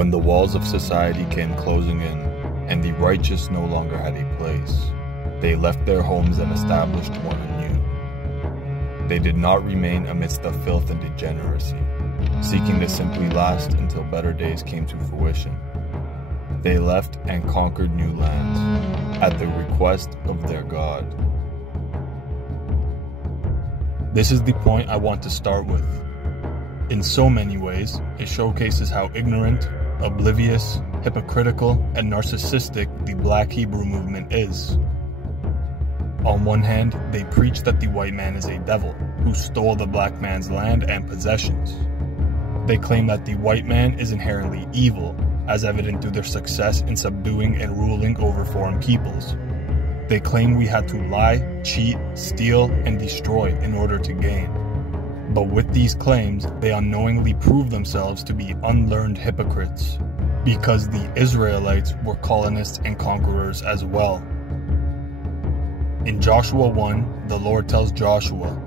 When the walls of society came closing in, and the righteous no longer had a place, they left their homes and established one anew. They did not remain amidst the filth and degeneracy, seeking to simply last until better days came to fruition. They left and conquered new lands, at the request of their God. This is the point I want to start with. In so many ways, it showcases how ignorant, oblivious, hypocritical, and narcissistic the Black Hebrew movement is. On one hand, they preach that the white man is a devil who stole the black man's land and possessions. They claim that the white man is inherently evil, as evident through their success in subduing and ruling over foreign peoples. They claim we had to lie, cheat, steal, and destroy in order to gain. But with these claims, they unknowingly prove themselves to be unlearned hypocrites, because the Israelites were colonists and conquerors as well. In Joshua 1, the Lord tells Joshua,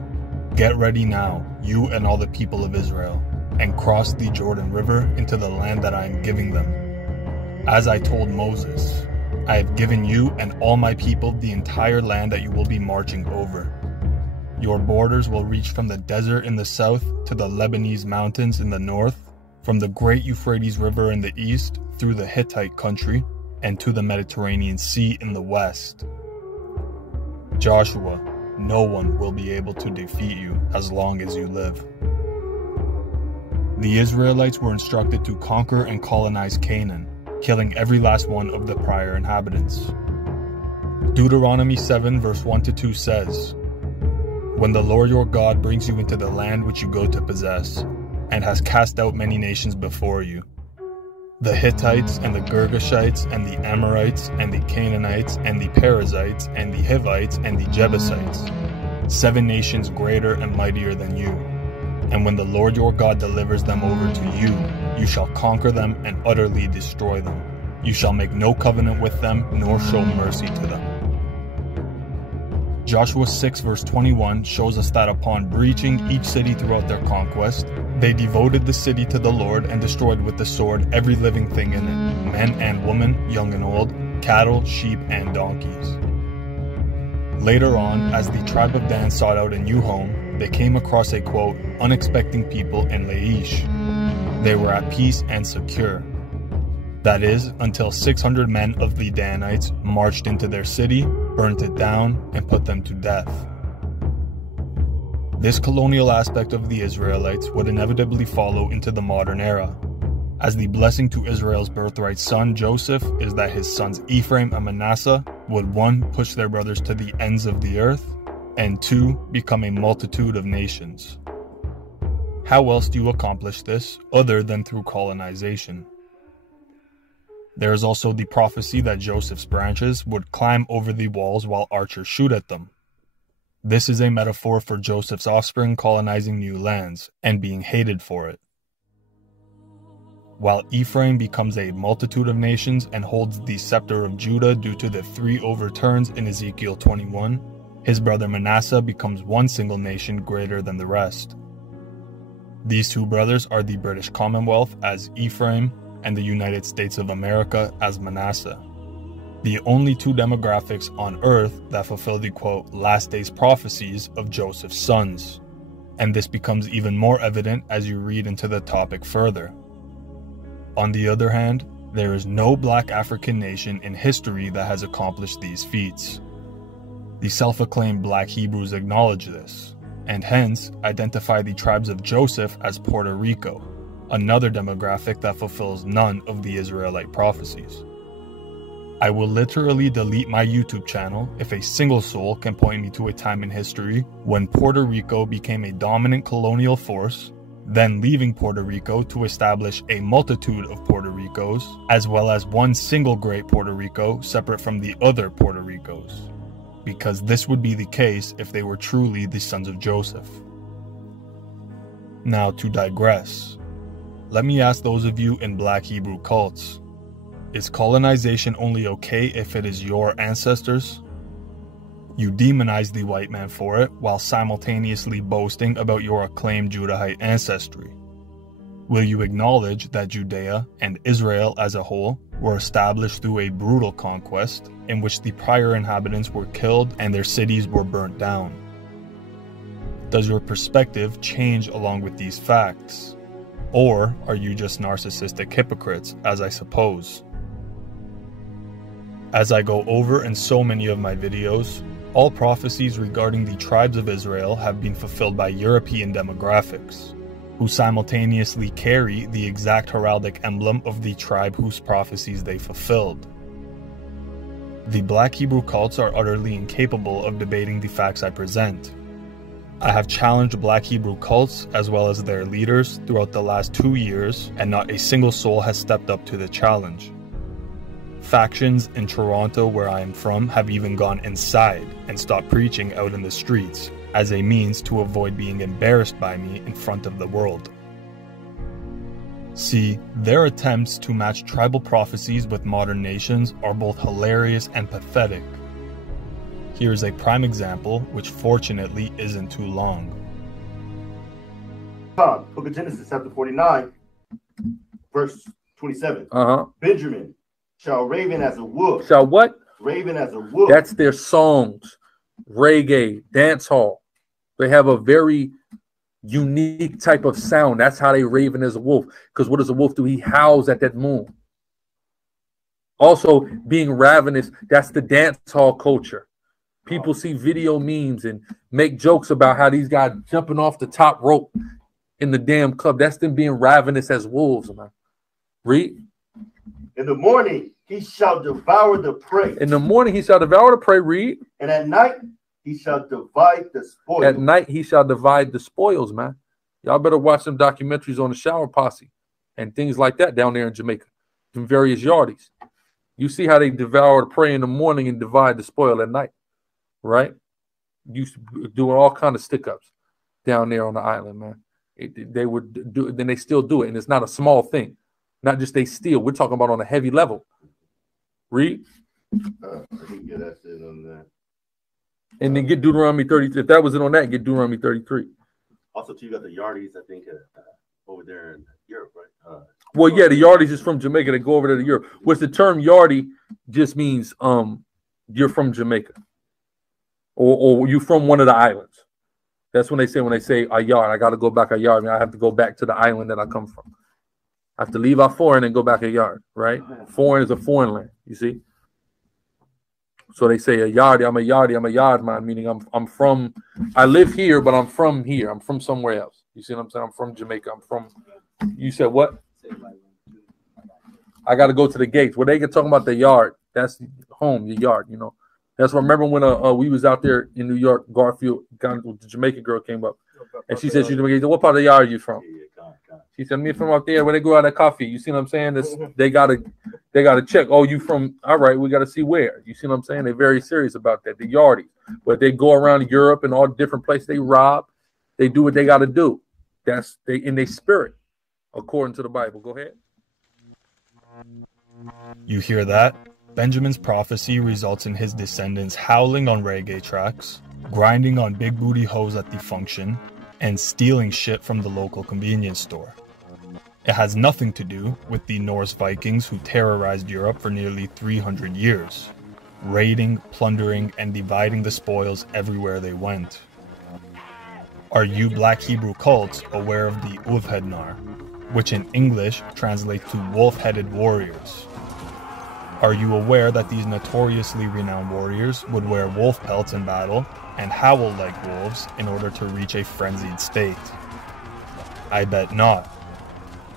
"Get ready now, you and all the people of Israel, and cross the Jordan River into the land that I am giving them. As I told Moses, I have given you and all my people the entire land that you will be marching over. Your borders will reach from the desert in the south to the Lebanese mountains in the north, from the great Euphrates River in the east through the Hittite country, and to the Mediterranean Sea in the west. Joshua, no one will be able to defeat you as long as you live." The Israelites were instructed to conquer and colonize Canaan, killing every last one of the prior inhabitants. Deuteronomy 7 verse 1-2 says, "When the Lord your God brings you into the land which you go to possess, and has cast out many nations before you, the Hittites and the Girgashites and the Amorites and the Canaanites and the Perizzites and the Hivites and the Jebusites, 7 nations greater and mightier than you. And when the Lord your God delivers them over to you, you shall conquer them and utterly destroy them. You shall make no covenant with them, nor show mercy to them." Joshua 6 verse 21 shows us that upon breaching each city throughout their conquest, they devoted the city to the Lord and destroyed with the sword every living thing in it, men and women, young and old, cattle, sheep, and donkeys. Later on, as the tribe of Dan sought out a new home, they came across a, quote, unexpected people in Lachish. They were at peace and secure. That is, until 600 men of the Danites marched into their city, burnt it down, and put them to death. This colonial aspect of the Israelites would inevitably follow into the modern era, as the blessing to Israel's birthright son Joseph is that his sons Ephraim and Manasseh would 1. Push their brothers to the ends of the earth, and 2. Become a multitude of nations. How else do you accomplish this other than through colonization? There is also the prophecy that Joseph's branches would climb over the walls while archers shoot at them. This is a metaphor for Joseph's offspring colonizing new lands and being hated for it. While Ephraim becomes a multitude of nations and holds the scepter of Judah due to the 3 overturns in Ezekiel 21, his brother Manasseh becomes one single nation greater than the rest. These 2 brothers are the British Commonwealth as Ephraim and the United States of America as Manasseh. The only 2 demographics on earth that fulfill the, quote, last days prophecies of Joseph's sons. And this becomes even more evident as you read into the topic further. On the other hand, there is no black African nation in history that has accomplished these feats. The self-acclaimed black Hebrews acknowledge this, and hence identify the tribes of Joseph as Puerto Rico, another demographic that fulfills none of the Israelite prophecies. I will literally delete my YouTube channel if a single soul can point me to a time in history when Puerto Rico became a dominant colonial force, then leaving Puerto Rico to establish a multitude of Puerto Ricos, as well as one single great Puerto Rico separate from the other Puerto Ricos, because this would be the case if they were truly the sons of Joseph. Now, to digress, let me ask those of you in black Hebrew cults, is colonization only okay if it is your ancestors? You demonize the white man for it while simultaneously boasting about your acclaimed Judahite ancestry. Will you acknowledge that Judea and Israel as a whole were established through a brutal conquest in which the prior inhabitants were killed and their cities were burnt down? Does your perspective change along with these facts? Or are you just narcissistic hypocrites, as I suppose? As I go over in so many of my videos, all prophecies regarding the tribes of Israel have been fulfilled by European demographics, who simultaneously carry the exact heraldic emblem of the tribe whose prophecies they fulfilled. The Black Hebrew cults are utterly incapable of debating the facts I present. I have challenged Black Hebrew cults as well as their leaders throughout the last 2 years, and not a single soul has stepped up to the challenge. Factions in Toronto, where I am from, have even gone inside and stopped preaching out in the streets as a means to avoid being embarrassed by me in front of the world. See, their attempts to match tribal prophecies with modern nations are both hilarious and pathetic. Here's a prime example, which fortunately isn't too long. Book of Genesis, chapter 49, verse 27. Benjamin shall raven as a wolf. Shall what? Raven as a wolf. That's their songs, reggae, dance hall. They have a very unique type of sound. That's how they raven as a wolf. Because what does a wolf do? He howls at that moon. Also, being ravenous, that's the dance hall culture. People see video memes and make jokes about how these guys jumping off the top rope in the damn club. That's them being ravenous as wolves, man. Read. In the morning, he shall devour the prey. In the morning, he shall devour the prey. Read. And at night, he shall divide the spoils. At night, he shall divide the spoils, man. Y'all better watch some documentaries on the shower posse and things like that down there in Jamaica, in various yardies. You see how they devour the prey in the morning and divide the spoil at night, right? Used to doing all kind of stick-ups down there on the island, man. They would do, then they still do it, and it's not a small thing. Not just they steal. We're talking about on a heavy level. Read. I can get that shit on that. And then get Deuteronomy 33. If that wasn't on that, get Deuteronomy 33. Also, too, you got the Yardies, I think, over there in Europe, right? Well, yeah, the Yardies is from Jamaica. They go over there to Europe. Which the term Yardie just means you're from Jamaica. Or you from one of the islands. That's when they say a yard. I got to go back a yard. I mean, I have to go back to the island that I come from. I have to leave out foreign and go back a yard, right? Foreign is a foreign land, you see? So they say a yardie, I'm a yard man, meaning I'm from, I live here, but I'm from here. I'm from somewhere else. You see what I'm saying? I'm from Jamaica. I'm from, you said what? I got to go to the gates. Where they get talking about the yard, that's home, your yard, you know. That's what I remember when we was out there in New York, Garfield, the Jamaican girl came up. And she said, what part of the yard are you from? She said, me from out there where they go out of coffee. You see what I'm saying? They gotta check. Oh, you from, all right, we gotta see where. You see what I'm saying? They're very serious about that. The yardies. But they go around Europe and all different places, they rob, they do what they gotta do. That's in their spirit, according to the Bible. Go ahead. You hear that? Benjamin's prophecy results in his descendants howling on reggae tracks, grinding on big booty hoes at the function, and stealing shit from the local convenience store. It has nothing to do with the Norse Vikings who terrorized Europe for nearly 300 years, raiding, plundering, and dividing the spoils everywhere they went. Are you Black Hebrew cults aware of the Uvhednar, which in English translates to wolf-headed warriors? Are you aware that these notoriously renowned warriors would wear wolf pelts in battle and howl like wolves in order to reach a frenzied state? I bet not.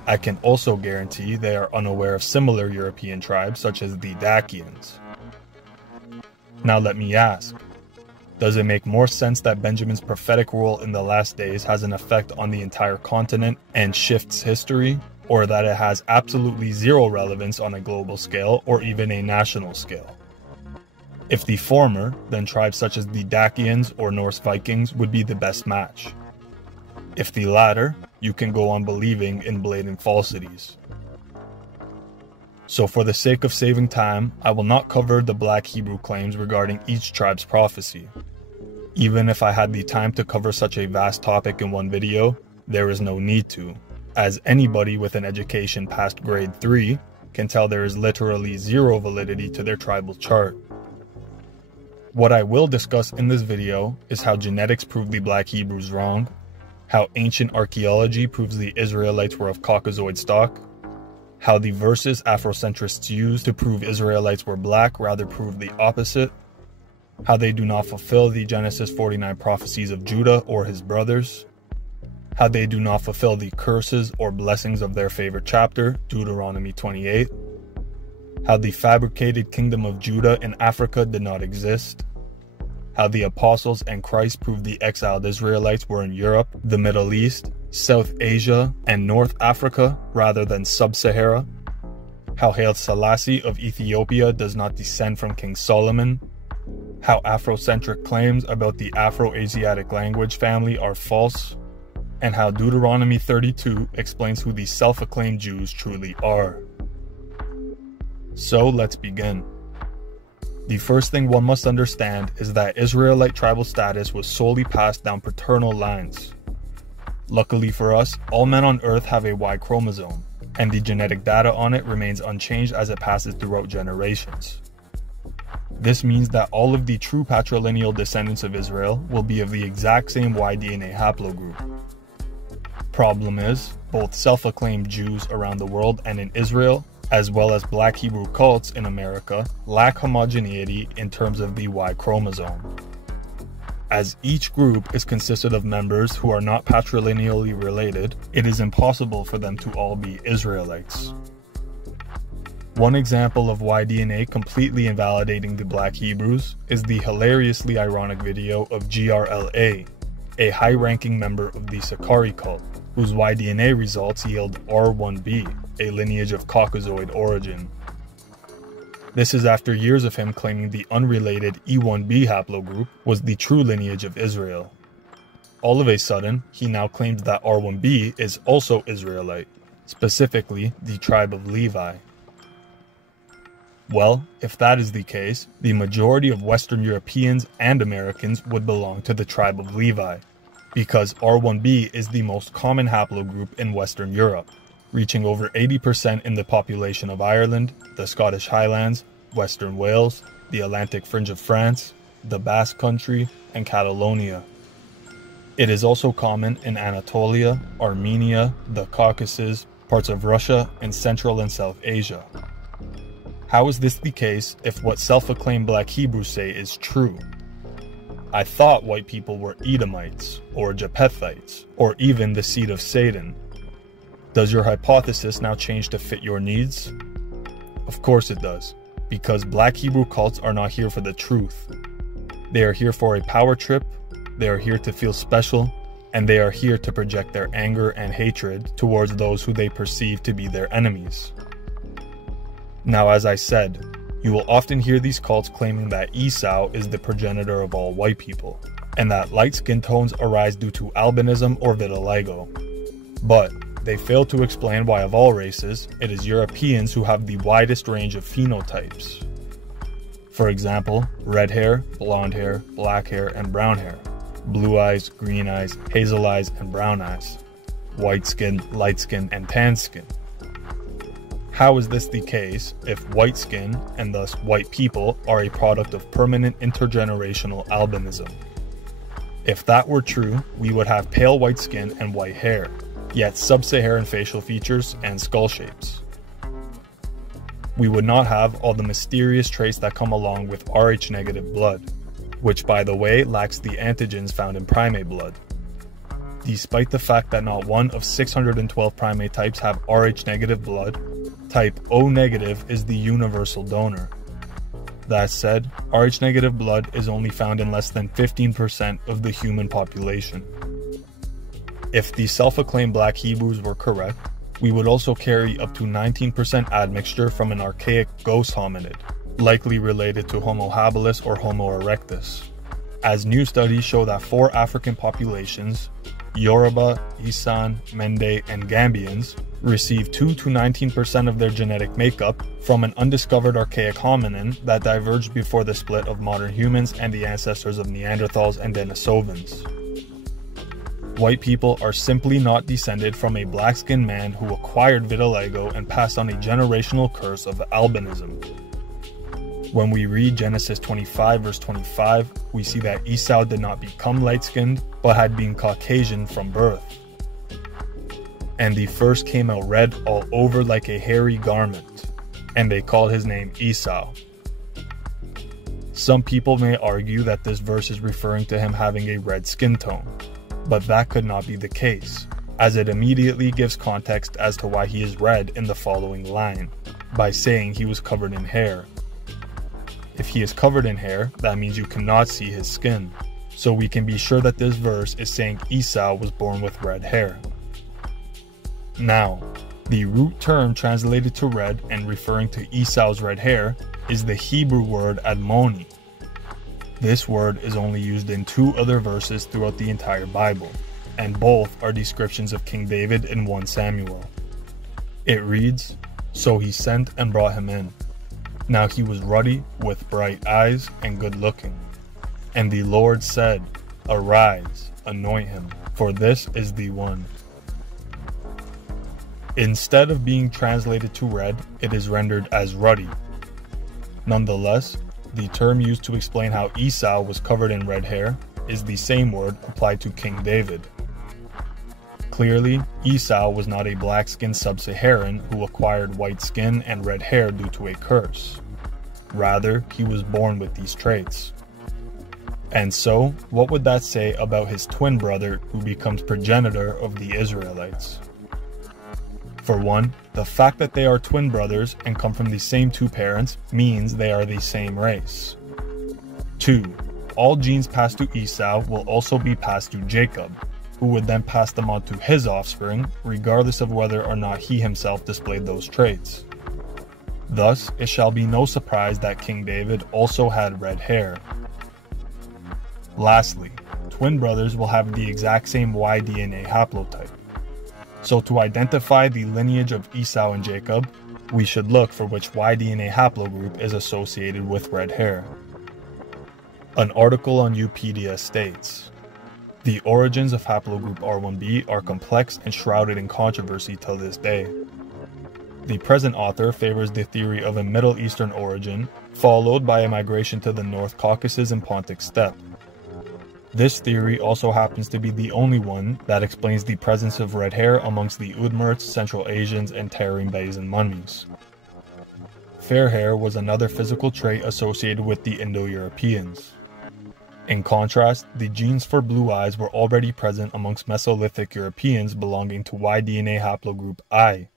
I can also guarantee they are unaware of similar European tribes such as the Dacians. Now let me ask, does it make more sense that Benjamin's prophetic rule in the last days has an effect on the entire continent and shifts history, or that it has absolutely zero relevance on a global scale or even a national scale? If the former, then tribes such as the Dacians or Norse Vikings would be the best match. If the latter, you can go on believing in blatant falsities. So for the sake of saving time, I will not cover the Black Hebrew claims regarding each tribe's prophecy. Even if I had the time to cover such a vast topic in one video, there is no need to. as anybody with an education past grade 3 can tell there is literally zero validity to their tribal chart. What I will discuss in this video is how genetics proved the Black Hebrews wrong, how ancient archaeology proves the Israelites were of Caucasoid stock, how the verses Afrocentrists use to prove Israelites were black rather prove the opposite, how they do not fulfill the Genesis 49 prophecies of Judah or his brothers, how they do not fulfill the curses or blessings of their favorite chapter, Deuteronomy 28, how the fabricated kingdom of Judah in Africa did not exist, how the apostles and Christ proved the exiled Israelites were in Europe, the Middle East, South Asia, and North Africa rather than Sub-Sahara, how Haile Selassie of Ethiopia does not descend from King Solomon, how Afrocentric claims about the Afro-Asiatic language family are false, and how Deuteronomy 32 explains who the self-acclaimed Jews truly are. So let's begin. The first thing one must understand is that Israelite tribal status was solely passed down paternal lines. Luckily for us, all men on Earth have a Y chromosome, and the genetic data on it remains unchanged as it passes throughout generations. This means that all of the true patrilineal descendants of Israel will be of the exact same YDNA haplogroup. Problem is, both self-acclaimed Jews around the world and in Israel, as well as Black Hebrew cults in America, lack homogeneity in terms of the Y chromosome. As each group is consisted of members who are not patrilineally related, it is impossible for them to all be Israelites. One example of YDNA completely invalidating the Black Hebrews is the hilariously ironic video of GRLA, a high-ranking member of the Sakari cult, whose YDNA results yield R1b, a lineage of Caucasoid origin. This is after years of him claiming the unrelated E1b haplogroup was the true lineage of Israel. All of a sudden, he now claims that R1b is also Israelite, specifically the tribe of Levi. Well, if that is the case, the majority of Western Europeans and Americans would belong to the tribe of Levi, because R1b is the most common haplogroup in Western Europe, reaching over 80% in the population of Ireland, the Scottish Highlands, Western Wales, the Atlantic fringe of France, the Basque Country, and Catalonia. It is also common in Anatolia, Armenia, the Caucasus, parts of Russia, and Central and South Asia. How is this the case if what self-acclaimed Black Hebrews say is true? I thought white people were Edomites, or Japhethites, or even the seed of Satan. Does your hypothesis now change to fit your needs? Of course it does, because Black Hebrew cults are not here for the truth. They are here for a power trip, they are here to feel special, and they are here to project their anger and hatred towards those who they perceive to be their enemies. Now, as I said, you will often hear these cults claiming that Esau is the progenitor of all white people, and that light skin tones arise due to albinism or vitiligo. But they fail to explain why of all races, it is Europeans who have the widest range of phenotypes. For example, red hair, blonde hair, black hair, and brown hair, blue eyes, green eyes, hazel eyes, and brown eyes, white skin, light skin, and tan skin. How is this the case if white skin, and thus white people, are a product of permanent intergenerational albinism? If that were true, we would have pale white skin and white hair, yet sub-Saharan facial features and skull shapes. We would not have all the mysterious traits that come along with Rh-negative blood, which by the way lacks the antigens found in primate blood. Despite the fact that not one of 612 primate types have Rh-negative blood, type O-negative is the universal donor. That said, Rh-negative blood is only found in less than 15% of the human population. If the self-acclaimed Black Hebrews were correct, we would also carry up to 19% admixture from an archaic ghost hominid, likely related to Homo habilis or Homo erectus, as new studies show that 4 African populations, Yoruba, Isan, Mende, and Gambians, receive 2 to 19% of their genetic makeup from an undiscovered archaic hominin that diverged before the split of modern humans and the ancestors of Neanderthals and Denisovans. White people are simply not descended from a black-skinned man who acquired vitiligo and passed on a generational curse of albinism. When we read Genesis 25 verse 25, we see that Esau did not become light-skinned, but had been Caucasian from birth. And the first came out red all over like a hairy garment, and they called his name Esau. Some people may argue that this verse is referring to him having a red skin tone, but that could not be the case, as it immediately gives context as to why he is red in the following line, by saying he was covered in hair. If he is covered in hair, that means you cannot see his skin, so we can be sure that this verse is saying Esau was born with red hair. Now, the root term translated to red and referring to Esau's red hair is the Hebrew word admoni. This word is only used in 2 other verses throughout the entire Bible, and both are descriptions of King David in 1 Samuel. It reads, "So he sent and brought him in. Now he was ruddy, with bright eyes, and good looking. And the Lord said, Arise, anoint him, for this is the one." Instead of being translated to red, it is rendered as ruddy. Nonetheless, the term used to explain how Esau was covered in red hair is the same word applied to King David. Clearly, Esau was not a black-skinned sub-Saharan who acquired white skin and red hair due to a curse. Rather, he was born with these traits. And so, what would that say about his twin brother who becomes progenitor of the Israelites? For one, the fact that they are twin brothers and come from the same 2 parents means they are the same race. 2. All genes passed to Esau will also be passed to Jacob, who would then pass them on to his offspring, regardless of whether or not he himself displayed those traits. Thus, it shall be no surprise that King David also had red hair. Lastly, twin brothers will have the exact same YDNA haplotype. So to identify the lineage of Esau and Jacob, we should look for which YDNA haplogroup is associated with red hair. An article on Wikipedia states, "The origins of haplogroup R1b are complex and shrouded in controversy till this day. The present author favors the theory of a Middle Eastern origin, followed by a migration to the North Caucasus and Pontic steppe. This theory also happens to be the only one that explains the presence of red hair amongst the Udmurts, Central Asians, and Tarim Basin mummies. Fair hair was another physical trait associated with the Indo-Europeans. In contrast, the genes for blue eyes were already present amongst Mesolithic Europeans belonging to YDNA haplogroup I.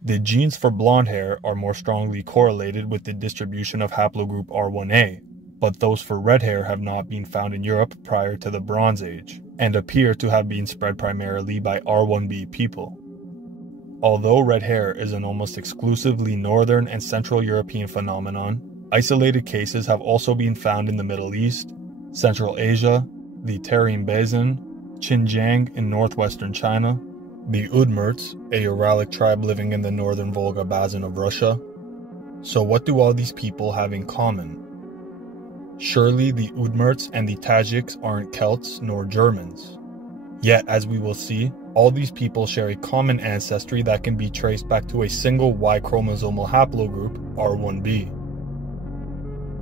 The genes for blonde hair are more strongly correlated with the distribution of haplogroup R1a, but those for red hair have not been found in Europe prior to the Bronze Age, and appear to have been spread primarily by R1b people. Although red hair is an almost exclusively Northern and Central European phenomenon, isolated cases have also been found in the Middle East, Central Asia, the Tarim Basin, Xinjiang in northwestern China, the Udmurts, a Uralic tribe living in the northern Volga Basin of Russia. So what do all these people have in common? Surely the Udmurts and the Tajiks aren't Celts nor Germans. Yet, as we will see, all these people share a common ancestry that can be traced back to a single Y chromosomal haplogroup, R1b.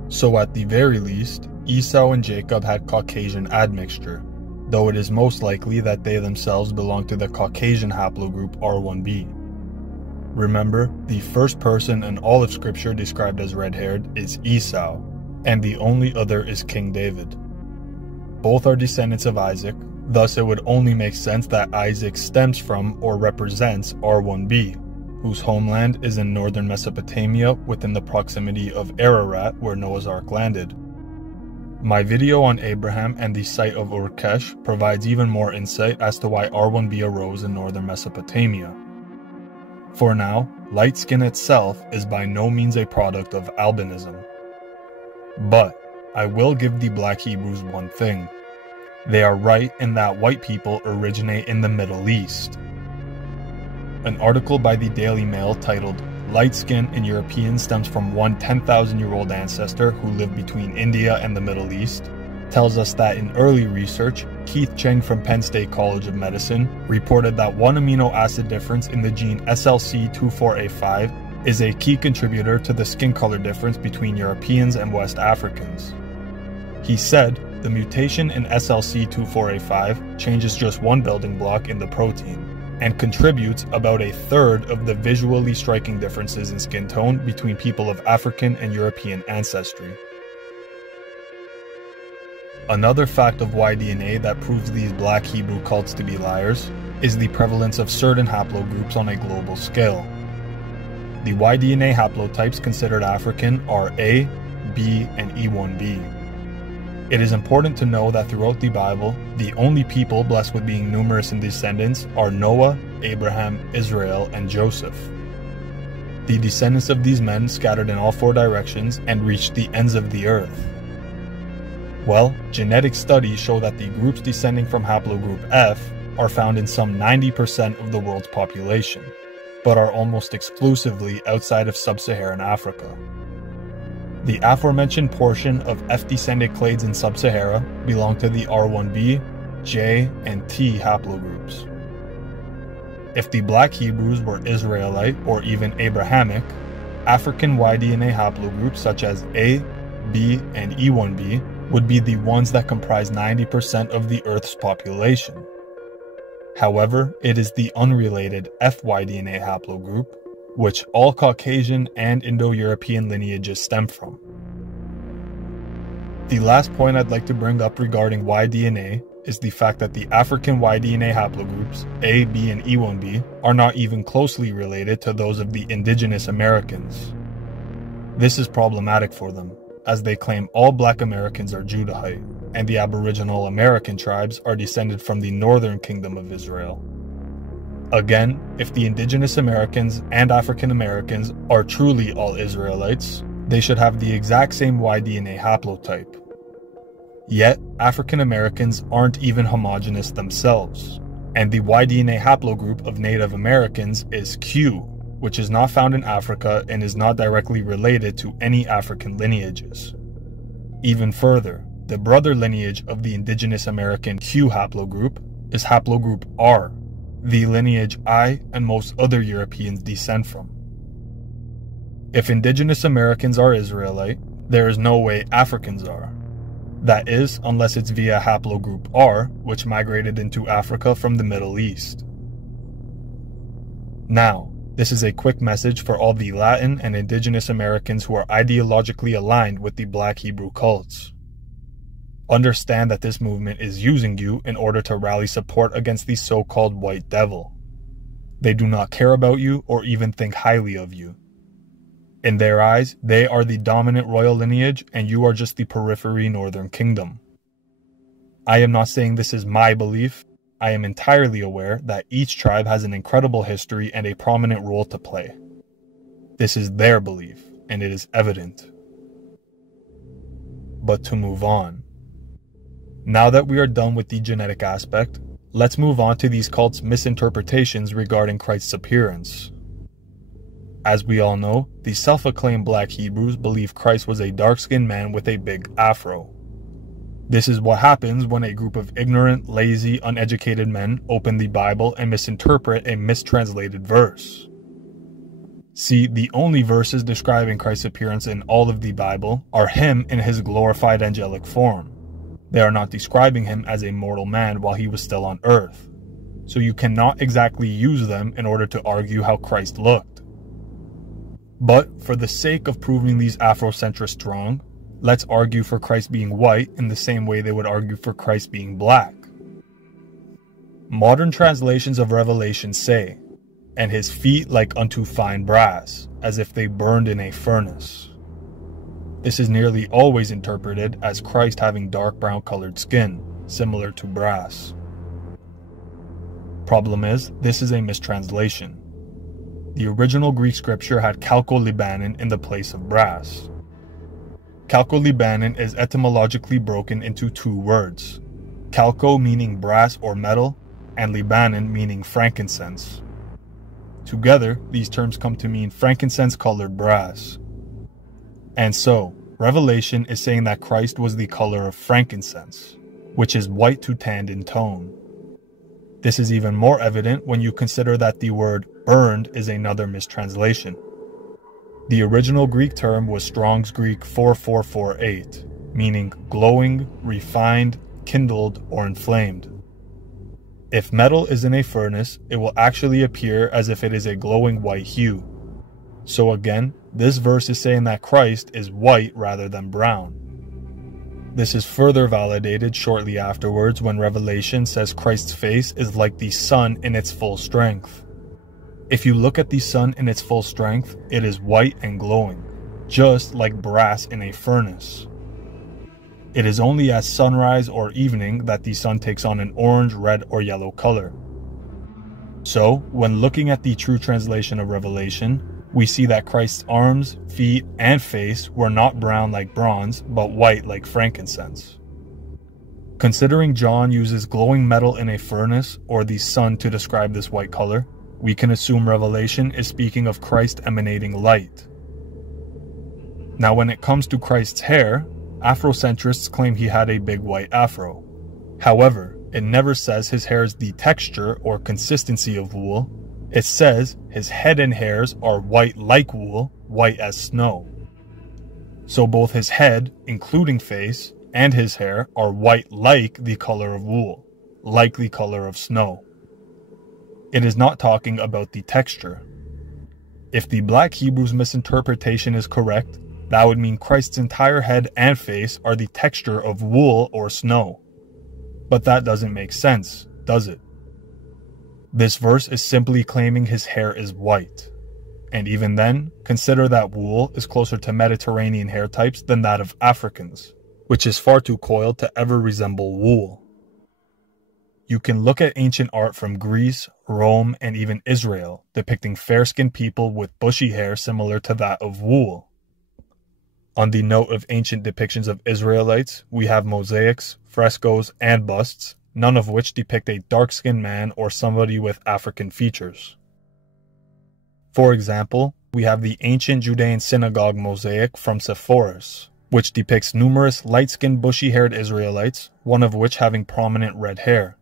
So at the very least, Esau and Jacob had Caucasian admixture, though it is most likely that they themselves belong to the Caucasian haplogroup R1b. Remember, the first person in all of Scripture described as red-haired is Esau, and the only other is King David. Both are descendants of Isaac, thus it would only make sense that Isaac stems from or represents R1b, whose homeland is in northern Mesopotamia within the proximity of Ararat, where Noah's Ark landed. My video on Abraham and the site of Urkesh provides even more insight as to why R1b arose in northern Mesopotamia. For now, light skin itself is by no means a product of albinism. But I will give the Black Hebrews one thing. They are right in that white people originate in the Middle East. An article by the Daily Mail titled "Light Skin in Europeans Stems from One 10,000-Year-Old Ancestor Who Lived Between India and the Middle East" tells us that in early research, Keith Cheng from Penn State College of Medicine reported that one amino acid difference in the gene SLC24A5 is a key contributor to the skin color difference between Europeans and West Africans. He said the mutation in SLC24A5 changes just one building block in the protein and contributes about a third of the visually striking differences in skin tone between people of African and European ancestry. Another fact of YDNA that proves these Black Hebrew cults to be liars is the prevalence of certain haplogroups on a global scale. The YDNA haplotypes considered African are A, B, and E1b. It is important to know that throughout the Bible, the only people blessed with being numerous in descendants are Noah, Abraham, Israel, and Joseph. The descendants of these men scattered in all four directions and reached the ends of the earth. Well, genetic studies show that the groups descending from haplogroup F are found in some 90% of the world's population, but are almost exclusively outside of sub-Saharan Africa. The aforementioned portion of F-descended clades in sub-Sahara belong to the R1b, J, and T haplogroups. If the Black Hebrews were Israelite or even Abrahamic, African YDNA haplogroups such as A, B, and E1b would be the ones that comprise 90% of the Earth's population. However, it is the unrelated FYDNA haplogroup, which all Caucasian and Indo-European lineages stem from. The last point I'd like to bring up regarding YDNA is the fact that the African YDNA haplogroups, A, B, and E1b, are not even closely related to those of the indigenous Americans. This is problematic for them, as they claim all Black Americans are Judahite, and the Aboriginal American tribes are descended from the Northern Kingdom of Israel. Again, if the indigenous Americans and African Americans are truly all Israelites, they should have the exact same YDNA haplotype. Yet, African Americans aren't even homogeneous themselves, and the YDNA haplogroup of Native Americans is Q, which is not found in Africa and is not directly related to any African lineages. Even further, the brother lineage of the indigenous American Q haplogroup is haplogroup R, the lineage I and most other Europeans descend from. If indigenous Americans are Israelite, there is no way Africans are. That is, unless it's via haplogroup R, which migrated into Africa from the Middle East. Now, this is a quick message for all the Latin and indigenous Americans who are ideologically aligned with the Black Hebrew cults. Understand that this movement is using you in order to rally support against the so-called white devil. They do not care about you or even think highly of you. In their eyes, they are the dominant royal lineage and you are just the periphery Northern Kingdom. I am not saying this is my belief. I am entirely aware that each tribe has an incredible history and a prominent role to play. This is their belief, and it is evident. But to move on. Now that we are done with the genetic aspect, let's move on to these cults' misinterpretations regarding Christ's appearance. As we all know, the self-acclaimed Black Hebrews believe Christ was a dark-skinned man with a big afro. This is what happens when a group of ignorant, lazy, uneducated men open the Bible and misinterpret a mistranslated verse. See, the only verses describing Christ's appearance in all of the Bible are him in his glorified angelic form. They are not describing him as a mortal man while he was still on earth. So you cannot exactly use them in order to argue how Christ looked. But for the sake of proving these Afrocentrists wrong, let's argue for Christ being white in the same way they would argue for Christ being black. Modern translations of Revelation say, "And his feet like unto fine brass, as if they burned in a furnace." This is nearly always interpreted as Christ having dark brown colored skin, similar to brass. Problem is, this is a mistranslation. The original Greek scripture had chalkolibanon in the place of brass. Chalkolibanon is etymologically broken into two words, chalco meaning brass or metal, and libanon meaning frankincense. Together, these terms come to mean frankincense-colored brass. And so, Revelation is saying that Christ was the color of frankincense, which is white to tanned in tone. This is even more evident when you consider that the word burned is another mistranslation. The original Greek term was Strong's Greek 4448, meaning glowing, refined, kindled, or inflamed. If metal is in a furnace, it will actually appear as if it is a glowing white hue. So again, this verse is saying that Christ is white rather than brown. This is further validated shortly afterwards when Revelation says Christ's face is like the sun in its full strength. If you look at the sun in its full strength, it is white and glowing, just like brass in a furnace. It is only at sunrise or evening that the sun takes on an orange, red, or yellow color. So, when looking at the true translation of Revelation, we see that Christ's arms, feet, and face were not brown like bronze, but white like frankincense. Considering John uses glowing metal in a furnace or the sun to describe this white color, we can assume Revelation is speaking of Christ emanating light. Now, when it comes to Christ's hair, Afrocentrists claim he had a big white afro. However, it never says his hair is the texture or consistency of wool. It says his head and hairs are white like wool, white as snow. So both his head, including face, and his hair are white like the color of wool, like the color of snow. It is not talking about the texture. If the Black Hebrew's misinterpretation is correct, that would mean Christ's entire head and face are the texture of wool or snow. But that doesn't make sense, does it? This verse is simply claiming his hair is white. And even then, consider that wool is closer to Mediterranean hair types than that of Africans, which is far too coiled to ever resemble wool. You can look at ancient art from Greece, Rome, and even Israel, depicting fair-skinned people with bushy hair similar to that of wool. On the note of ancient depictions of Israelites, we have mosaics, frescoes, and busts, none of which depict a dark-skinned man or somebody with African features. For example, we have the ancient Judean synagogue mosaic from Sepphoris, which depicts numerous light-skinned bushy-haired Israelites, one of which having prominent red hair.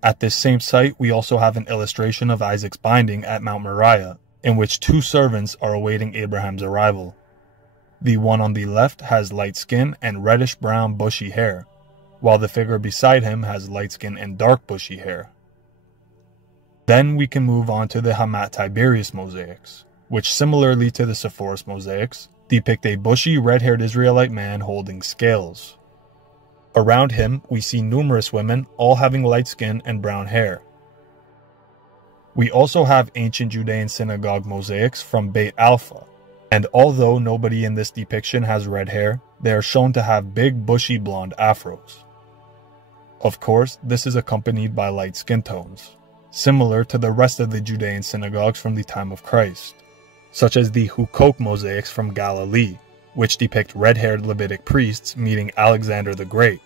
At this same site, we also have an illustration of Isaac's binding at Mount Moriah, in which two servants are awaiting Abraham's arrival. The one on the left has light skin and reddish-brown bushy hair, while the figure beside him has light skin and dark bushy hair. Then we can move on to the Hamat Tiberius mosaics, which similarly to the Sepphoris mosaics, depict a bushy red-haired Israelite man holding scales. Around him, we see numerous women, all having light skin and brown hair. We also have ancient Judean synagogue mosaics from Beit Alpha, and although nobody in this depiction has red hair, they are shown to have big bushy blonde afros. Of course, this is accompanied by light skin tones, similar to the rest of the Judean synagogues from the time of Christ, such as the Hukok mosaics from Galilee, which depict red-haired Levitic priests meeting Alexander the Great.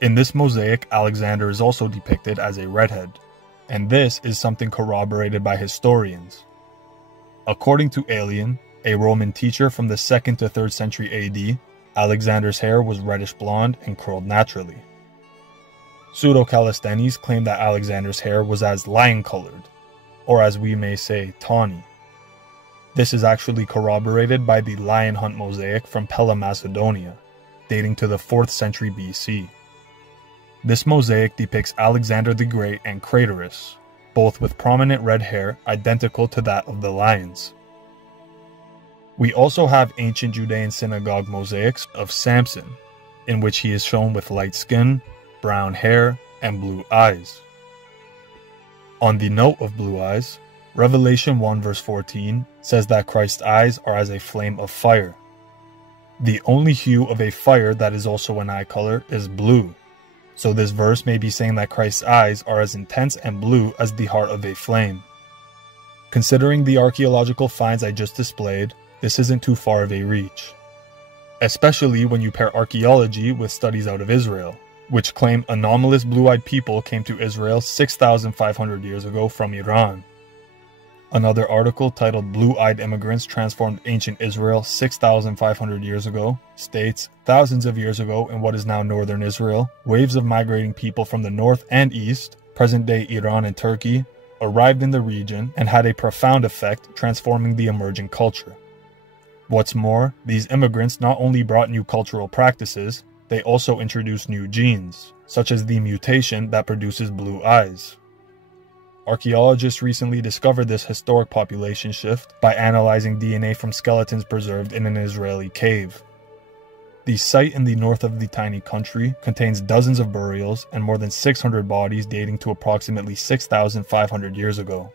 In this mosaic, Alexander is also depicted as a redhead, and this is something corroborated by historians. According to Aelian, a Roman teacher from the 2nd to 3rd century AD, Alexander's hair was reddish blonde and curled naturally. Pseudo-Callisthenes claim that Alexander's hair was as lion-colored, or as we may say, tawny. This is actually corroborated by the lion hunt mosaic from Pella, Macedonia, dating to the 4th century BC. This mosaic depicts Alexander the Great and Craterus, both with prominent red hair identical to that of the lions. We also have ancient Judean synagogue mosaics of Samson, in which he is shown with light skin, brown hair, and blue eyes. On the note of blue eyes, Revelation 1 verse 14 says that Christ's eyes are as a flame of fire. The only hue of a fire that is also an eye color is blue, so this verse may be saying that Christ's eyes are as intense and blue as the heart of a flame. Considering the archaeological finds I just displayed, this isn't too far of a reach, especially when you pair archaeology with studies out of Israel, which claim anomalous blue-eyed people came to Israel 6,500 years ago from Iran. Another article titled Blue-Eyed Immigrants Transformed Ancient Israel 6,500 Years Ago states, thousands of years ago in what is now northern Israel, waves of migrating people from the north and east, present-day Iran and Turkey, arrived in the region and had a profound effect transforming the emerging culture. What's more, these immigrants not only brought new cultural practices, they also introduced new genes, such as the mutation that produces blue eyes. Archaeologists recently discovered this historic population shift by analyzing DNA from skeletons preserved in an Israeli cave. The site in the north of the tiny country contains dozens of burials and more than 600 bodies dating to approximately 6,500 years ago.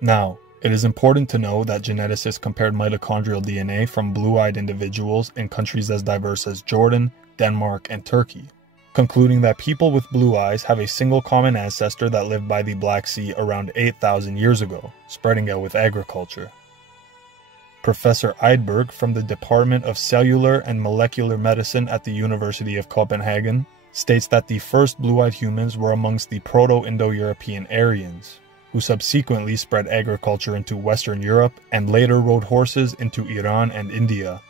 Now, it is important to know that geneticists compared mitochondrial DNA from blue-eyed individuals in countries as diverse as Jordan, Denmark, and Turkey, concluding that people with blue eyes have a single common ancestor that lived by the Black Sea around 8,000 years ago, spreading out with agriculture. Professor Eidberg from the Department of Cellular and Molecular Medicine at the University of Copenhagen states that the first blue-eyed humans were amongst the Proto-Indo-European Aryans, who subsequently spread agriculture into Western Europe and later rode horses into Iran and India.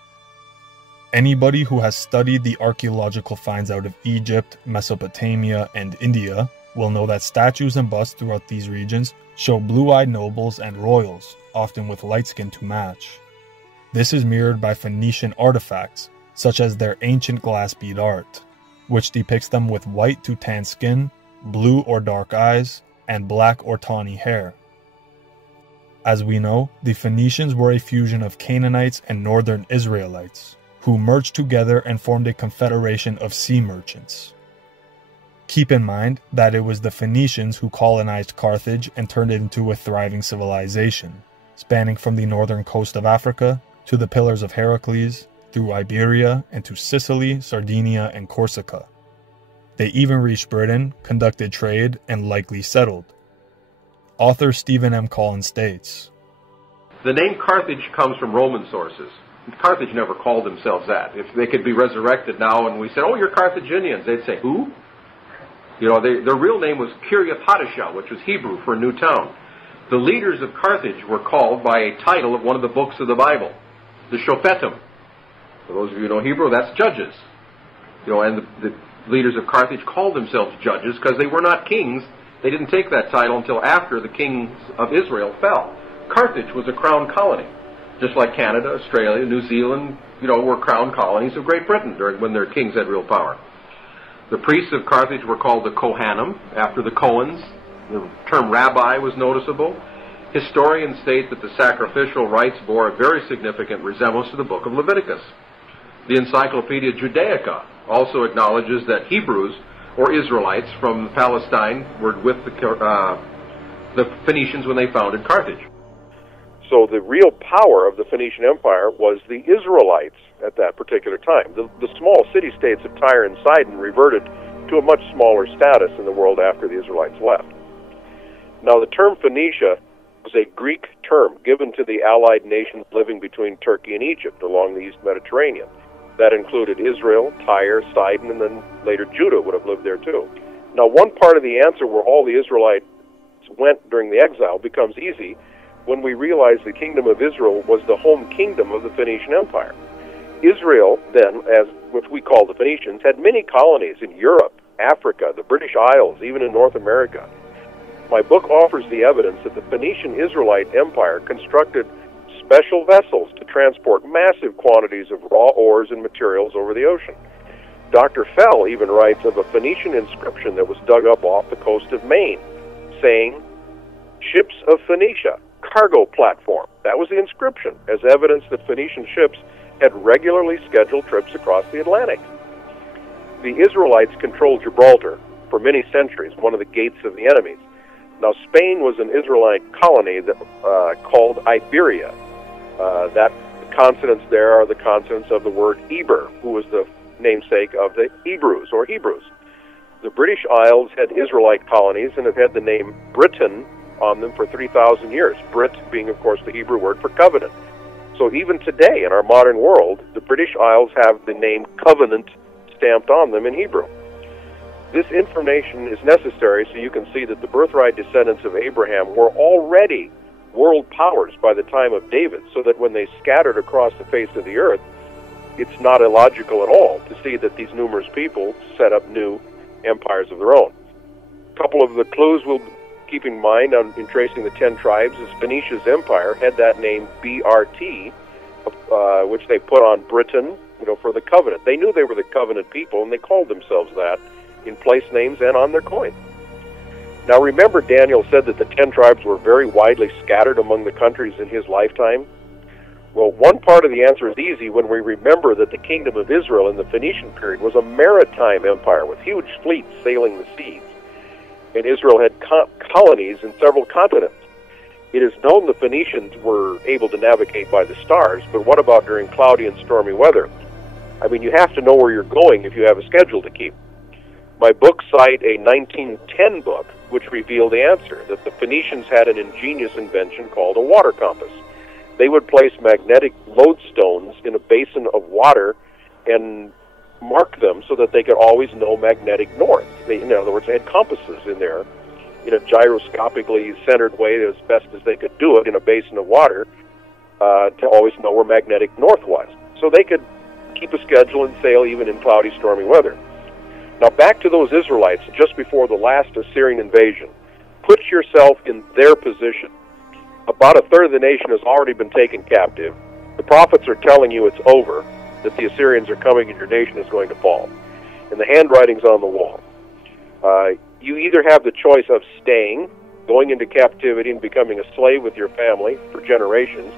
Anybody who has studied the archaeological finds out of Egypt, Mesopotamia, and India will know that statues and busts throughout these regions show blue-eyed nobles and royals, often with light skin to match. This is mirrored by Phoenician artifacts, such as their ancient glass bead art, which depicts them with white to tan skin, blue or dark eyes, and black or tawny hair. As we know, the Phoenicians were a fusion of Canaanites and northern Israelites, who merged together and formed a confederation of sea merchants. Keep in mind that it was the Phoenicians who colonized Carthage and turned it into a thriving civilization, spanning from the northern coast of Africa to the Pillars of Hercules, through Iberia, and to Sicily, Sardinia, and Corsica. They even reached Britain, conducted trade, and likely settled. Author Stephen M. Collins states, "The name Carthage comes from Roman sources. Carthage never called themselves that. If they could be resurrected now and we said, 'Oh, you're Carthaginians,' they'd say, 'Who?' You know, their real name was Kiryat Hadashah, which was Hebrew for a new town. The leaders of Carthage were called by a title of one of the books of the Bible, the Shofetim. For those of you who know Hebrew, that's judges. You know, and the leaders of Carthage called themselves judges because they were not kings. They didn't take that title until after the kings of Israel fell. Carthage was a crown colony, just like Canada, Australia, New Zealand, you know, were crown colonies of Great Britain when their kings had real power. The priests of Carthage were called the Kohanim, after the Cohens. The term rabbi was noticeable. Historians state that the sacrificial rites bore a very significant resemblance to the book of Leviticus. The Encyclopedia Judaica also acknowledges that Hebrews, or Israelites from Palestine, were with the Phoenicians when they founded Carthage. So the real power of the Phoenician Empire was the Israelites at that particular time. The small city-states of Tyre and Sidon reverted to a much smaller status in the world after the Israelites left. Now, the term Phoenicia was a Greek term given to the allied nations living between Turkey and Egypt along the East Mediterranean. That included Israel, Tyre, Sidon, and then later Judah would have lived there too. Now, one part of the answer where all the Israelites went during the exile becomes easy when we realize the kingdom of Israel was the home kingdom of the Phoenician Empire. Israel, then, as what we call the Phoenicians, had many colonies in Europe, Africa, the British Isles, even in North America. My book offers the evidence that the Phoenician Israelite Empire constructed special vessels to transport massive quantities of raw ores and materials over the ocean. Dr. Fell even writes of a Phoenician inscription that was dug up off the coast of Maine, saying, "Ships of Phoenicia, cargo platform." That was the inscription, as evidence that Phoenician ships had regularly scheduled trips across the Atlantic. The Israelites controlled Gibraltar for many centuries, one of the gates of the enemies. Now, Spain was an Israelite colony that called Iberia. That consonants there are the consonants of the word Eber, who was the namesake of the Hebrews, or Hebrews. The British Isles had Israelite colonies and have had the name Britain on them for 3,000 years, Brit being, of course, the Hebrew word for covenant. So even today, in our modern world, the British Isles have the name covenant stamped on them in Hebrew. This information is necessary so you can see that the birthright descendants of Abraham were already world powers by the time of David, so that when they scattered across the face of the earth, it's not illogical at all to see that these numerous people set up new empires of their own. A couple of the clues we'll keep in mind in tracing the 10 tribes is Phoenicia's empire had that name BRT, which they put on Britain, for the covenant. They knew they were the covenant people, and they called themselves that in place names and on their coin. Now remember, Daniel said that the 10 tribes were very widely scattered among the countries in his lifetime. Well, one part of the answer is easy when we remember that the kingdom of Israel in the Phoenician period was a maritime empire with huge fleets sailing the seas. And Israel had colonies in several continents. It is known the Phoenicians were able to navigate by the stars, but what about during cloudy and stormy weather? I mean, you have to know where you're going if you have a schedule to keep. My books cite a 1910 book which revealed the answer, that the Phoenicians had an ingenious invention called a water compass. They would place magnetic lodestones in a basin of water and mark them so that they could always know magnetic north. In other words, they had compasses in there in a gyroscopically centered way as best as they could do it in a basin of water to always know where magnetic north was. So they could keep a schedule and sail even in cloudy, stormy weather. Now back to those Israelites just before the last Assyrian invasion. Put yourself in their position. About a third of the nation has already been taken captive. The prophets are telling you it's over, that the Assyrians are coming and your nation is going to fall. And the handwriting's on the wall. You either have the choice of staying, going into captivity and becoming a slave with your family for generations,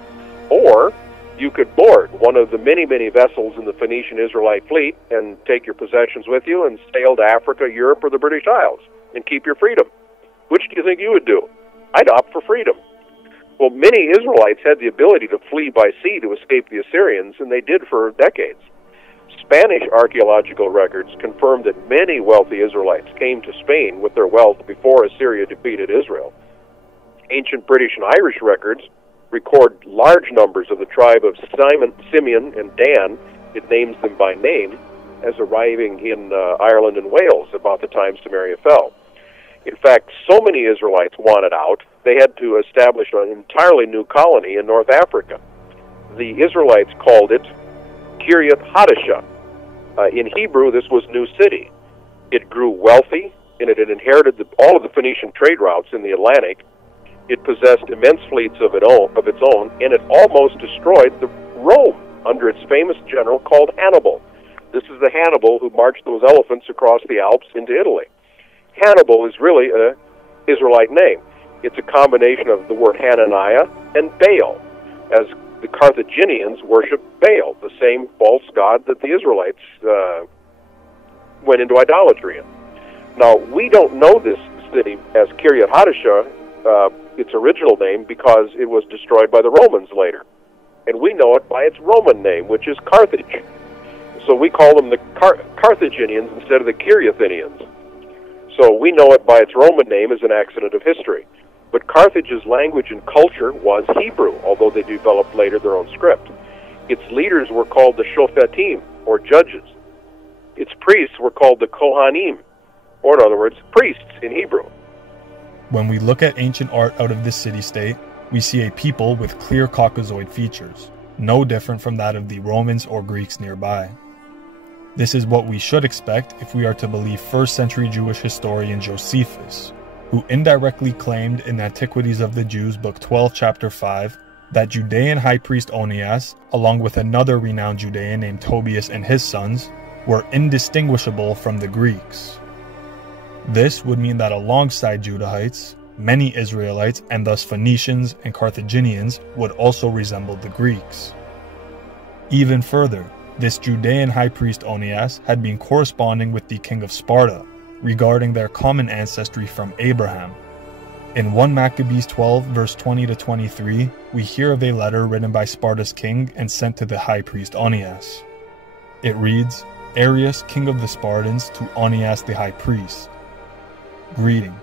or you could board one of the many, many vessels in the Phoenician Israelite fleet and take your possessions with you and sail to Africa, Europe, or the British Isles and keep your freedom. Which do you think you would do? I'd opt for freedom. Well, many Israelites had the ability to flee by sea to escape the Assyrians, and they did for decades. Spanish archaeological records confirm that many wealthy Israelites came to Spain with their wealth before Assyria defeated Israel. Ancient British and Irish records record large numbers of the tribe of Simeon and Dan, it names them by name, as arriving in Ireland and Wales about the time Samaria fell. In fact, so many Israelites wanted out, they had to establish an entirely new colony in North Africa. The Israelites called it Kiryat Hadashah. In Hebrew, this was New City. It grew wealthy, and it had inherited all of the Phoenician trade routes in the Atlantic. It possessed immense fleets of its own, and it almost destroyed Rome under its famous general called Hannibal. This is the Hannibal who marched those elephants across the Alps into Italy. Hannibal is really an Israelite name. It's a combination of the word Hananiah and Baal, as the Carthaginians worshiped Baal, the same false god that the Israelites went into idolatry in. Now, we don't know this city as Kiryat Hadashah, its original name, because it was destroyed by the Romans later. And we know it by its Roman name, which is Carthage. So we call them the Carthaginians instead of the Kiriathinians. So we know it by its Roman name as an accident of history. But Carthage's language and culture was Hebrew, although they developed later their own script. Its leaders were called the Shofetim, or judges. Its priests were called the Kohanim, or in other words, priests in Hebrew. When we look at ancient art out of this city-state, we see a people with clear Caucasoid features, no different from that of the Romans or Greeks nearby. This is what we should expect if we are to believe 1st century Jewish historian Josephus, who indirectly claimed in Antiquities of the Jews, Book 12, Chapter 5, that Judean high priest Onias, along with another renowned Judean named Tobias and his sons, were indistinguishable from the Greeks. This would mean that alongside Judahites, many Israelites, and thus Phoenicians and Carthaginians, would also resemble the Greeks. Even further, this Judean high priest Onias had been corresponding with the king of Sparta regarding their common ancestry from Abraham. In 1 Maccabees 12, verse 20 to 23, we hear of a letter written by Sparta's king and sent to the high priest Onias. It reads, Arius, king of the Spartans, to Onias the high priest. Greeting.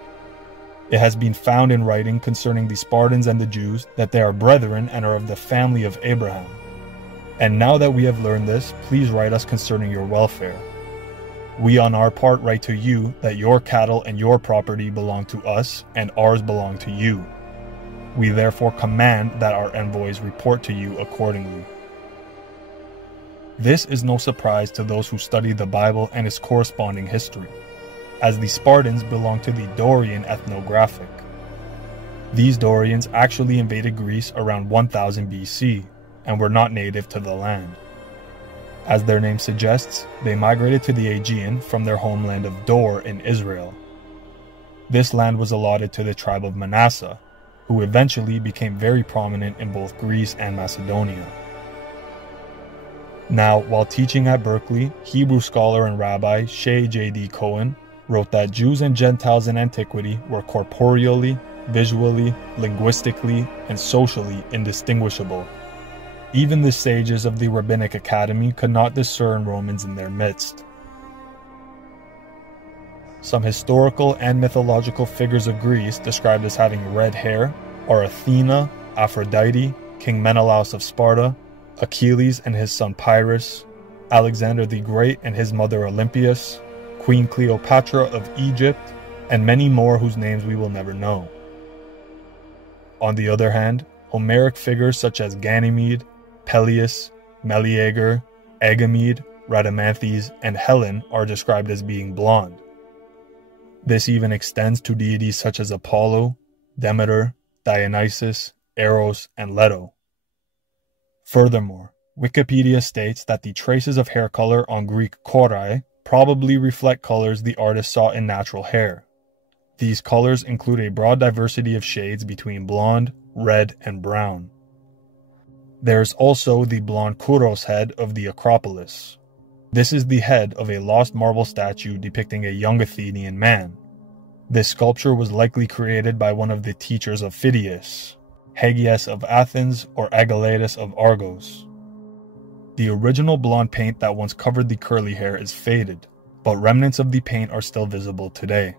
It has been found in writing concerning the Spartans and the Jews that they are brethren and are of the family of Abraham. And now that we have learned this, please write us concerning your welfare. We on our part write to you that your cattle and your property belong to us, and ours belong to you. We therefore command that our envoys report to you accordingly. This is no surprise to those who study the Bible and its corresponding history, as the Spartans belong to the Dorian ethnographic. These Dorians actually invaded Greece around 1000 BC and were not native to the land. As their name suggests, they migrated to the Aegean from their homeland of Dor in Israel. This land was allotted to the tribe of Manasseh, who eventually became very prominent in both Greece and Macedonia. Now, while teaching at Berkeley, Hebrew scholar and rabbi Shea J.D. Cohen wrote that Jews and Gentiles in antiquity were corporeally, visually, linguistically, and socially indistinguishable. Even the sages of the Rabbinic Academy could not discern Romans in their midst. Some historical and mythological figures of Greece described as having red hair are Athena, Aphrodite, King Menelaus of Sparta, Achilles and his son Pyrrhus, Alexander the Great and his mother Olympias, Queen Cleopatra of Egypt, and many more whose names we will never know. On the other hand, Homeric figures such as Ganymede, Peleus, Meleager, Agamede, Rhadamanthys, and Helen are described as being blonde. This even extends to deities such as Apollo, Demeter, Dionysus, Eros, and Leto. Furthermore, Wikipedia states that the traces of hair color on Greek korai probably reflect colors the artist saw in natural hair. These colors include a broad diversity of shades between blonde, red, and brown. There is also the blonde Kouros head of the Acropolis. This is the head of a lost marble statue depicting a young Athenian man. This sculpture was likely created by one of the teachers of Phidias, Hegias of Athens or Agelatus of Argos. The original blonde paint that once covered the curly hair is faded, but remnants of the paint are still visible today.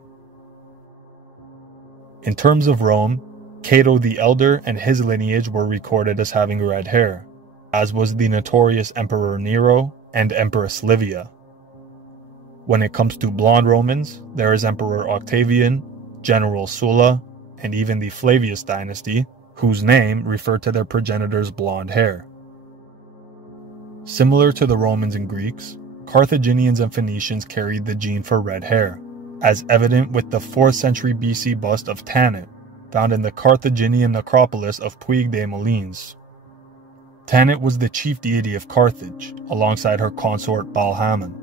In terms of Rome, Cato the Elder and his lineage were recorded as having red hair, as was the notorious Emperor Nero and Empress Livia. When it comes to blonde Romans, there is Emperor Octavian, General Sulla, and even the Flavius dynasty, whose name referred to their progenitors' blonde hair. Similar to the Romans and Greeks, Carthaginians and Phoenicians carried the gene for red hair, as evident with the 4th century BC bust of Tanit, found in the Carthaginian necropolis of Puig de Molins. Tanit was the chief deity of Carthage, alongside her consort Baal-Hamon.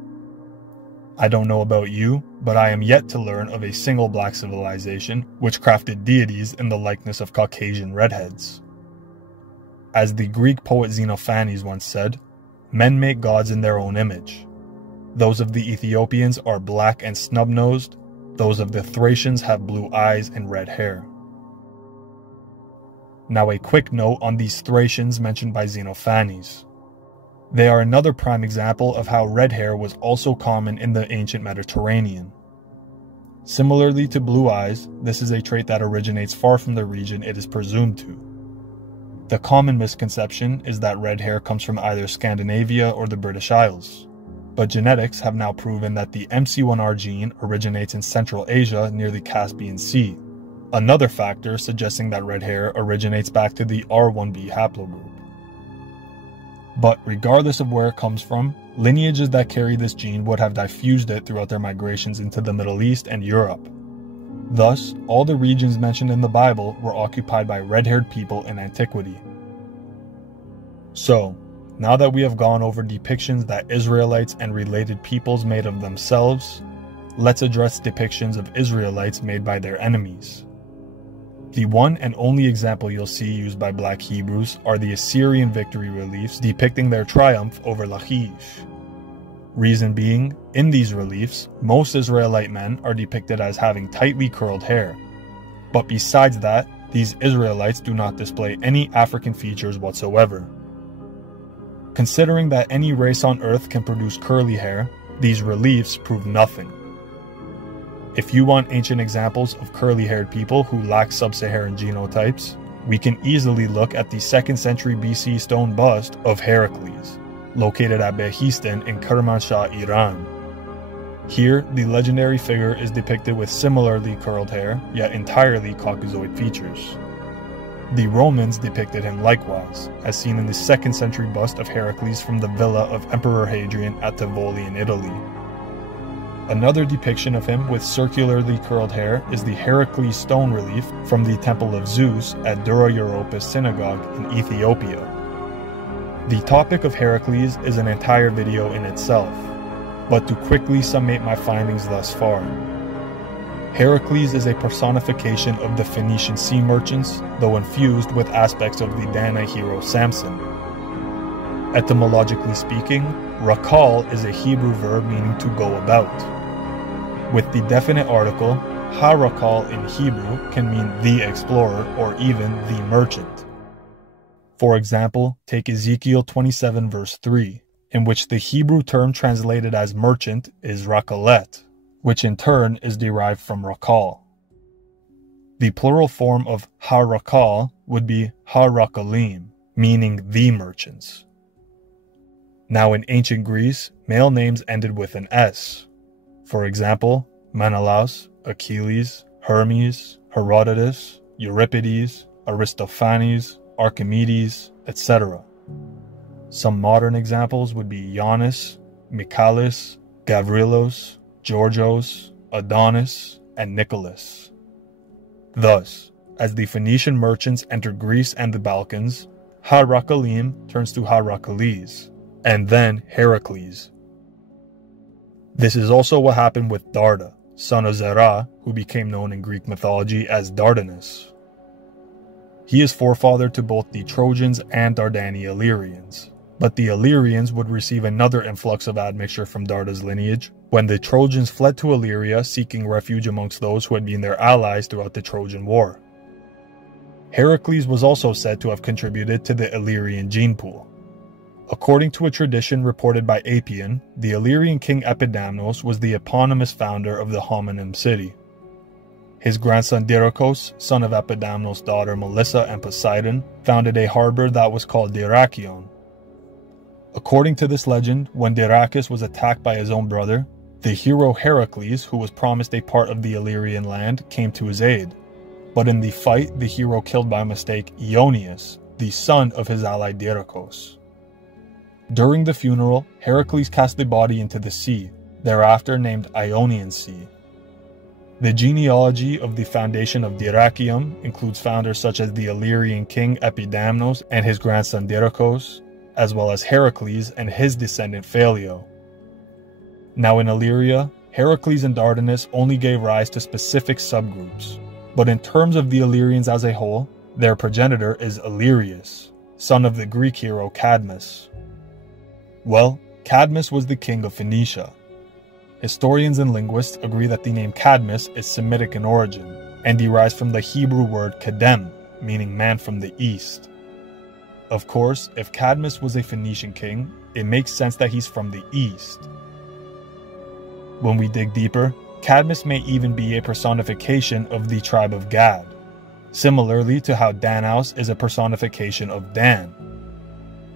I don't know about you, but I am yet to learn of a single black civilization which crafted deities in the likeness of Caucasian redheads. As the Greek poet Xenophanes once said, men make gods in their own image. Those of the Ethiopians are black and snub-nosed, those of the Thracians have blue eyes and red hair. Now a quick note on these Thracians mentioned by Xenophanes. They are another prime example of how red hair was also common in the ancient Mediterranean. Similarly to blue eyes, this is a trait that originates far from the region it is presumed to. The common misconception is that red hair comes from either Scandinavia or the British Isles, but genetics have now proven that the MC1R gene originates in Central Asia near the Caspian Sea, another factor suggesting that red hair originates back to the R1b haplogroup. But regardless of where it comes from, lineages that carry this gene would have diffused it throughout their migrations into the Middle East and Europe. Thus, all the regions mentioned in the Bible were occupied by red-haired people in antiquity. So, now that we have gone over depictions that Israelites and related peoples made of themselves, let's address depictions of Israelites made by their enemies. The one and only example you'll see used by Black Hebrews are the Assyrian victory reliefs depicting their triumph over Lachish. Reason being, in these reliefs, most Israelite men are depicted as having tightly curled hair. But besides that, these Israelites do not display any African features whatsoever. Considering that any race on earth can produce curly hair, these reliefs prove nothing. If you want ancient examples of curly-haired people who lack sub-Saharan genotypes, we can easily look at the 2nd century BC stone bust of Hercules, located at Behistun in Kermanshah, Iran. Here, the legendary figure is depicted with similarly curled hair, yet entirely Caucasoid features. The Romans depicted him likewise, as seen in the 2nd century bust of Hercules from the villa of Emperor Hadrian at Tivoli in Italy. Another depiction of him with circularly curled hair is the Hercules stone relief from the Temple of Zeus at Dura Europos Synagogue in Ethiopia. The topic of Hercules is an entire video in itself, but to quickly summate my findings thus far. Hercules is a personification of the Phoenician sea merchants, though infused with aspects of the Danaite hero Samson. Etymologically speaking, rakal is a Hebrew verb meaning to go about. With the definite article, harakal in Hebrew can mean the explorer or even the merchant. For example, take Ezekiel 27 verse 3, in which the Hebrew term translated as merchant is rakalet, which in turn is derived from rakal. The plural form of harakal would be harakalim, meaning the merchants. Now in ancient Greece, male names ended with an S. For example, Menelaus, Achilles, Hermes, Herodotus, Euripides, Aristophanes, Archimedes, etc. Some modern examples would be Giannis, Michalis, Gavrilos, Georgios, Adonis, and Nicholas. Thus, as the Phoenician merchants entered Greece and the Balkans, Harakalim turns to Heracles, and then Heracles. This is also what happened with Darda, son of Zerah, who became known in Greek mythology as Dardanus. He is forefather to both the Trojans and Dardani Illyrians, but the Illyrians would receive another influx of admixture from Darda's lineage when the Trojans fled to Illyria seeking refuge amongst those who had been their allies throughout the Trojan War. Heracles was also said to have contributed to the Illyrian gene pool. According to a tradition reported by Apian, the Illyrian king Epidamnos was the eponymous founder of the homonym city. His grandson Dyracos, son of Epidamnos' daughter Melissa and Poseidon, founded a harbor that was called Dyrrachion. According to this legend, when Dyrrhachus was attacked by his own brother, the hero Heracles, who was promised a part of the Illyrian land, came to his aid. But in the fight, the hero killed by mistake Ionius, the son of his ally Dyrrhachos. During the funeral, Heracles cast the body into the sea, thereafter named Ionian Sea. The genealogy of the foundation of Dyrrachium includes founders such as the Illyrian king Epidamnos and his grandson Dyrrhachos, as well as Heracles and his descendant Phaleo. Now in Illyria, Heracles and Dardanus only gave rise to specific subgroups, but in terms of the Illyrians as a whole, their progenitor is Illyrius, son of the Greek hero Cadmus. Well, Cadmus was the king of Phoenicia. Historians and linguists agree that the name Cadmus is Semitic in origin and derives from the Hebrew word kadem, meaning man from the east. Of course, if Cadmus was a Phoenician king, it makes sense that he's from the east. When we dig deeper, Cadmus may even be a personification of the tribe of Gad, similarly to how Danaus is a personification of Dan.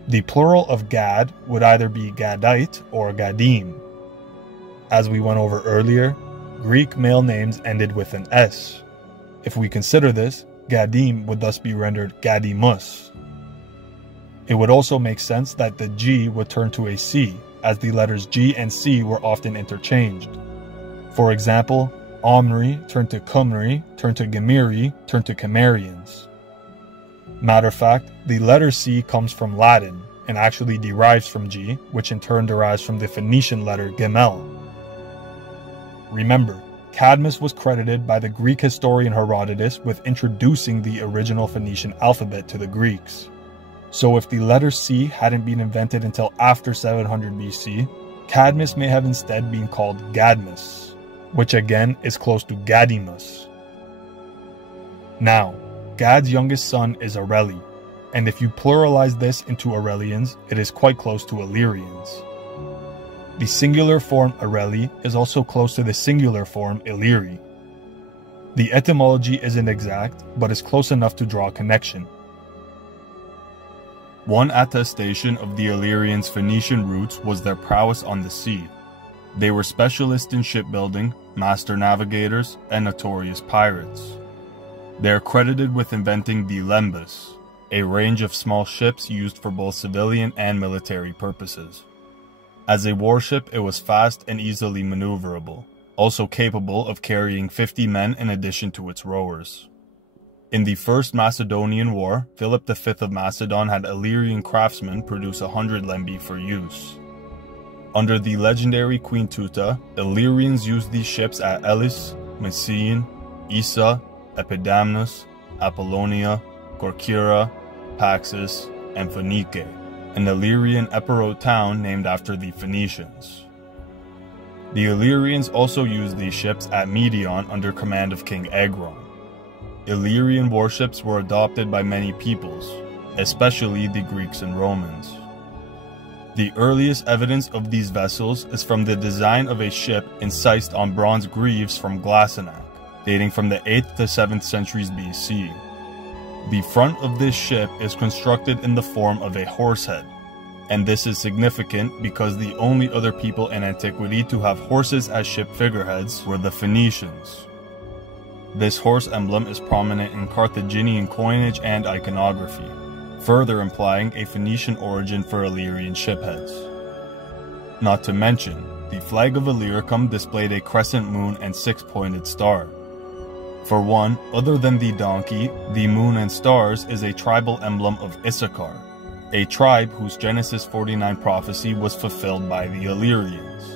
The plural of Gad would either be Gadite or Gadim. As we went over earlier, Greek male names ended with an S. If we consider this, Gadim would thus be rendered Gadimus. It would also make sense that the G would turn to a C, as the letters G and C were often interchanged. For example, Omri turned to Kumri, turned to Gemiri, turned to Camarians. Matter of fact, the letter C comes from Latin and actually derives from G, which in turn derives from the Phoenician letter Gemel. Remember, Cadmus was credited by the Greek historian Herodotus with introducing the original Phoenician alphabet to the Greeks. So if the letter C hadn't been invented until after 700 BC, Cadmus may have instead been called Gadmus, which again is close to Gadimus. Now, Gad's youngest son is Areli, and if you pluralize this into Aurelians, it is quite close to Illyrians. The singular form Areli is also close to the singular form Illyri. The etymology isn't exact, but is close enough to draw a connection. One attestation of the Illyrians' Phoenician roots was their prowess on the sea. They were specialists in shipbuilding, master navigators, and notorious pirates. They are credited with inventing the lembas, a range of small ships used for both civilian and military purposes. As a warship, it was fast and easily maneuverable, also capable of carrying 50 men in addition to its rowers. In the First Macedonian War, Philip V of Macedon had Illyrian craftsmen produce 100 lembi for use. Under the legendary Queen Tuta, Illyrians used these ships at Elis, Mycenae, Esau, Epidamnus, Apollonia, Corcyra, Paxus, and Phoenicia, an Illyrian Epirot town named after the Phoenicians. The Illyrians also used these ships at Medion under command of King Agron. Illyrian warships were adopted by many peoples, especially the Greeks and Romans. The earliest evidence of these vessels is from the design of a ship incised on bronze greaves from Glasenac, dating from the 8th to 7th centuries BC. The front of this ship is constructed in the form of a horse head, and this is significant because the only other people in antiquity to have horses as ship figureheads were the Phoenicians. This horse emblem is prominent in Carthaginian coinage and iconography, further implying a Phoenician origin for Illyrian shipheads. Not to mention, the flag of Illyricum displayed a crescent moon and six-pointed star. For one, other than the donkey, the moon and stars is a tribal emblem of Issachar, a tribe whose Genesis 49 prophecy was fulfilled by the Illyrians.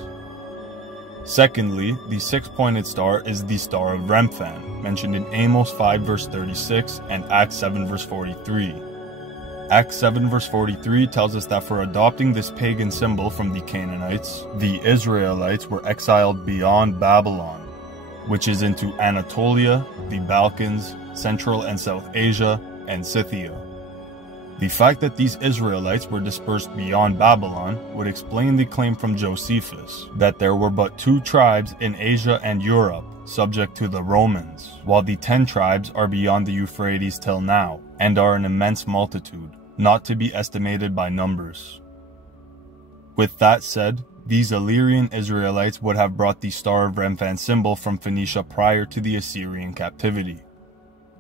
Secondly, the six-pointed star is the Star of Remphan, mentioned in Amos 5 verse 36 and Acts 7 verse 43. Acts 7 verse 43 tells us that for adopting this pagan symbol from the Canaanites, the Israelites were exiled beyond Babylon, which is into Anatolia, the Balkans, Central and South Asia, and Scythia. The fact that these Israelites were dispersed beyond Babylon would explain the claim from Josephus that there were but 2 tribes in Asia and Europe subject to the Romans, while the 10 tribes are beyond the Euphrates till now, and are an immense multitude, not to be estimated by numbers. With that said, these Illyrian Israelites would have brought the Star of Remphan symbol from Phoenicia prior to the Assyrian captivity.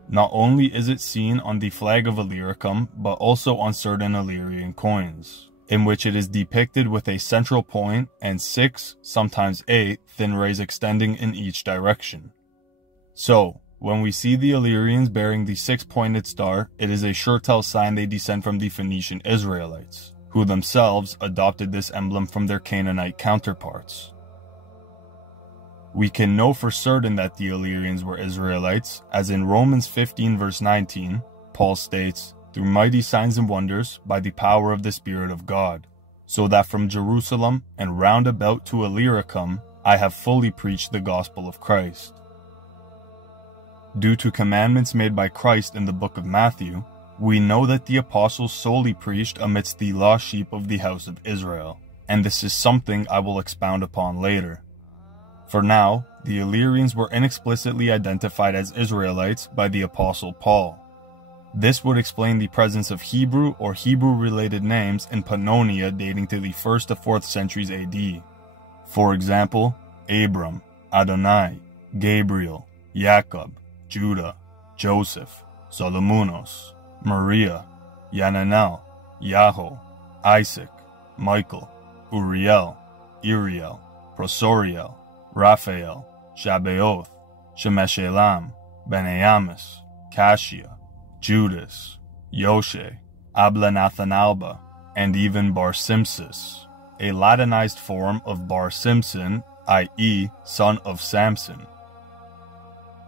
Not only is it seen on the flag of Illyricum, but also on certain Illyrian coins, in which it is depicted with a central point and 6, sometimes 8, thin rays extending in each direction. So, when we see the Illyrians bearing the 6-pointed star, it is a sure-tell sign they descend from the Phoenician Israelites, who themselves adopted this emblem from their Canaanite counterparts. We can know for certain that the Illyrians were Israelites, as in Romans 15 verse 19, Paul states, "Through mighty signs and wonders, by the power of the Spirit of God, so that from Jerusalem and round about to Illyricum, I have fully preached the gospel of Christ." Due to commandments made by Christ in the book of Matthew, we know that the apostles solely preached amidst the lost sheep of the house of Israel, and this is something I will expound upon later. For now, the Illyrians were inexplicitly identified as Israelites by the apostle Paul. This would explain the presence of Hebrew or Hebrew-related names in Pannonia dating to the 1st to 4th centuries AD. For example, Abram, Adonai, Gabriel, Jacob, Judah, Joseph, Solomonos, Maria, Yananel, Yaho, Isaac, Michael, Uriel, Iriel, Prosoriel, Raphael, Shabeoth, Shemeshelam, Beneamis, Cassia, Judas, Yoshe, Ablanathanalba, and even Bar Simsis, a Latinized form of Bar Simson, i.e., son of Samson.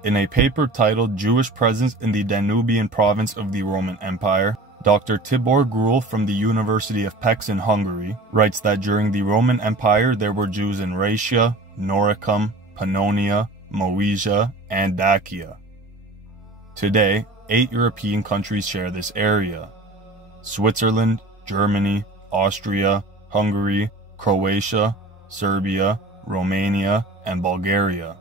In a paper titled Jewish Presence in the Danubian Province of the Roman Empire, Dr. Tibor Grul from the University of Pécs in Hungary writes that during the Roman Empire there were Jews in Raetia, Noricum, Pannonia, Moesia, and Dacia. Today, 8 European countries share this area: Switzerland, Germany, Austria, Hungary, Croatia, Serbia, Romania, and Bulgaria.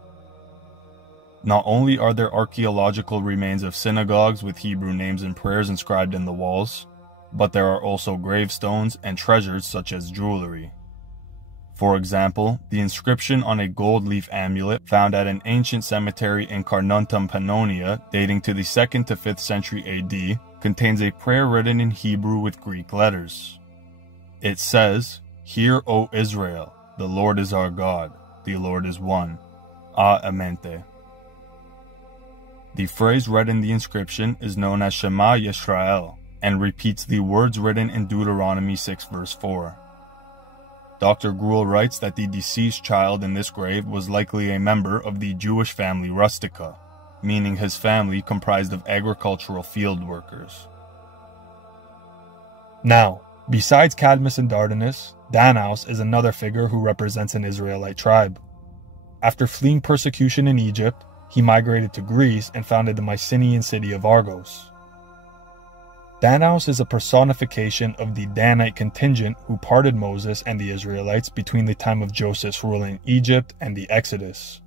Not only are there archaeological remains of synagogues with Hebrew names and prayers inscribed in the walls, but there are also gravestones and treasures such as jewelry. For example, the inscription on a gold leaf amulet found at an ancient cemetery in Carnuntum, Pannonia, dating to the 2nd to 5th century AD, contains a prayer written in Hebrew with Greek letters. It says, "Hear, O Israel, the Lord is our God, the Lord is one. Amente." The phrase read in the inscription is known as Shema Yisrael, and repeats the words written in Deuteronomy 6 verse 4. Dr. Gruel writes that the deceased child in this grave was likely a member of the Jewish family rustica, meaning his family comprised of agricultural field workers. Now, besides Cadmus and Dardanus, Danaus is another figure who represents an Israelite tribe. After fleeing persecution in Egypt, he migrated to Greece and founded the Mycenaean city of Argos. Danaus is a personification of the Danite contingent who parted Moses and the Israelites between the time of Joseph's rule in Egypt and the Exodus.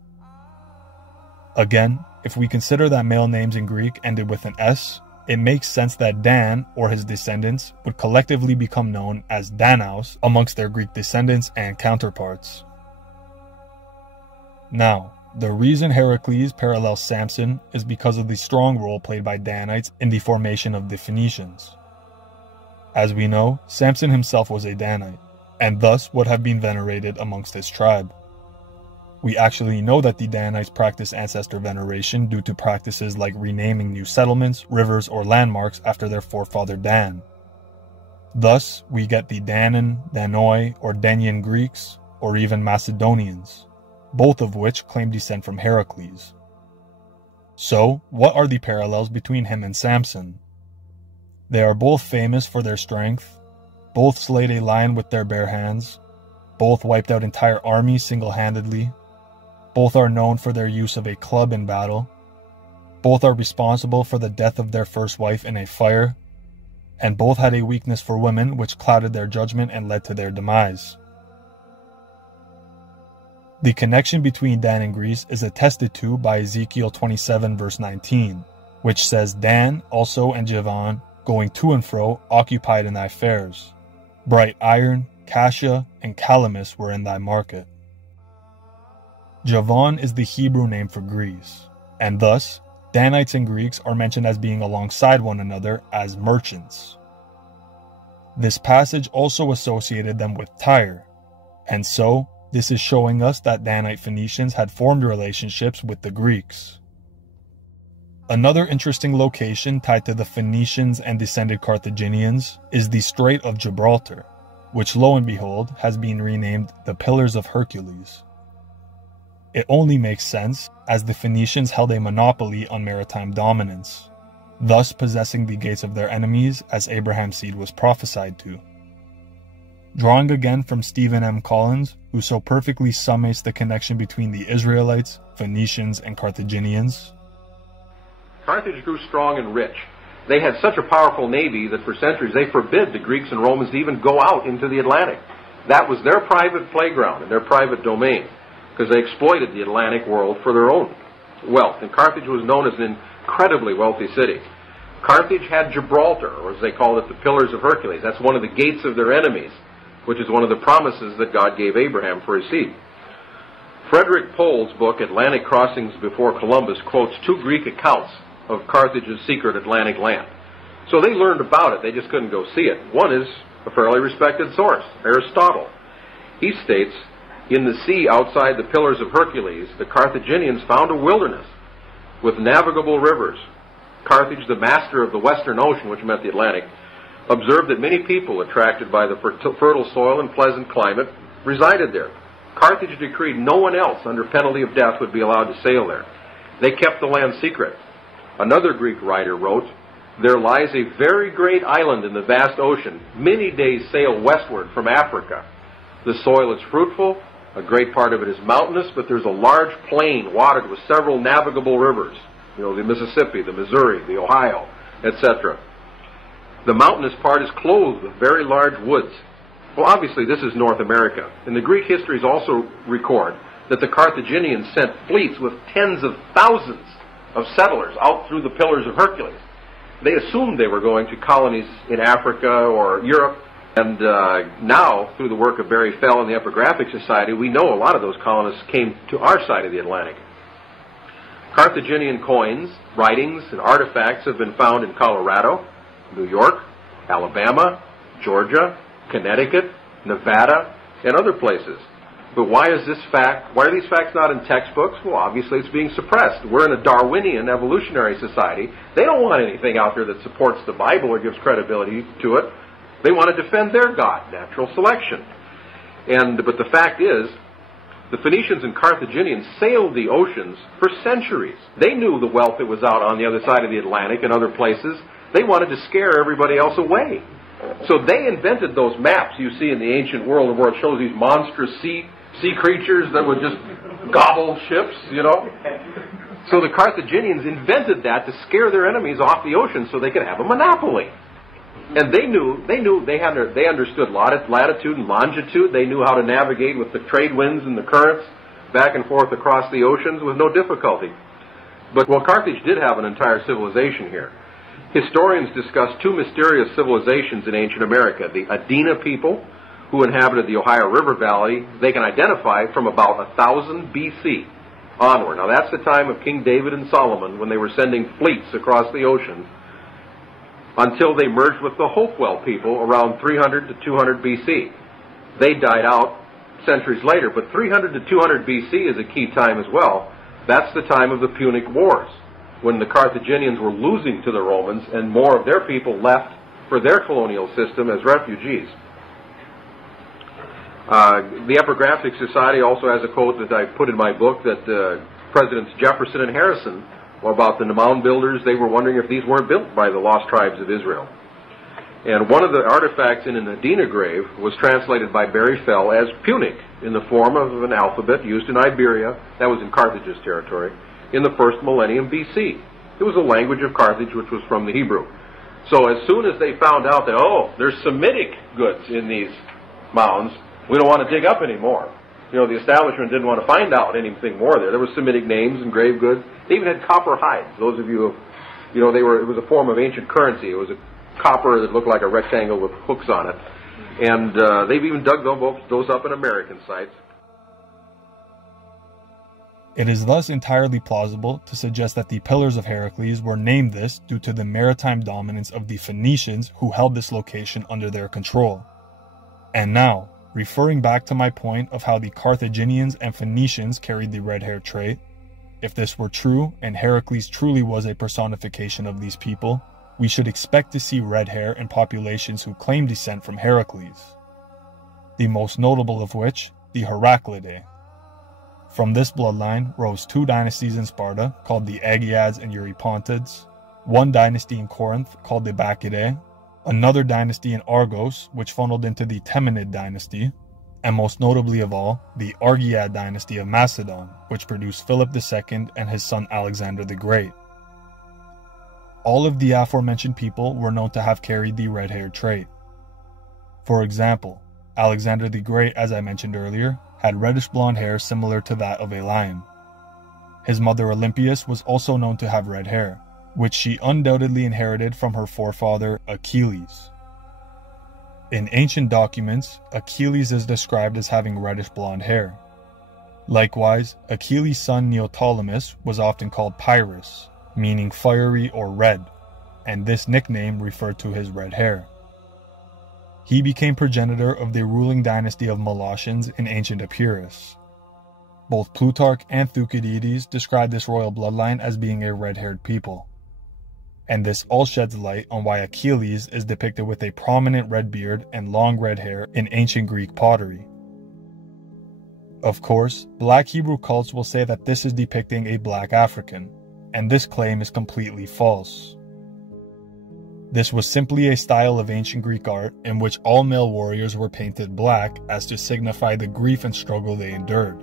Again, if we consider that male names in Greek ended with an S, it makes sense that Dan, or his descendants, would collectively become known as Danaus amongst their Greek descendants and counterparts. Now, the reason Hercules parallels Samson is because of the strong role played by Danites in the formation of the Phoenicians. As we know, Samson himself was a Danite, and thus would have been venerated amongst his tribe. We actually know that the Danites practiced ancestor veneration due to practices like renaming new settlements, rivers, or landmarks after their forefather Dan. Thus, we get the Danan, Danoi, or Danian Greeks, or even Macedonians, both of which claim descent from Hercules. So, what are the parallels between him and Samson? They are both famous for their strength, both slayed a lion with their bare hands, both wiped out entire armies single-handedly, both are known for their use of a club in battle, both are responsible for the death of their first wife in a fire, and both had a weakness for women which clouded their judgment and led to their demise. The connection between Dan and Greece is attested to by Ezekiel 27 verse 19, which says, "Dan also and Javan, going to and fro, occupied in thy fairs. Bright iron, cassia, and calamus were in thy market." Javan is the Hebrew name for Greece, and thus, Danites and Greeks are mentioned as being alongside one another as merchants. This passage also associated them with Tyre, and so, this is showing us that Danite Phoenicians had formed relationships with the Greeks. Another interesting location tied to the Phoenicians and descended Carthaginians is the Strait of Gibraltar, which lo and behold has been renamed the Pillars of Hercules. It only makes sense as the Phoenicians held a monopoly on maritime dominance, thus possessing the gates of their enemies as Abraham's seed was prophesied to. Drawing again from Stephen M. Collins, who so perfectly summates the connection between the Israelites, Phoenicians, and Carthaginians. Carthage grew strong and rich. They had such a powerful navy that for centuries they forbid the Greeks and Romans to even go out into the Atlantic. That was their private playground and their private domain, because they exploited the Atlantic world for their own wealth. And Carthage was known as an incredibly wealthy city. Carthage had Gibraltar, or as they called it, the Pillars of Hercules. That's one of the gates of their enemies, which is one of the promises that God gave Abraham for his seed. Frederick Pohl's book, Atlantic Crossings Before Columbus, quotes 2 Greek accounts of Carthage's secret Atlantic land. So they learned about it, they just couldn't go see it. One is a fairly respected source, Aristotle. He states, in the sea outside the Pillars of Hercules, the Carthaginians found a wilderness with navigable rivers. Carthage, the master of the Western Ocean, which meant the Atlantic, observed that many people attracted by the fertile soil and pleasant climate resided there. Carthage decreed no one else under penalty of death would be allowed to sail there. They kept the land secret. Another Greek writer wrote, "There lies a very great island in the vast ocean, many days' sail westward from Africa. The soil is fruitful, a great part of it is mountainous, but there's a large plain watered with several navigable rivers, the Mississippi, the Missouri, the Ohio, etc. The mountainous part is clothed with very large woods." Well, obviously this is North America. And the Greek histories also record that the Carthaginians sent fleets with tens of thousands of settlers out through the Pillars of Hercules. They assumed they were going to colonies in Africa or Europe, And now, through the work of Barry Fell and the Epigraphic Society, we know a lot of those colonists came to our side of the Atlantic. Carthaginian coins, writings, and artifacts have been found in Colorado, New York, Alabama, Georgia, Connecticut, Nevada, and other places. But why are these facts not in textbooks? Well, obviously it's being suppressed. We're in a Darwinian evolutionary society. They don't want anything out there that supports the Bible or gives credibility to it. They want to defend their God, natural selection. But the fact is, the Phoenicians and Carthaginians sailed the oceans for centuries. They knew the wealth that was out on the other side of the Atlantic and other places. They wanted to scare everybody else away. So they invented those maps you see in the ancient world where it shows these monstrous sea creatures that would just gobble ships, you know. So the Carthaginians invented that to scare their enemies off the ocean so they could have a monopoly. And they understood latitude and longitude. They knew how to navigate with the trade winds and the currents back and forth across the oceans with no difficulty. But, well, Carthage did have an entire civilization here. Historians discuss two mysterious civilizations in ancient America. The Adena people, who inhabited the Ohio River Valley, they can identify from about 1000 BC onward. Now that's the time of King David and Solomon when they were sending fleets across the ocean until they merged with the Hopewell people around 300 to 200 BC. They died out centuries later, but 300 to 200 BC is a key time as well. That's the time of the Punic Wars, when the Carthaginians were losing to the Romans and more of their people left for their colonial system as refugees. The Epigraphic Society also has a quote that I put in my book that Presidents Jefferson and Harrison, about the mound builders, they were wondering if these weren't built by the lost tribes of Israel. And one of the artifacts in an Adena grave was translated by Barry Fell as Punic in the form of an alphabet used in Iberia, that was in Carthage's territory, in the first millennium BC. It was a language of Carthage which was from the Hebrew. So as soon as they found out that, oh, there's Semitic goods in these mounds, we don't want to dig up anymore. You know, the establishment didn't want to find out anything more there. There were Semitic names and grave goods. They even had copper hides. Those of you who, it was a form of ancient currency. It was a copper that looked like a rectangle with hooks on it. And they've even dug those up in American sites. It is thus entirely plausible to suggest that the Pillars of Hercules were named this due to the maritime dominance of the Phoenicians who held this location under their control. And now, referring back to my point of how the Carthaginians and Phoenicians carried the red hair trait, if this were true and Hercules truly was a personification of these people, we should expect to see red hair in populations who claim descent from Hercules. The most notable of which, the Heraclidae. From this bloodline rose two dynasties in Sparta called the Agiads and Eurypontids, one dynasty in Corinth called the Bacchidae, another dynasty in Argos, which funneled into the Temenid dynasty, and most notably of all, the Argead dynasty of Macedon, which produced Philip II and his son Alexander the Great. All of the aforementioned people were known to have carried the red-haired trait. For example, Alexander the Great, as I mentioned earlier, had reddish blonde hair similar to that of a lion. His mother Olympias was also known to have red hair, which she undoubtedly inherited from her forefather Achilles. In ancient documents, Achilles is described as having reddish blonde hair. Likewise, Achilles' son Neoptolemus was often called Pyrrhus, meaning fiery or red, and this nickname referred to his red hair. He became progenitor of the ruling dynasty of Molossians in ancient Epirus. Both Plutarch and Thucydides describe this royal bloodline as being a red-haired people. And this all sheds light on why Achilles is depicted with a prominent red beard and long red hair in ancient Greek pottery. Of course, black Hebrew cults will say that this is depicting a black African, and this claim is completely false. This was simply a style of ancient Greek art in which all male warriors were painted black as to signify the grief and struggle they endured.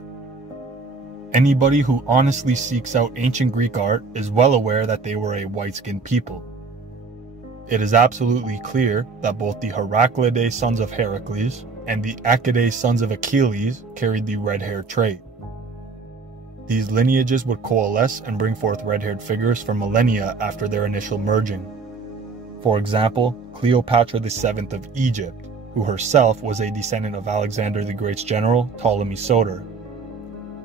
Anybody who honestly seeks out ancient Greek art is well aware that they were a white-skinned people. It is absolutely clear that both the Heraclidae sons of Heracles and the Achaedae sons of Achilles carried the red-haired trait. These lineages would coalesce and bring forth red-haired figures for millennia after their initial merging. For example, Cleopatra VII of Egypt, who herself was a descendant of Alexander the Great's general, Ptolemy Soter.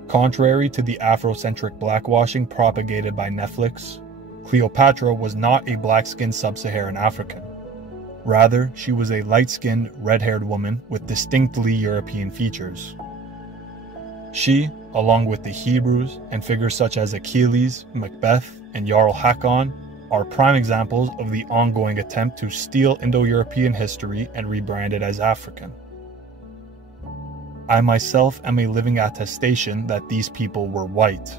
Contrary to the Afrocentric blackwashing propagated by Netflix, Cleopatra was not a black-skinned sub-Saharan African. Rather, she was a light-skinned, red-haired woman with distinctly European features. She, along with the Hebrews and figures such as Achilles, Macbeth, and Jarl Hakon, are prime examples of the ongoing attempt to steal Indo-European history and rebrand it as African. I myself am a living attestation that these people were white.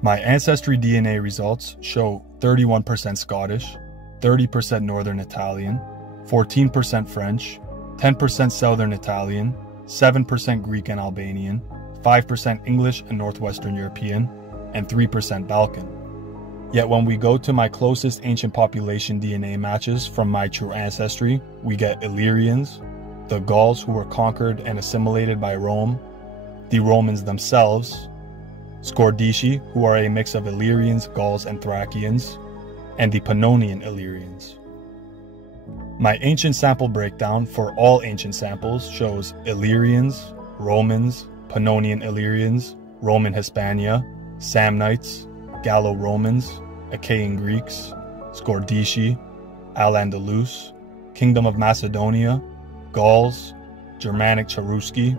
My ancestry DNA results show 31% Scottish, 30% Northern Italian, 14% French, 10% Southern Italian, 7% Greek and Albanian, 5% English and Northwestern European, and 3% Balkan. Yet when we go to my closest ancient population DNA matches from my true ancestry, we get Illyrians, the Gauls who were conquered and assimilated by Rome, the Romans themselves, Scordisci, who are a mix of Illyrians, Gauls, and Thracians, and the Pannonian Illyrians. My ancient sample breakdown for all ancient samples shows Illyrians, Romans, Pannonian Illyrians, Roman Hispania, Samnites, Gallo-Romans, Achaean Greeks, Scordisci, Al-Andalus, Kingdom of Macedonia, Gauls, Germanic Cherusci,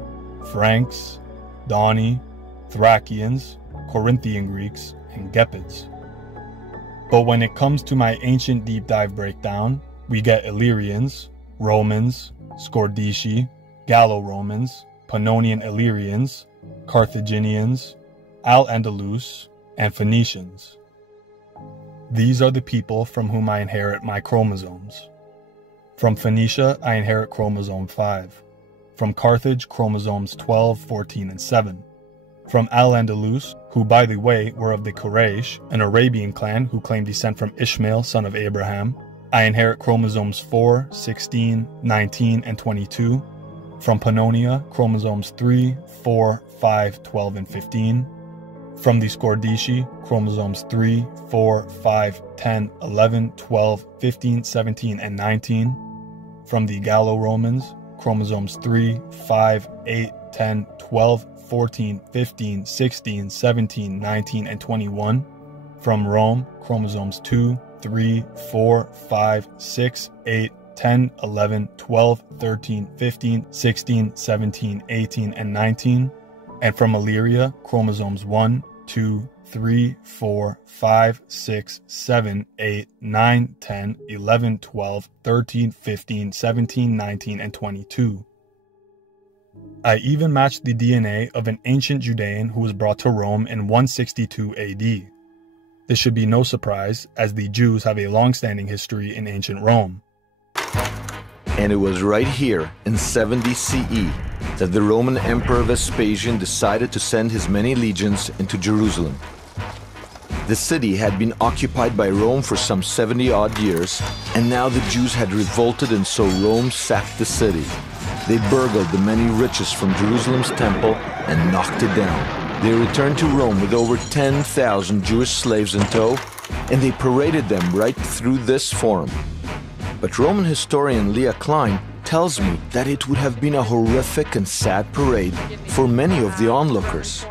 Franks, Dani, Thracians, Corinthian Greeks, and Gepids. But when it comes to my ancient deep dive breakdown, we get Illyrians, Romans, Scordisci, Gallo-Romans, Pannonian Illyrians, Carthaginians, Al-Andalus, and Phoenicians. These are the people from whom I inherit my chromosomes. From Phoenicia, I inherit chromosome 5. From Carthage, chromosomes 12, 14, and 7. From Al-Andalus, who by the way were of the Quraysh, an Arabian clan who claimed descent from Ishmael, son of Abraham, I inherit chromosomes 4, 16, 19, and 22. From Pannonia, chromosomes 3, 4, 5, 12, and 15. From the Scordisci, chromosomes 3, 4, 5, 10, 11, 12, 15, 17, and 19. From the Gallo-Romans, chromosomes 3, 5, 8, 10, 12, 14, 15, 16, 17, 19, and 21. From Rome, chromosomes 2, 3, 4, 5, 6, 8, 10, 11, 12, 13, 15, 16, 17, 18, and 19. And from Illyria, chromosomes 1, 2, 3, 4, 5, 6, 7, 8, 9, 10, 11, 12, 13, 15, 17, 19, and 22. I even matched the DNA of an ancient Judean who was brought to Rome in 162 AD. This should be no surprise, as the Jews have a long-standing history in ancient Rome. And it was right here, in 70 CE, that the Roman Emperor Vespasian decided to send his many legions into Jerusalem. The city had been occupied by Rome for some 70-odd years, and now the Jews had revolted, and so Rome sacked the city. They burgled the many riches from Jerusalem's temple and knocked it down. They returned to Rome with over 10,000 Jewish slaves in tow, and they paraded them right through this forum. But Roman historian Leah Klein tells me that it would have been a horrific and sad parade for many of the onlookers.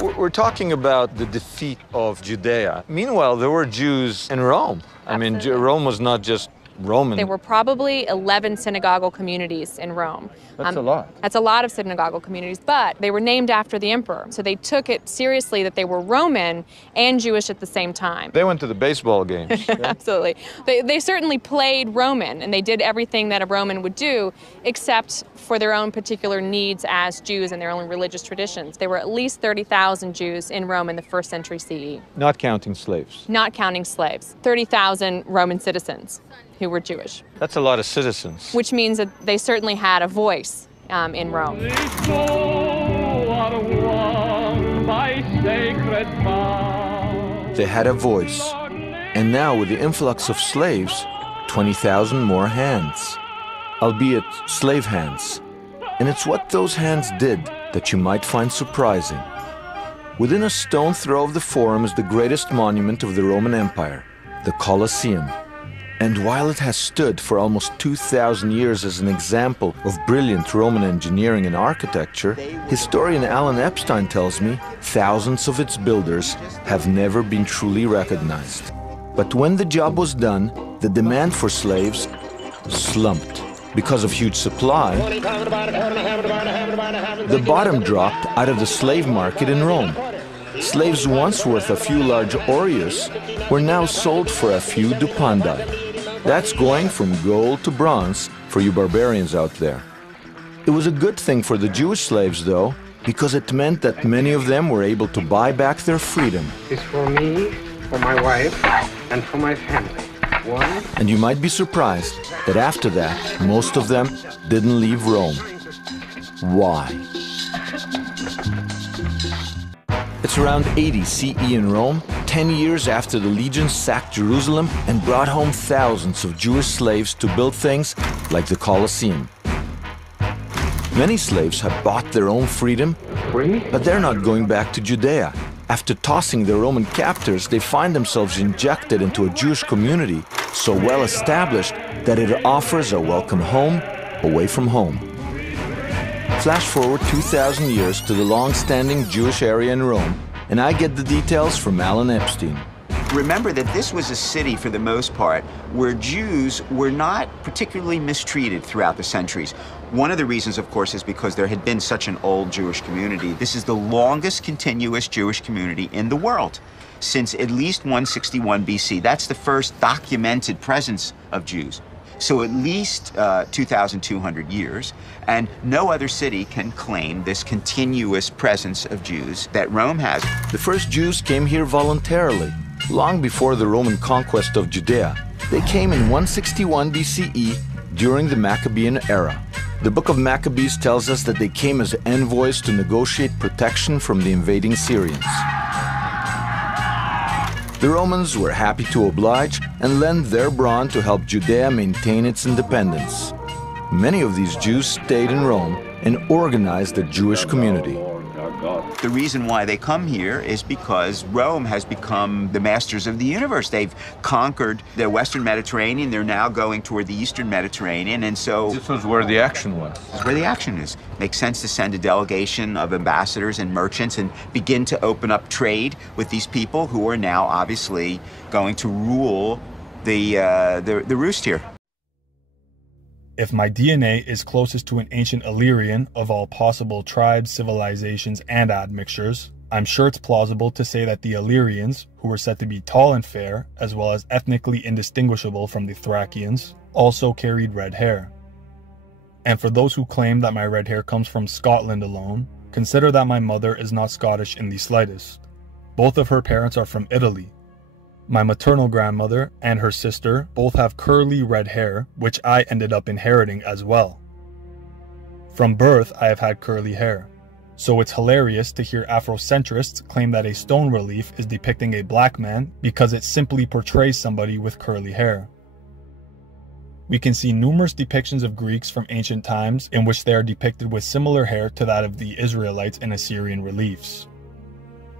We're talking about the defeat of Judea. Meanwhile, there were Jews in Rome. I mean, Rome was not just Roman. There were probably 11 synagogal communities in Rome. That's a lot. That's a lot of synagogal communities, but they were named after the emperor. So they took it seriously that they were Roman and Jewish at the same time. They went to the baseball games. Absolutely. They certainly played Roman, and they did everything that a Roman would do, except for their own particular needs as Jews and their own religious traditions. There were at least 30,000 Jews in Rome in the 1st century CE. Not counting slaves. Not counting slaves. 30,000 Roman citizens who were Jewish. That's a lot of citizens. Which means that they certainly had a voice in Rome. They had a voice. And now with the influx of slaves, 20,000 more hands. Albeit slave hands. And it's what those hands did that you might find surprising. Within a stone throw of the Forum is the greatest monument of the Roman Empire, the Colosseum. And while it has stood for almost 2,000 years as an example of brilliant Roman engineering and architecture, historian Alan Epstein tells me thousands of its builders have never been truly recognized. But when the job was done, the demand for slaves slumped. Because of huge supply, the bottom dropped out of the slave market in Rome. Slaves once worth a few large aureus were now sold for a few dupandi. That's going from gold to bronze for you barbarians out there. It was a good thing for the Jewish slaves, though, because it meant that many of them were able to buy back their freedom. It's for me, for my wife, and for my family. One. And you might be surprised that after that, most of them didn't leave Rome. Why? It's around 80 CE in Rome, 10 years after the legions sacked Jerusalem and brought home thousands of Jewish slaves to build things like the Colosseum. Many slaves have bought their own freedom, but they're not going back to Judea. After tossing their Roman captors, they find themselves injected into a Jewish community so well established that it offers a welcome home away from home. Flash forward 2,000 years to the long-standing Jewish area in Rome, and I get the details from Alan Epstein. Remember that this was a city, for the most part, where Jews were not particularly mistreated throughout the centuries. One of the reasons, of course, is because there had been such an old Jewish community. This is the longest continuous Jewish community in the world since at least 161 BC. That's the first documented presence of Jews. So at least 2,200 years, and no other city can claim this continuous presence of Jews that Rome has. The first Jews came here voluntarily, long before the Roman conquest of Judea. They came in 161 BCE during the Maccabean era. The book of Maccabees tells us that they came as envoys to negotiate protection from the invading Syrians. The Romans were happy to oblige and lend their brawn to help Judea maintain its independence. Many of these Jews stayed in Rome and organized a Jewish community. The reason why they come here is because Rome has become the masters of the universe. They've conquered the Western Mediterranean. They're now going toward the Eastern Mediterranean, and so... This was where the action was. This is where the action is. Makes sense to send a delegation of ambassadors and merchants and begin to open up trade with these people who are now obviously going to rule the roost here. If my DNA is closest to an ancient Illyrian of all possible tribes, civilizations, and admixtures, I'm sure it's plausible to say that the Illyrians, who were said to be tall and fair, as well as ethnically indistinguishable from the Thracians, also carried red hair. And for those who claim that my red hair comes from Scotland alone, consider that my mother is not Scottish in the slightest. Both of her parents are from Italy. My maternal grandmother and her sister both have curly red hair, which I ended up inheriting as well. From birth, I have had curly hair, so it's hilarious to hear Afrocentrists claim that a stone relief is depicting a black man because it simply portrays somebody with curly hair. We can see numerous depictions of Greeks from ancient times in which they are depicted with similar hair to that of the Israelites in Assyrian reliefs.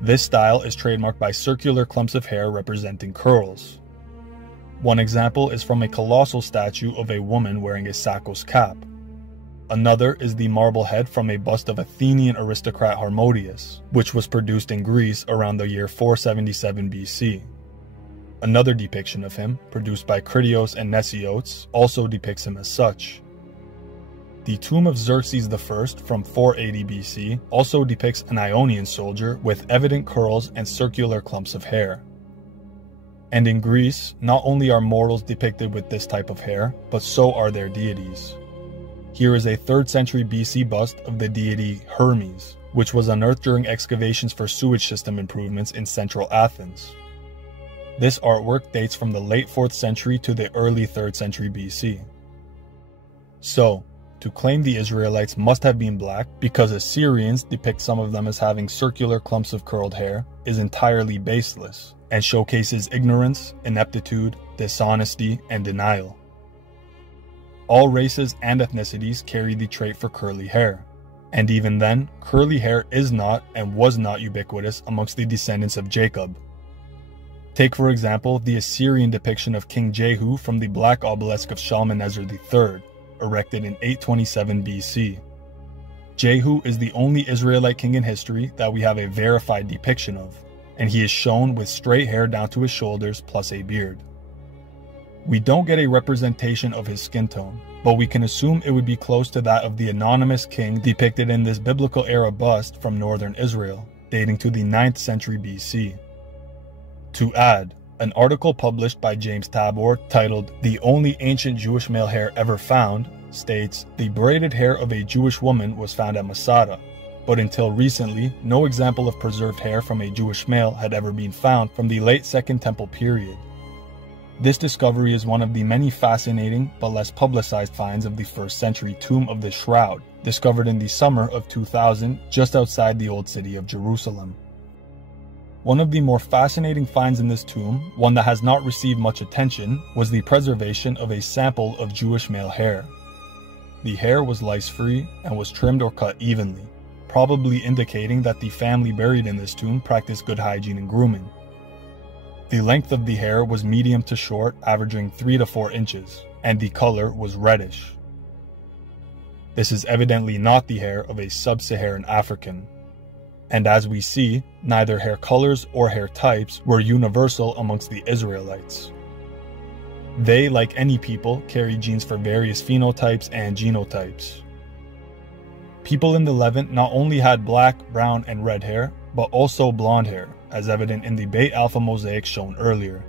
This style is trademarked by circular clumps of hair representing curls. One example is from a colossal statue of a woman wearing a Sakos cap. Another is the marble head from a bust of Athenian aristocrat Harmodius, which was produced in Greece around the year 477 BC. Another depiction of him, produced by Critios and Nesiotes, also depicts him as such. The tomb of Xerxes I from 480 BC also depicts an Ionian soldier with evident curls and circular clumps of hair. And in Greece, not only are mortals depicted with this type of hair, but so are their deities. Here is a 3rd century BC bust of the deity Hermes, which was unearthed during excavations for sewage system improvements in central Athens. This artwork dates from the late 4th century to the early 3rd century BC. So, to claim the Israelites must have been black because Assyrians depict some of them as having circular clumps of curled hair is entirely baseless and showcases ignorance, ineptitude, dishonesty, and denial. All races and ethnicities carry the trait for curly hair, and even then, curly hair is not and was not ubiquitous amongst the descendants of Jacob. Take, for example, the Assyrian depiction of King Jehu from the Black Obelisk of Shalmaneser III, erected in 827 BC. Jehu is the only Israelite king in history that we have a verified depiction of, and he is shown with straight hair down to his shoulders plus a beard. We don't get a representation of his skin tone, but we can assume it would be close to that of the anonymous king depicted in this biblical era bust from northern Israel, dating to the 9th century BC. To add, an article published by James Tabor titled "The Only Ancient Jewish Male Hair Ever Found" states, the braided hair of a Jewish woman was found at Masada, but until recently, no example of preserved hair from a Jewish male had ever been found from the late Second Temple period. This discovery is one of the many fascinating but less publicized finds of the 1st century tomb of the Shroud, discovered in the summer of 2000 just outside the old city of Jerusalem. One of the more fascinating finds in this tomb, one that has not received much attention, was the preservation of a sample of Jewish male hair. The hair was lice-free and was trimmed or cut evenly, probably indicating that the family buried in this tomb practiced good hygiene and grooming. The length of the hair was medium to short, averaging 3 to 4 inches, and the color was reddish. This is evidently not the hair of a sub-Saharan African. And as we see, neither hair colors or hair types were universal amongst the Israelites. They, like any people, carry genes for various phenotypes and genotypes. People in the Levant not only had black, brown, and red hair, but also blonde hair, as evident in the Beit Alpha mosaics shown earlier.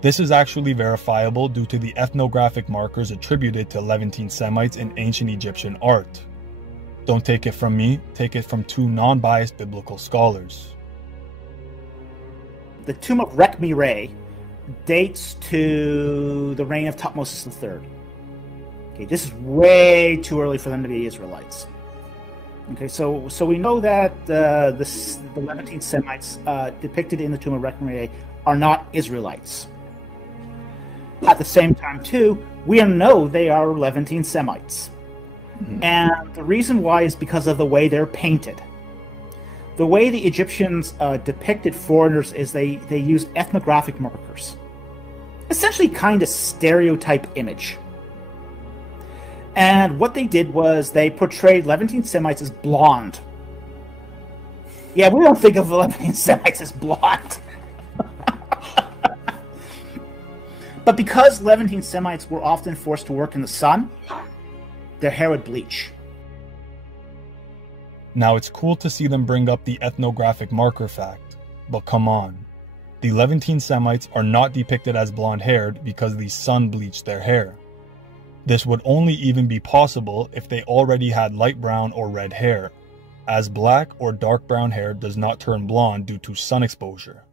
This is actually verifiable due to the ethnographic markers attributed to Levantine Semites in ancient Egyptian art. Don't take it from me, take it from 2 non-biased biblical scholars. The tomb of Rekhmire dates to the reign of Thutmose III. Okay, this is way too early for them to be Israelites. Okay, so we know that the Levantine Semites depicted in the tomb of Rekhmire are not Israelites. At the same time, too, we know they are Levantine Semites. And the reason why is because of the way they're painted. The way the Egyptians depicted foreigners is they used ethnographic markers. Essentially kind of stereotype image. And what they did was they portrayed Levantine Semites as blonde. Yeah, we don't think of Levantine Semites as blonde. But because Levantine Semites were often forced to work in the sun, their hair would bleach. Now it's cool to see them bring up the ethnographic marker fact, but come on. The Levantine Semites are not depicted as blonde-haired because the sun bleached their hair. This would only even be possible if they already had light brown or red hair, as black or dark brown hair does not turn blonde due to sun exposure.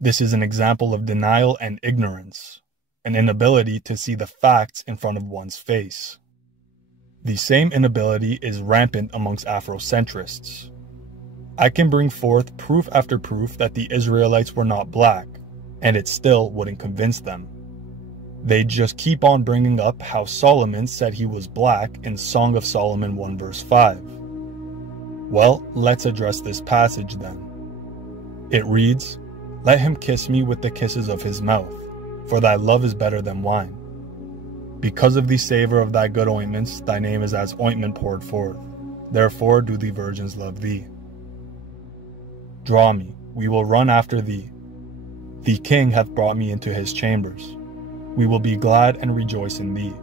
This is an example of denial and ignorance, an inability to see the facts in front of one's face. The same inability is rampant amongst Afrocentrists. I can bring forth proof after proof that the Israelites were not black, and it still wouldn't convince them. They just keep on bringing up how Solomon said he was black in Song of Solomon 1 verse 5. Well, let's address this passage then. It reads, "Let him kiss me with the kisses of his mouth, for thy love is better than wine. Because of the savor of thy good ointments, thy name is as ointment poured forth. Therefore do the virgins love thee. Draw me, we will run after thee. The king hath brought me into his chambers. We will be glad and rejoice in thee.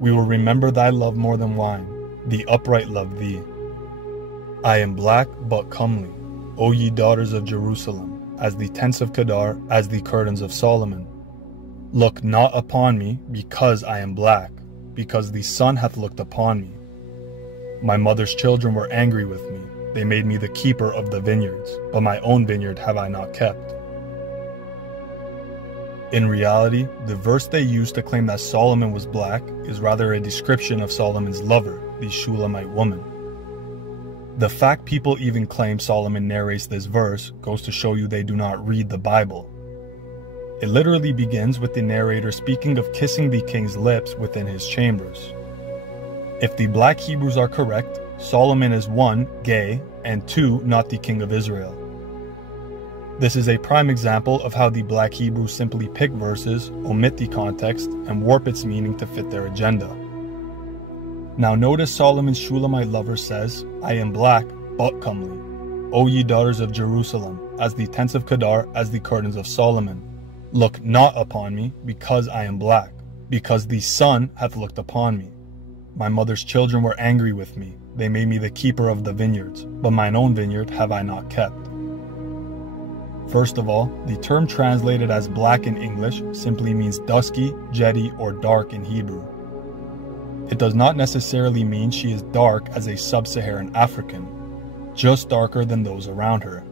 We will remember thy love more than wine. The upright love thee. I am black but comely, O ye daughters of Jerusalem, as the tents of Kedar, as the curtains of Solomon. Look not upon me, because I am black, because the sun hath looked upon me. My mother's children were angry with me. They made me the keeper of the vineyards, but my own vineyard have I not kept." In reality, the verse they used to claim that Solomon was black is rather a description of Solomon's lover, the Shulamite woman. The fact people even claim Solomon narrates this verse goes to show you they do not read the Bible. It literally begins with the narrator speaking of kissing the king's lips within his chambers. If the black Hebrews are correct, Solomon is 1, gay, and 2, not the king of Israel. This is a prime example of how the Black Hebrews simply pick verses, omit the context, and warp its meaning to fit their agenda. Now notice Solomon's Shulamite lover says, I am black, but comely. O ye daughters of Jerusalem, as the tents of Kedar, as the curtains of Solomon. Look not upon me, because I am black, because the sun hath looked upon me. My mother's children were angry with me. They made me the keeper of the vineyards, but mine own vineyard have I not kept. First of all, the term translated as black in English simply means dusky, jetty, or dark in Hebrew. It does not necessarily mean she is dark as a sub-Saharan African, just darker than those around her.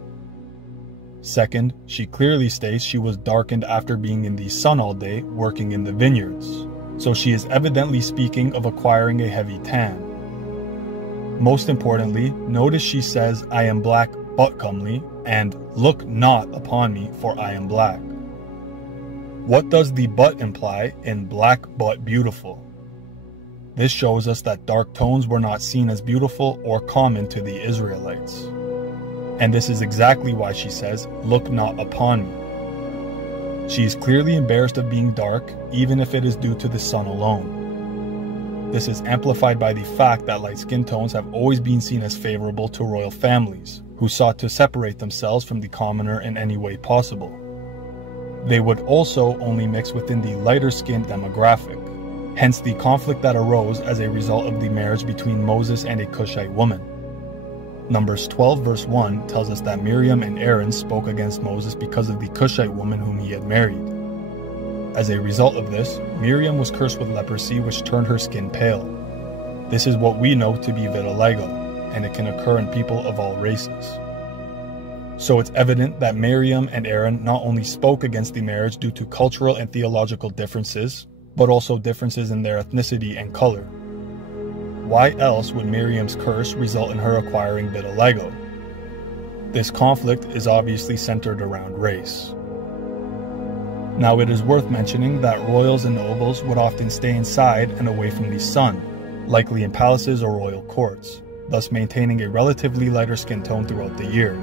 Second, she clearly states she was darkened after being in the sun all day working in the vineyards, so she is evidently speaking of acquiring a heavy tan. Most importantly, notice she says, I am black but comely, and look not upon me, for I am black. What does the but imply in black but beautiful? This shows us that dark tones were not seen as beautiful or common to the Israelites. And this is exactly why she says, look not upon me. She is clearly embarrassed of being dark, even if it is due to the sun alone. This is amplified by the fact that light skin tones have always been seen as favorable to royal families, who sought to separate themselves from the commoner in any way possible. They would also only mix within the lighter skinned demographic, hence the conflict that arose as a result of the marriage between Moses and a Cushite woman. Numbers 12 verse 1 tells us that Miriam and Aaron spoke against Moses because of the Cushite woman whom he had married. As a result of this, Miriam was cursed with leprosy, which turned her skin pale. This is what we know to be vitiligo, and it can occur in people of all races. So it's evident that Miriam and Aaron not only spoke against the marriage due to cultural and theological differences, but also differences in their ethnicity and color. Why else would Miriam's curse result in her acquiring vitiligo? This conflict is obviously centered around race. Now it is worth mentioning that royals and nobles would often stay inside and away from the sun, likely in palaces or royal courts, thus maintaining a relatively lighter skin tone throughout the year.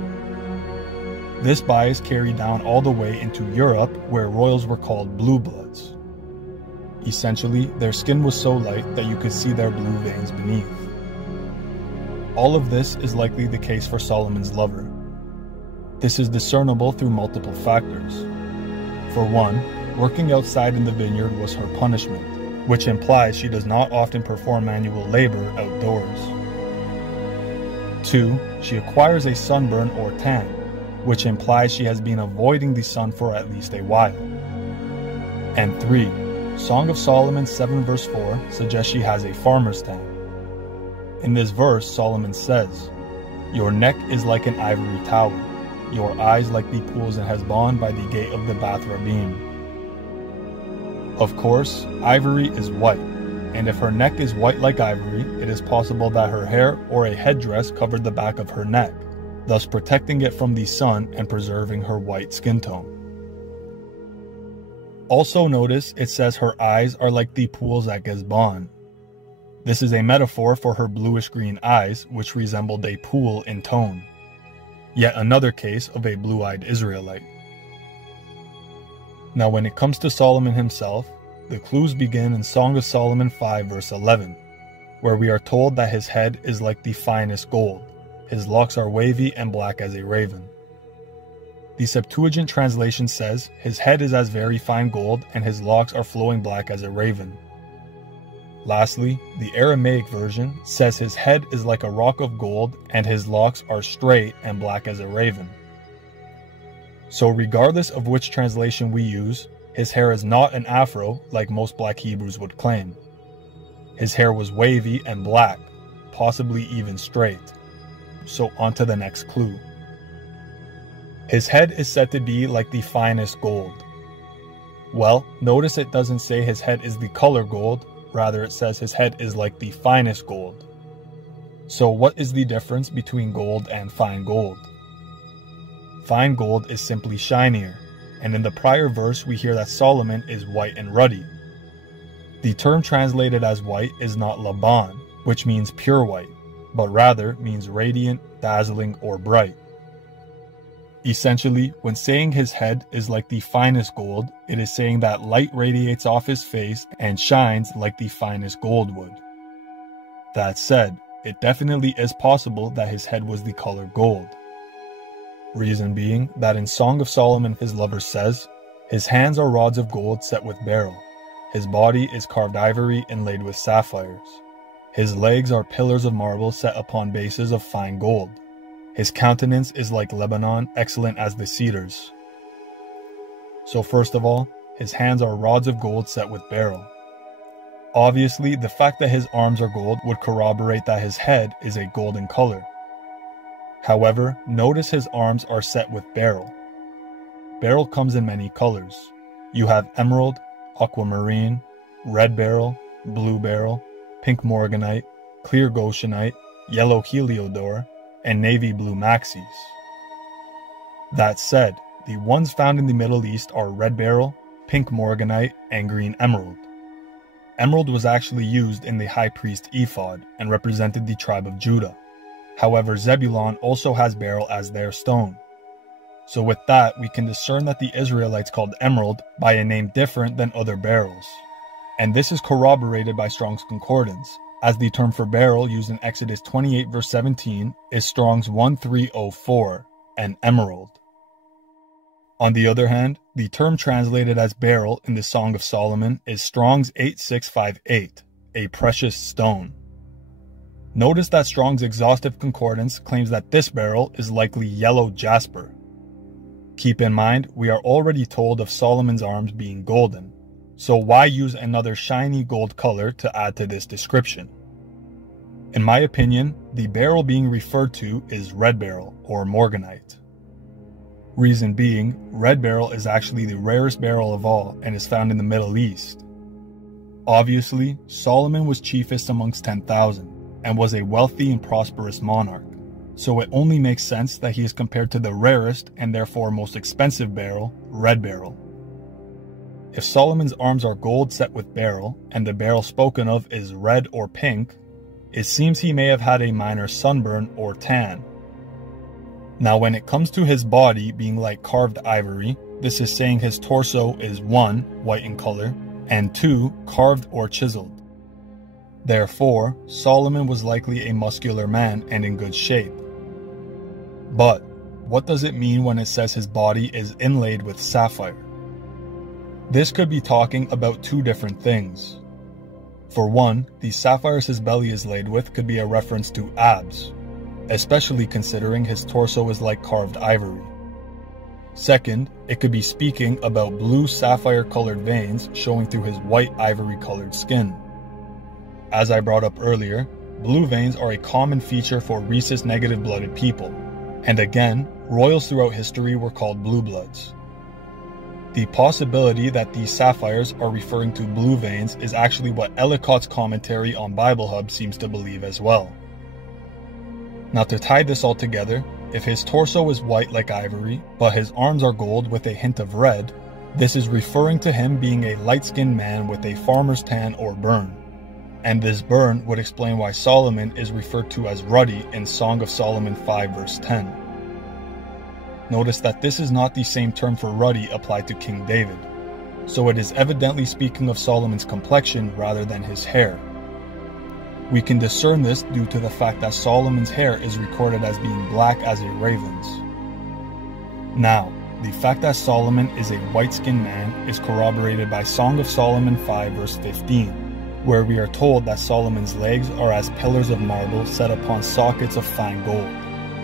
This bias carried down all the way into Europe, where royals were called blue bloods. Essentially, their skin was so light that you could see their blue veins beneath. All of this is likely the case for Solomon's lover. This is discernible through multiple factors. For one, working outside in the vineyard was her punishment, which implies she does not often perform manual labor outdoors. 2, she acquires a sunburn or tan, which implies she has been avoiding the sun for at least a while. And 3, Song of Solomon 7 verse 4 suggests she has a farmer's tan. In this verse, Solomon says, Your neck is like an ivory tower, your eyes like the pools in Heshbon by the gate of the Bath Rabbim. Of course, ivory is white, and if her neck is white like ivory, it is possible that her hair or a headdress covered the back of her neck, thus protecting it from the sun and preserving her white skin tone. Also notice it says her eyes are like the pools at Heshbon. This is a metaphor for her bluish-green eyes, which resembled a pool in tone. Yet another case of a blue-eyed Israelite. Now when it comes to Solomon himself, the clues begin in Song of Solomon 5 verse 11, where we are told that his head is like the finest gold, his locks are wavy and black as a raven. The Septuagint translation says his head is as very fine gold and his locks are flowing black as a raven. Lastly, the Aramaic version says his head is like a rock of gold and his locks are straight and black as a raven. So regardless of which translation we use, his hair is not an afro like most black Hebrews would claim. His hair was wavy and black, possibly even straight. So on to the next clue. His head is said to be like the finest gold. Well, notice it doesn't say his head is the color gold, rather it says his head is like the finest gold. So what is the difference between gold and fine gold? Fine gold is simply shinier, and in the prior verse we hear that Solomon is white and ruddy. The term translated as white is not Laban, which means pure white, but rather means radiant, dazzling, or bright. Essentially, when saying his head is like the finest gold, it is saying that light radiates off his face and shines like the finest gold would. That said, it definitely is possible that his head was the color gold. Reason being that in Song of Solomon his lover says, "His hands are rods of gold set with beryl. His body is carved ivory inlaid with sapphires. His legs are pillars of marble set upon bases of fine gold. His countenance is like Lebanon, excellent as the cedars." So first of all, his hands are rods of gold set with beryl. Obviously, the fact that his arms are gold would corroborate that his head is a golden color. However, notice his arms are set with beryl. Beryl comes in many colors. You have emerald, aquamarine, red beryl, blue beryl, pink morganite, clear goshenite, yellow heliodor, and navy blue maxis. That said, the ones found in the Middle East are red beryl, pink morganite, and green emerald. Emerald was actually used in the high priest ephod and represented the tribe of Judah. However, Zebulon also has beryl as their stone. So with that, we can discern that the Israelites called emerald by a name different than other beryls. And this is corroborated by Strong's Concordance, as the term for beryl used in Exodus 28 verse 17 is Strong's 1304, an emerald. On the other hand, the term translated as beryl in the Song of Solomon is Strong's 8658, a precious stone. Notice that Strong's exhaustive concordance claims that this beryl is likely yellow jasper. Keep in mind, we are already told of Solomon's arms being golden, so why use another shiny gold color to add to this description? In my opinion, the beryl being referred to is red beryl or morganite. Reason being, red beryl is actually the rarest beryl of all and is found in the Middle East. Obviously, Solomon was chiefest amongst 10,000 and was a wealthy and prosperous monarch, so it only makes sense that he is compared to the rarest and therefore most expensive beryl, red beryl. If Solomon's arms are gold set with beryl and the beryl spoken of is red or pink, it seems he may have had a minor sunburn or tan. Now when it comes to his body being like carved ivory, this is saying his torso is 1, white in color, and 2, carved or chiseled. Therefore, Solomon was likely a muscular man and in good shape. But what does it mean when it says his body is inlaid with sapphire? This could be talking about two different things. For one, the sapphires his belly is laid with could be a reference to abs, especially considering his torso is like carved ivory. Second, it could be speaking about blue sapphire-colored veins showing through his white ivory-colored skin. As I brought up earlier, blue veins are a common feature for rhesus negative-blooded people, and again, royals throughout history were called blue bloods. The possibility that these sapphires are referring to blue veins is actually what Ellicott's commentary on Bible Hub seems to believe as well. Now to tie this all together, if his torso is white like ivory, but his arms are gold with a hint of red, this is referring to him being a light-skinned man with a farmer's tan or burn. And this burn would explain why Solomon is referred to as ruddy in Song of Solomon 5 verse 10. Notice that this is not the same term for ruddy applied to King David, so it is evidently speaking of Solomon's complexion rather than his hair. We can discern this due to the fact that Solomon's hair is recorded as being black as a raven's. Now, the fact that Solomon is a white-skinned man is corroborated by Song of Solomon 5 verse 15, where we are told that Solomon's legs are as pillars of marble set upon sockets of fine gold.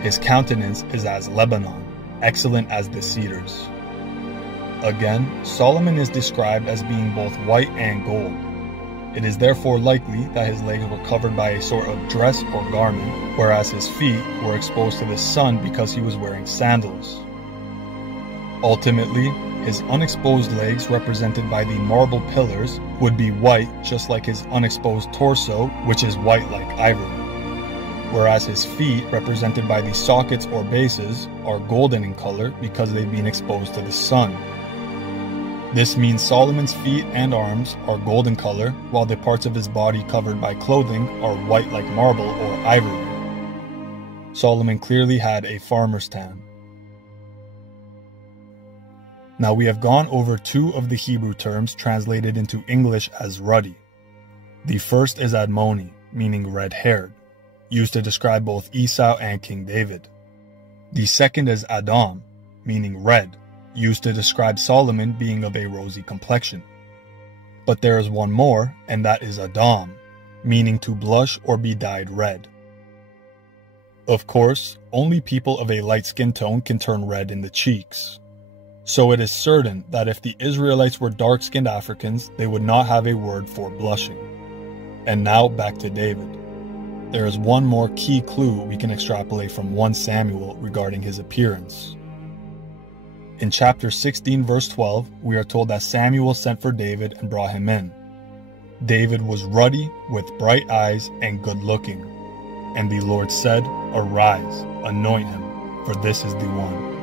His countenance is as Lebanon, excellent as the cedars. Again, Solomon is described as being both white and gold. It is therefore likely that his legs were covered by a sort of dress or garment, whereas his feet were exposed to the sun because he was wearing sandals. Ultimately, his unexposed legs, represented by the marble pillars, would be white just like his unexposed torso, which is white like ivory. Whereas his feet, represented by the sockets or bases, are golden in color because they've been exposed to the sun. This means Solomon's feet and arms are golden color, while the parts of his body covered by clothing are white like marble or ivory. Solomon clearly had a farmer's tan. Now we have gone over two of the Hebrew terms translated into English as ruddy. The first is Admoni, meaning red-haired, used to describe both Esau and King David. The second is Adam, meaning red, used to describe Solomon being of a rosy complexion. But there is one more, and that is Adam, meaning to blush or be dyed red. Of course, only people of a light skin tone can turn red in the cheeks. So it is certain that if the Israelites were dark-skinned Africans, they would not have a word for blushing. And now back to David. There is one more key clue we can extrapolate from 1 Samuel regarding his appearance. In chapter 16 verse 12, we are told that Samuel sent for David and brought him in. David was ruddy, with bright eyes, and good-looking. And the Lord said, "Arise, anoint him, for this is the one."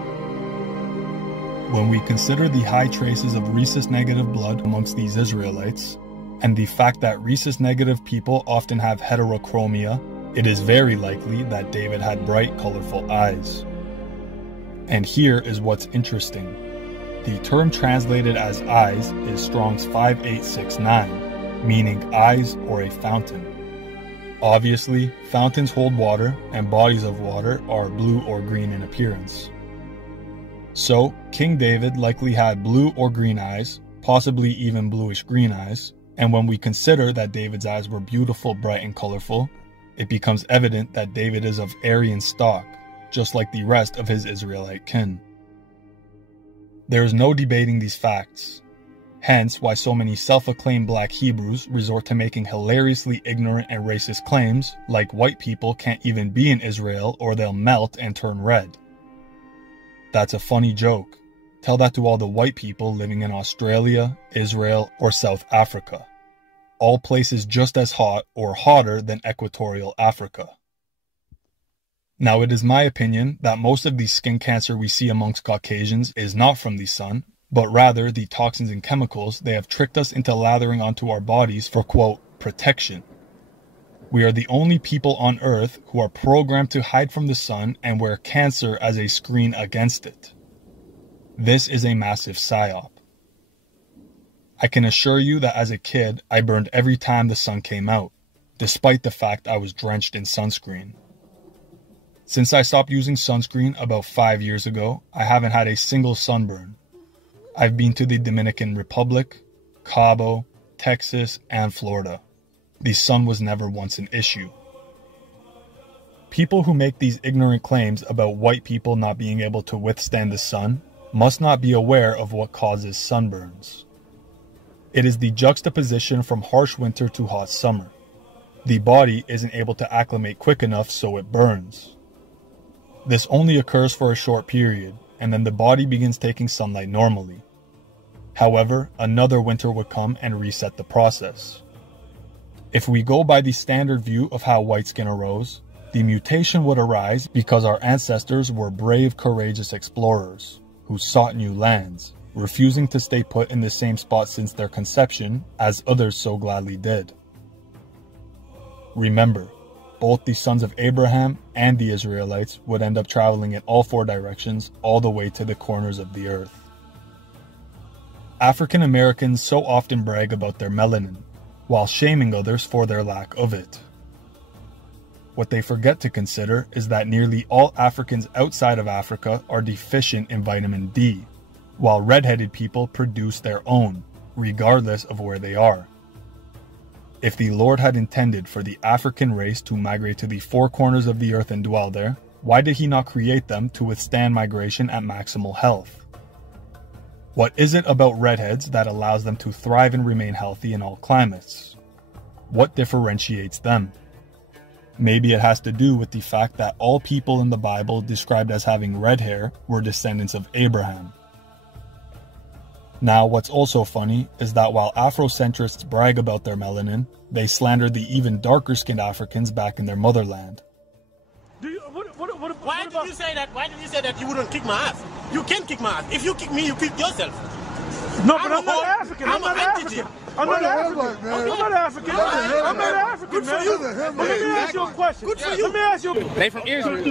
When we consider the high traces of rhesus-negative blood amongst these Israelites, and the fact that rhesus-negative people often have heterochromia, it is very likely that David had bright, colorful eyes. And here is what's interesting. The term translated as eyes is Strong's 5869, meaning eyes or a fountain. Obviously, fountains hold water, and bodies of water are blue or green in appearance. So, King David likely had blue or green eyes, possibly even bluish-green eyes, and when we consider that David's eyes were beautiful, bright, and colorful, it becomes evident that David is of Aryan stock, just like the rest of his Israelite kin. There is no debating these facts. Hence why so many self-acclaimed black Hebrews resort to making hilariously ignorant and racist claims like white people can't even be in Israel or they'll melt and turn red. That's a funny joke. Tell that to all the white people living in Australia, Israel, or South Africa. All places just as hot or hotter than equatorial Africa. Now, it is my opinion that most of the skin cancer we see amongst Caucasians is not from the sun, but rather the toxins and chemicals they have tricked us into lathering onto our bodies for, quote, protection. We are the only people on Earth who are programmed to hide from the sun and wear cancer as a screen against it. This is a massive psyop. I can assure you that as a kid, I burned every time the sun came out, despite the fact I was drenched in sunscreen. Since I stopped using sunscreen about 5 years ago, I haven't had a single sunburn. I've been to the Dominican Republic, Cabo, Texas, and Florida. The sun was never once an issue. People who make these ignorant claims about white people not being able to withstand the sun must not be aware of what causes sunburns. It is the juxtaposition from harsh winter to hot summer. The body isn't able to acclimate quick enough, so it burns. This only occurs for a short period, and then the body begins taking sunlight normally. However, another winter would come and reset the process. If we go by the standard view of how white skin arose, the mutation would arise because our ancestors were brave, courageous explorers who sought new lands, refusing to stay put in the same spot since their conception, as others so gladly did. Remember, both the sons of Abraham and the Israelites would end up traveling in all four directions, all the way to the corners of the earth. African Americans so often brag about their melanin, while shaming others for their lack of it. What they forget to consider is that nearly all Africans outside of Africa are deficient in vitamin D, while red-headed people produce their own, regardless of where they are. If the Lord had intended for the African race to migrate to the four corners of the earth and dwell there, why did he not create them to withstand migration at maximal health? What is it about redheads that allows them to thrive and remain healthy in all climates? What differentiates them? Maybe it has to do with the fact that all people in the Bible described as having red hair were descendants of Abraham. Now, what's also funny is that while Afrocentrists brag about their melanin, they slander the even darker-skinned Africans back in their motherland. Why did you say that? Why did you say that you wouldn't kick my ass? You can kick my ass. If you kick me, you kick yourself. No, but I'm not African. I'm not African. I'm not African. I'm not African. I'm not African, man. Let me ask you a question. Let me ask you. They from Israel.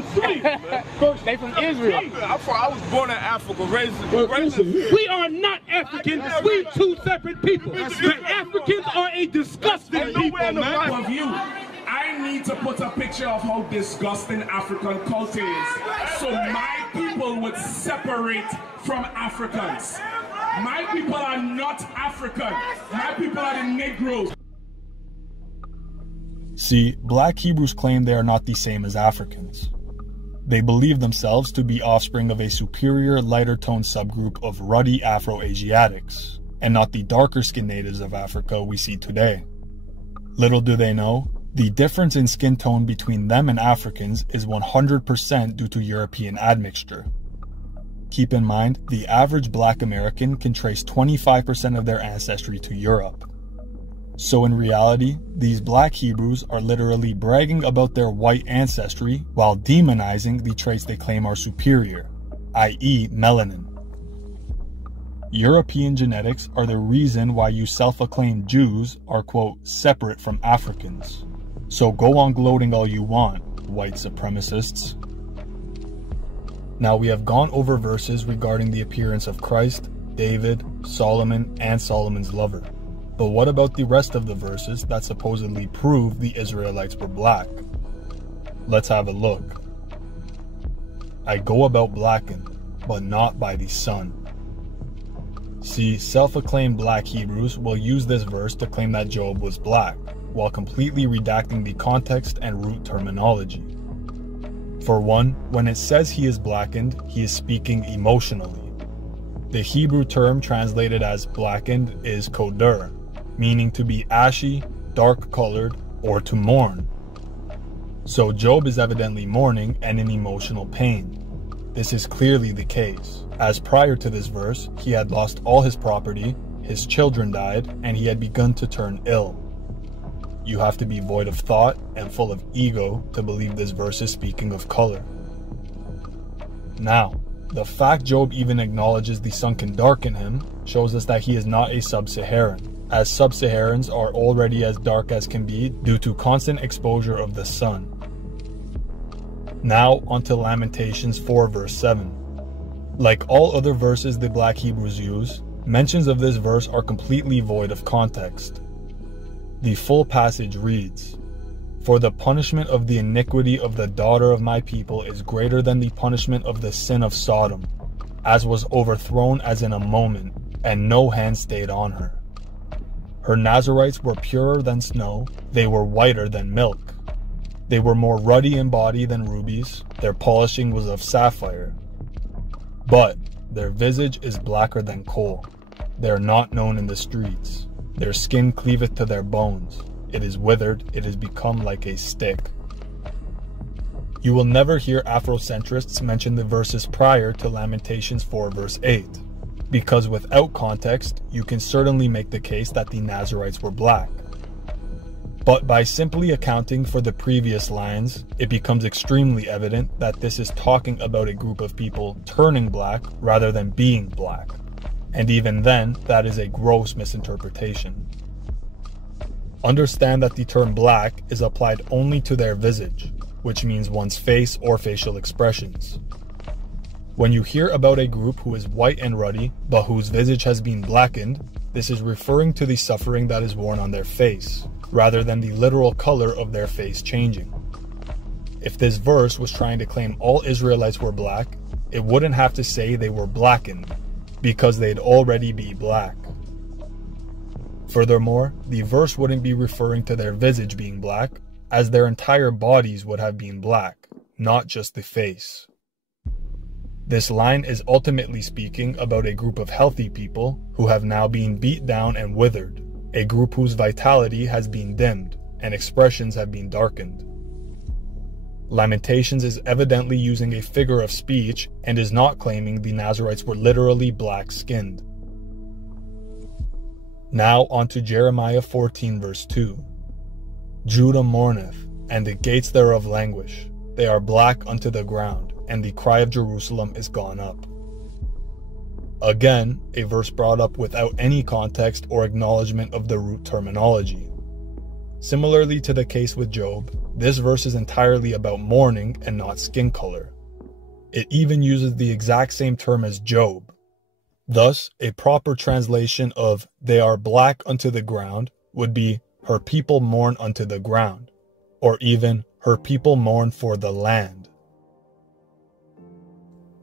They from Israel. I was born in Africa, raised. We are not African. We two separate people. The Africans are a disgusting people, man. I need to put a picture of how disgusting African culture is, so my people would separate from Africans. My people are not African. My people are the Negroes. See, black Hebrews claim they are not the same as Africans. They believe themselves to be offspring of a superior, lighter-toned subgroup of ruddy Afro-Asiatics, and not the darker-skinned natives of Africa we see today. Little do they know, the difference in skin tone between them and Africans is 100% due to European admixture. Keep in mind, the average black American can trace 25% of their ancestry to Europe. So in reality, these black Hebrews are literally bragging about their white ancestry while demonizing the traits they claim are superior, i.e. melanin. European genetics are the reason why you self-acclaimed Jews are, quote, separate from Africans. So go on gloating all you want, white supremacists. Now we have gone over verses regarding the appearance of Christ, David, Solomon, and Solomon's lover. But what about the rest of the verses that supposedly prove the Israelites were black? Let's have a look. I go about blackened, but not by the sun. See, self-acclaimed black Hebrews will use this verse to claim that Job was black, while completely redacting the context and root terminology. For one, when it says he is blackened, he is speaking emotionally. The Hebrew term translated as blackened is koder, meaning to be ashy, dark-colored, or to mourn. So Job is evidently mourning and in emotional pain. This is clearly the case, as prior to this verse, he had lost all his property, his children died, and he had begun to turn ill. You have to be void of thought and full of ego to believe this verse is speaking of color. Now, the fact Job even acknowledges the sunken dark in him shows us that he is not a sub-Saharan, as sub-Saharans are already as dark as can be due to constant exposure of the sun. Now onto Lamentations 4 verse 7. Like all other verses the black Hebrews use, mentions of this verse are completely void of context. The full passage reads, "For the punishment of the iniquity of the daughter of my people is greater than the punishment of the sin of Sodom, as was overthrown as in a moment, and no hand stayed on her. Her Nazarites were purer than snow, they were whiter than milk. They were more ruddy in body than rubies, their polishing was of sapphire. But their visage is blacker than coal. They are not known in the streets. Their skin cleaveth to their bones. It is withered, it is become like a stick." You will never hear Afrocentrists mention the verses prior to Lamentations 4 verse 8, because without context, you can certainly make the case that the Nazarites were black. But by simply accounting for the previous lines, it becomes extremely evident that this is talking about a group of people turning black rather than being black. And even then, that is a gross misinterpretation. Understand that the term black is applied only to their visage, which means one's face or facial expressions. When you hear about a group who is white and ruddy, but whose visage has been blackened, this is referring to the suffering that is worn on their face, rather than the literal color of their face changing. If this verse was trying to claim all Israelites were black, it wouldn't have to say they were blackened, because they'd already be black. Furthermore, the verse wouldn't be referring to their visage being black, as their entire bodies would have been black, not just the face. This line is ultimately speaking about a group of healthy people who have now been beat down and withered, a group whose vitality has been dimmed and expressions have been darkened. Lamentations is evidently using a figure of speech and is not claiming the Nazarites were literally black-skinned. Now on to Jeremiah 14 verse 2. "Judah mourneth, and the gates thereof languish. They are black unto the ground, and the cry of Jerusalem is gone up." Again, a verse brought up without any context or acknowledgement of the root terminology. Similarly to the case with Job, this verse is entirely about mourning and not skin color. It even uses the exact same term as Job. Thus, a proper translation of "they are black unto the ground" would be "her people mourn unto the ground," or even "her people mourn for the land."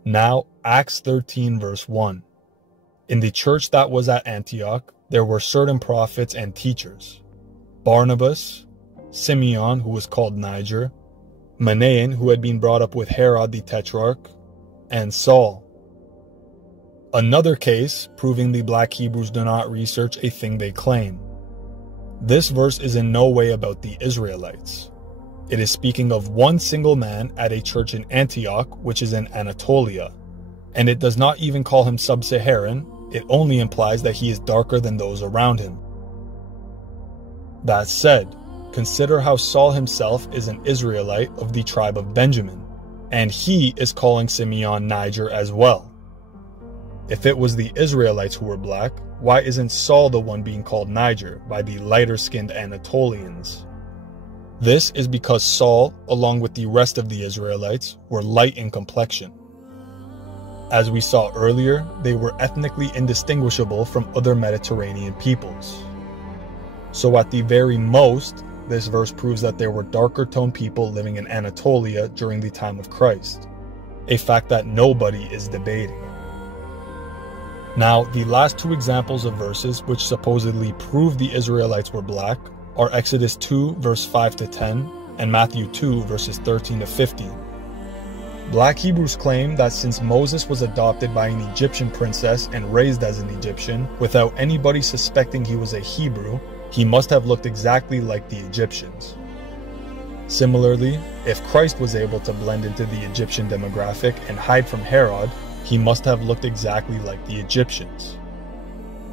Now, Acts 13 verse 1. In the church that was at Antioch, there were certain prophets and teachers: Barnabas, Simeon, who was called Niger, Manaen, who had been brought up with Herod the Tetrarch, and Saul. Another case proving the black Hebrews do not research a thing they claim. This verse is in no way about the Israelites. It is speaking of one single man at a church in Antioch, which is in Anatolia, and it does not even call him sub-Saharan. It only implies that he is darker than those around him. That said, consider how Saul himself is an Israelite of the tribe of Benjamin, and he is calling Simeon Niger as well. If it was the Israelites who were black, why isn't Saul the one being called Niger by the lighter-skinned Anatolians? This is because Saul, along with the rest of the Israelites, were light in complexion. As we saw earlier, they were ethnically indistinguishable from other Mediterranean peoples. So at the very most, this verse proves that there were darker-toned people living in Anatolia during the time of Christ, a fact that nobody is debating. Now, the last two examples of verses which supposedly prove the Israelites were black are Exodus 2 verse 5 to 10 and Matthew 2 verses 13 to 15. Black Hebrews claim that since Moses was adopted by an Egyptian princess and raised as an Egyptian without anybody suspecting he was a Hebrew, he must have looked exactly like the Egyptians. Similarly, if Christ was able to blend into the Egyptian demographic and hide from Herod, he must have looked exactly like the Egyptians.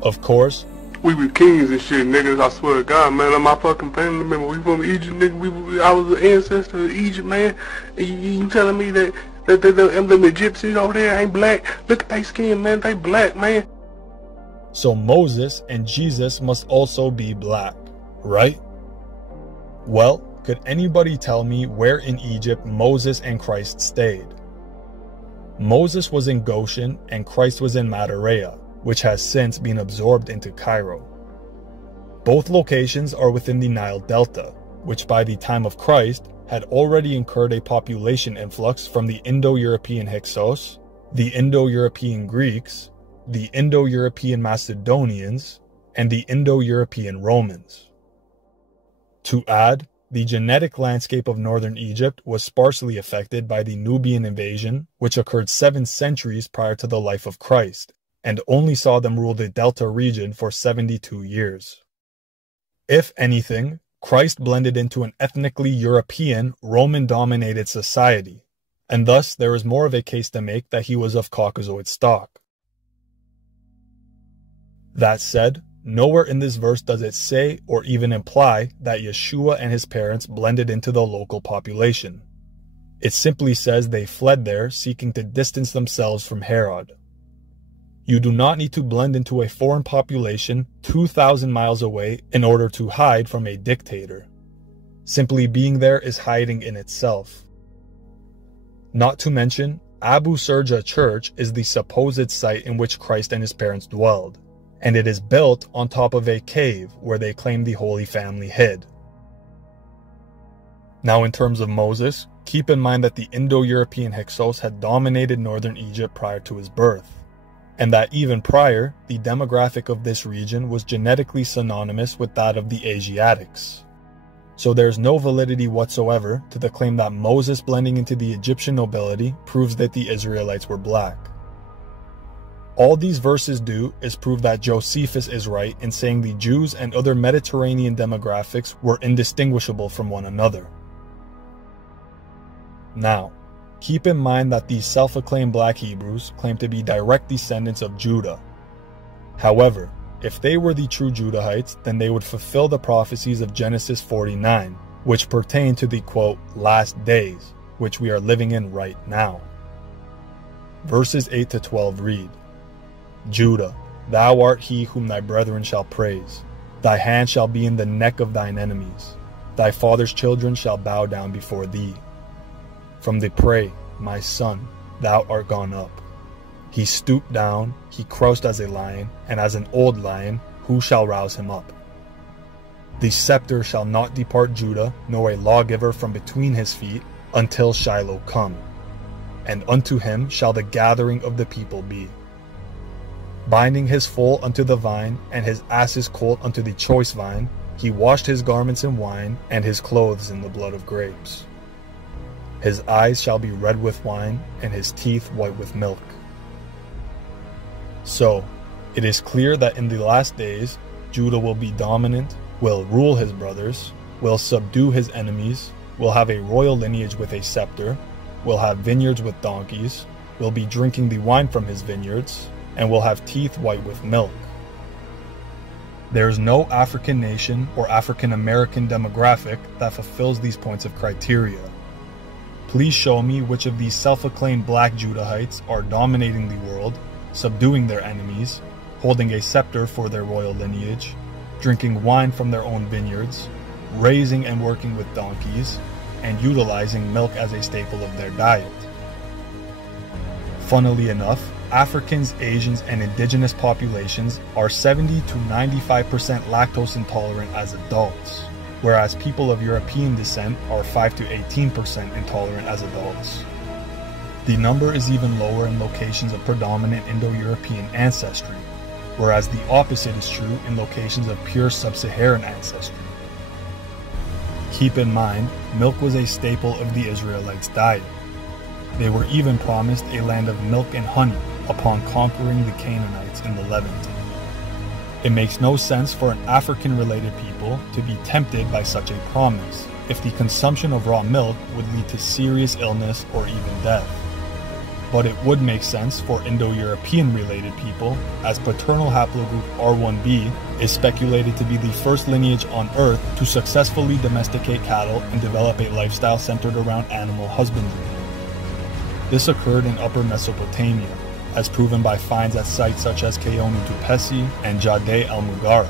Of course, we were kings and shit, niggas. I swear to God, man. I'm my fucking family member. We from Egypt, nigga. I was an ancestor of Egypt, man. And you telling me that them Egyptians over there ain't black? Look at their skin, man. They black, man. So Moses and Jesus must also be black, right? Well, could anybody tell me where in Egypt Moses and Christ stayed? Moses was in Goshen and Christ was in Madareah, which has since been absorbed into Cairo. Both locations are within the Nile Delta, which by the time of Christ had already incurred a population influx from the Indo-European Hyksos, the Indo-European Greeks, the Indo-European Macedonians, and the Indo-European Romans. To add, the genetic landscape of northern Egypt was sparsely affected by the Nubian invasion, which occurred 7 centuries prior to the life of Christ, and only saw them rule the Delta region for 72 years. If anything, Christ blended into an ethnically European, Roman-dominated society, and thus there is more of a case to make that he was of Caucasoid stock. That said, nowhere in this verse does it say or even imply that Yeshua and his parents blended into the local population. It simply says they fled there seeking to distance themselves from Herod. You do not need to blend into a foreign population 2,000 miles away in order to hide from a dictator. Simply being there is hiding in itself. Not to mention, Abu Surja Church is the supposed site in which Christ and his parents dwelled, and it is built on top of a cave where they claim the Holy Family hid. Now, in terms of Moses, keep in mind that the Indo-European Hyksos had dominated northern Egypt prior to his birth, and that even prior, the demographic of this region was genetically synonymous with that of the Asiatics. So there's no validity whatsoever to the claim that Moses blending into the Egyptian nobility proves that the Israelites were black. All these verses do is prove that Josephus is right in saying the Jews and other Mediterranean demographics were indistinguishable from one another. Now, keep in mind that these self-acclaimed black Hebrews claim to be direct descendants of Judah. However, if they were the true Judahites, then they would fulfill the prophecies of Genesis 49, which pertain to the, quote, last days, which we are living in right now. Verses 8 to 12 read, Judah, thou art he whom thy brethren shall praise. Thy hand shall be in the neck of thine enemies. Thy father's children shall bow down before thee. From the prey, my son, thou art gone up. He stooped down, he crouched as a lion, and as an old lion, who shall rouse him up? The scepter shall not depart Judah, nor a lawgiver from between his feet, until Shiloh come. And unto him shall the gathering of the people be. Binding his foal unto the vine, and his ass's colt unto the choice vine, he washed his garments in wine, and his clothes in the blood of grapes. His eyes shall be red with wine, and his teeth white with milk. So, it is clear that in the last days, Judah will be dominant, will rule his brothers, will subdue his enemies, will have a royal lineage with a scepter, will have vineyards with donkeys, will be drinking the wine from his vineyards, and will have teeth white with milk. There is no African nation or African American demographic that fulfills these points of criteria. Please show me which of these self-acclaimed black Judahites are dominating the world, subduing their enemies, holding a scepter for their royal lineage, drinking wine from their own vineyards, raising and working with donkeys, and utilizing milk as a staple of their diet. Funnily enough, Africans, Asians, and indigenous populations are 70 to 95% lactose intolerant as adults, whereas people of European descent are 5 to 18% intolerant as adults. The number is even lower in locations of predominant Indo-European ancestry, whereas the opposite is true in locations of pure sub-Saharan ancestry. Keep in mind, milk was a staple of the Israelites' diet. They were even promised a land of milk and honey upon conquering the Canaanites in the Levantine. It makes no sense for an African-related people to be tempted by such a promise if the consumption of raw milk would lead to serious illness or even death. But it would make sense for Indo-European related people, as paternal haplogroup R1b is speculated to be the first lineage on Earth to successfully domesticate cattle and develop a lifestyle centered around animal husbandry. This occurred in Upper Mesopotamia, as proven by finds at sites such as Kayonu Tupesi and Jade al-Mughara.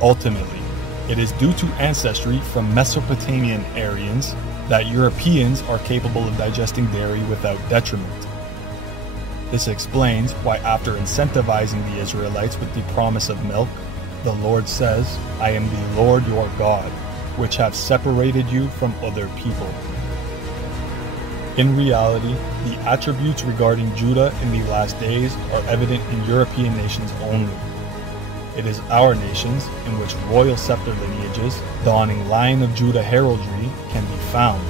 Ultimately, it is due to ancestry from Mesopotamian Aryans that Europeans are capable of digesting dairy without detriment. This explains why after incentivizing the Israelites with the promise of milk, the Lord says, "I am the Lord your God, which have separated you from other people." In reality, the attributes regarding Judah in the last days are evident in European nations only. It is our nations in which royal scepter lineages, dawning Lion of Judah heraldry, can be found.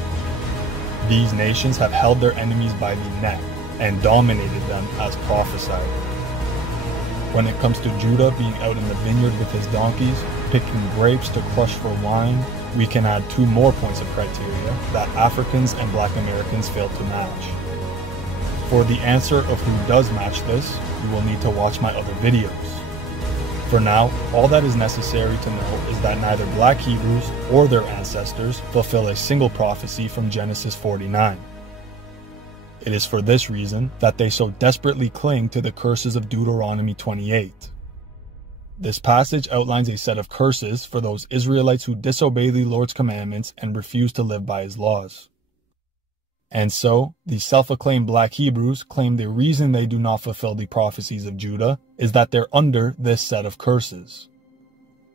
These nations have held their enemies by the neck and dominated them as prophesied. When it comes to Judah being out in the vineyard with his donkeys, picking grapes to crush for wine, we can add two more points of criteria that Africans and Black Americans failed to match. For the answer of who does match this, you will need to watch my other videos. For now, all that is necessary to know is that neither Black Hebrews or their ancestors fulfill a single prophecy from Genesis 49. It is for this reason that they so desperately cling to the curses of Deuteronomy 28. This passage outlines a set of curses for those Israelites who disobey the Lord's commandments and refuse to live by his laws. And so, the self-acclaimed Black Hebrews claim the reason they do not fulfill the prophecies of Judah is that they're under this set of curses.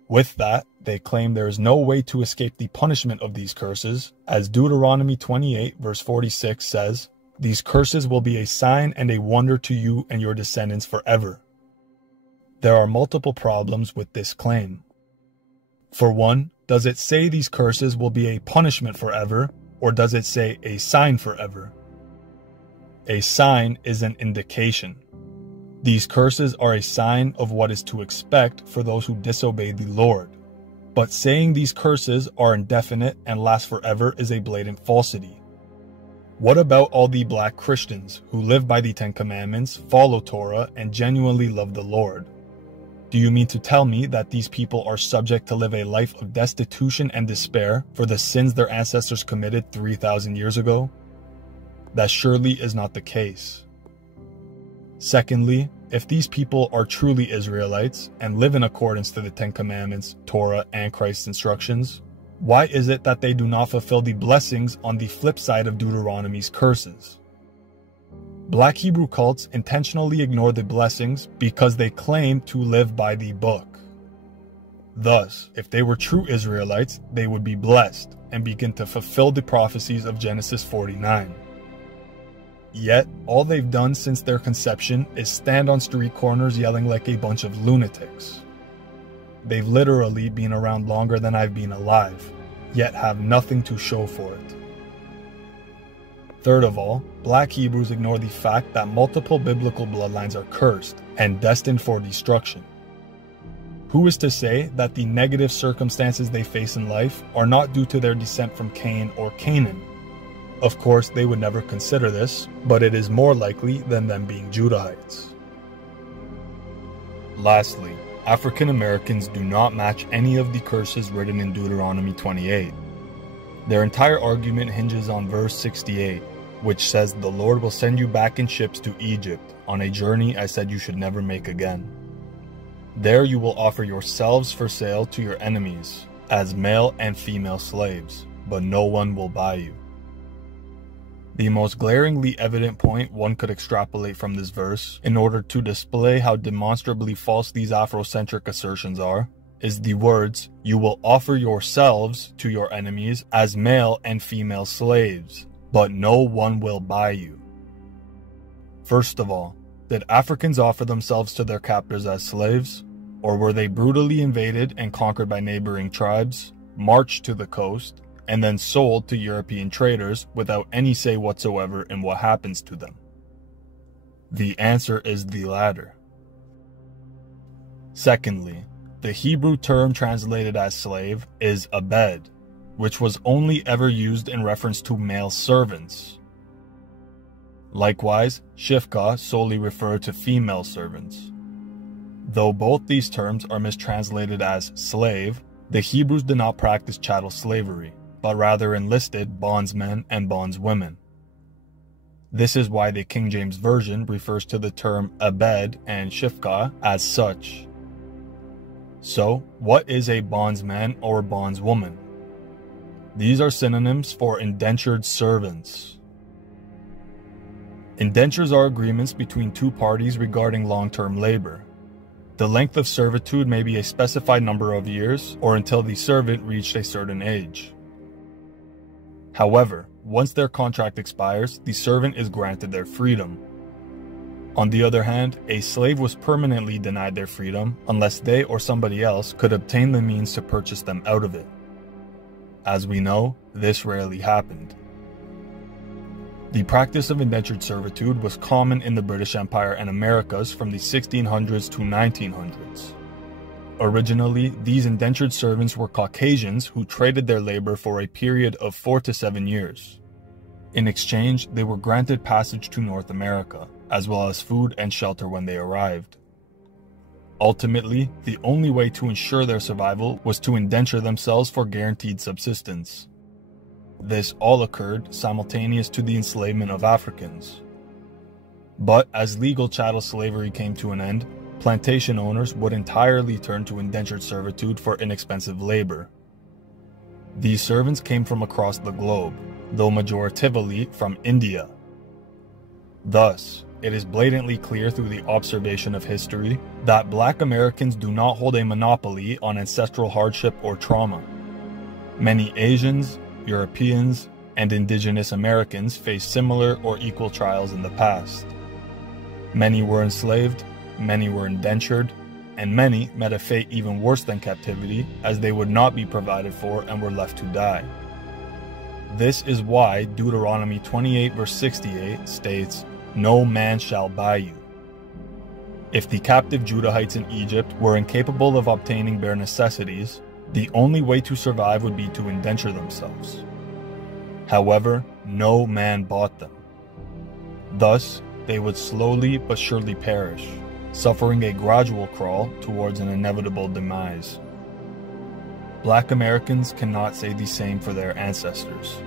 With that, they claim there is no way to escape the punishment of these curses, as Deuteronomy 28 verse 46 says, "These curses will be a sign and a wonder to you and your descendants forever." There are multiple problems with this claim. For one, does it say these curses will be a punishment forever, or does it say a sign forever? A sign is an indication. These curses are a sign of what is to expect for those who disobey the Lord. But saying these curses are indefinite and last forever is a blatant falsity. What about all the Black Christians who live by the Ten Commandments, follow Torah, and genuinely love the Lord? Do you mean to tell me that these people are subject to live a life of destitution and despair for the sins their ancestors committed 3,000 years ago? That surely is not the case. Secondly, If these people are truly Israelites and live in accordance to the Ten Commandments, Torah, and Christ's instructions, why is it that they do not fulfill the blessings on the flip side of Deuteronomy's curses? Black Hebrew cults intentionally ignore the blessings because they claim to live by the book. Thus, if they were true Israelites, they would be blessed and begin to fulfill the prophecies of Genesis 49. Yet, all they've done since their conception is stand on street corners yelling like a bunch of lunatics. They've literally been around longer than I've been alive, yet have nothing to show for it. Third of all, Black Hebrews ignore the fact that multiple biblical bloodlines are cursed and destined for destruction. Who is to say that the negative circumstances they face in life are not due to their descent from Cain or Canaan? Of course, they would never consider this, but it is more likely than them being Judahites. Lastly, African Americans do not match any of the curses written in Deuteronomy 28. Their entire argument hinges on verse 68, which says, "The Lord will send you back in ships to Egypt, on a journey I said you should never make again. There you will offer yourselves for sale to your enemies, as male and female slaves, but no one will buy you." The most glaringly evident point one could extrapolate from this verse, in order to display how demonstrably false these Afrocentric assertions are, is the words, "You will offer yourselves to your enemies as male and female slaves, but no one will buy you." First of all, did Africans offer themselves to their captors as slaves, or were they brutally invaded and conquered by neighboring tribes, marched to the coast, and then sold to European traders without any say whatsoever in what happens to them? The answer is the latter. Secondly, the Hebrew term translated as slave is abed, which was only ever used in reference to male servants. Likewise, shifka solely referred to female servants. Though both these terms are mistranslated as slave, the Hebrews did not practice chattel slavery, but rather enlisted bondsmen and bondswomen. This is why the King James Version refers to the term abed and shifka as such. So, what is a bondsman or bondswoman? These are synonyms for indentured servants. Indentures are agreements between two parties regarding long-term labor. The length of servitude may be a specified number of years or until the servant reached a certain age. However, once their contract expires, the servant is granted their freedom. On the other hand, a slave was permanently denied their freedom unless they or somebody else could obtain the means to purchase them out of it. As we know, this rarely happened. The practice of indentured servitude was common in the British Empire and Americas from the 1600s to 1900s. Originally, these indentured servants were Caucasians who traded their labor for a period of 4 to 7 years. In exchange, they were granted passage to North America, as well as food and shelter when they arrived. Ultimately, the only way to ensure their survival was to indenture themselves for guaranteed subsistence. This all occurred simultaneous to the enslavement of Africans. But as legal chattel slavery came to an end, plantation owners would entirely turn to indentured servitude for inexpensive labor. These servants came from across the globe, though majoritively from India. Thus, it is blatantly clear through the observation of history that Black Americans do not hold a monopoly on ancestral hardship or trauma. Many Asians, Europeans, and indigenous Americans faced similar or equal trials in the past. Many were enslaved, many were indentured, and many met a fate even worse than captivity, as they would not be provided for and were left to die. This is why Deuteronomy 28 verse 68 states, "No man shall buy you." If the captive Judahites in Egypt were incapable of obtaining bare necessities, the only way to survive would be to indenture themselves. However, no man bought them. Thus, they would slowly but surely perish, suffering a gradual crawl towards an inevitable demise. Black Americans cannot say the same for their ancestors.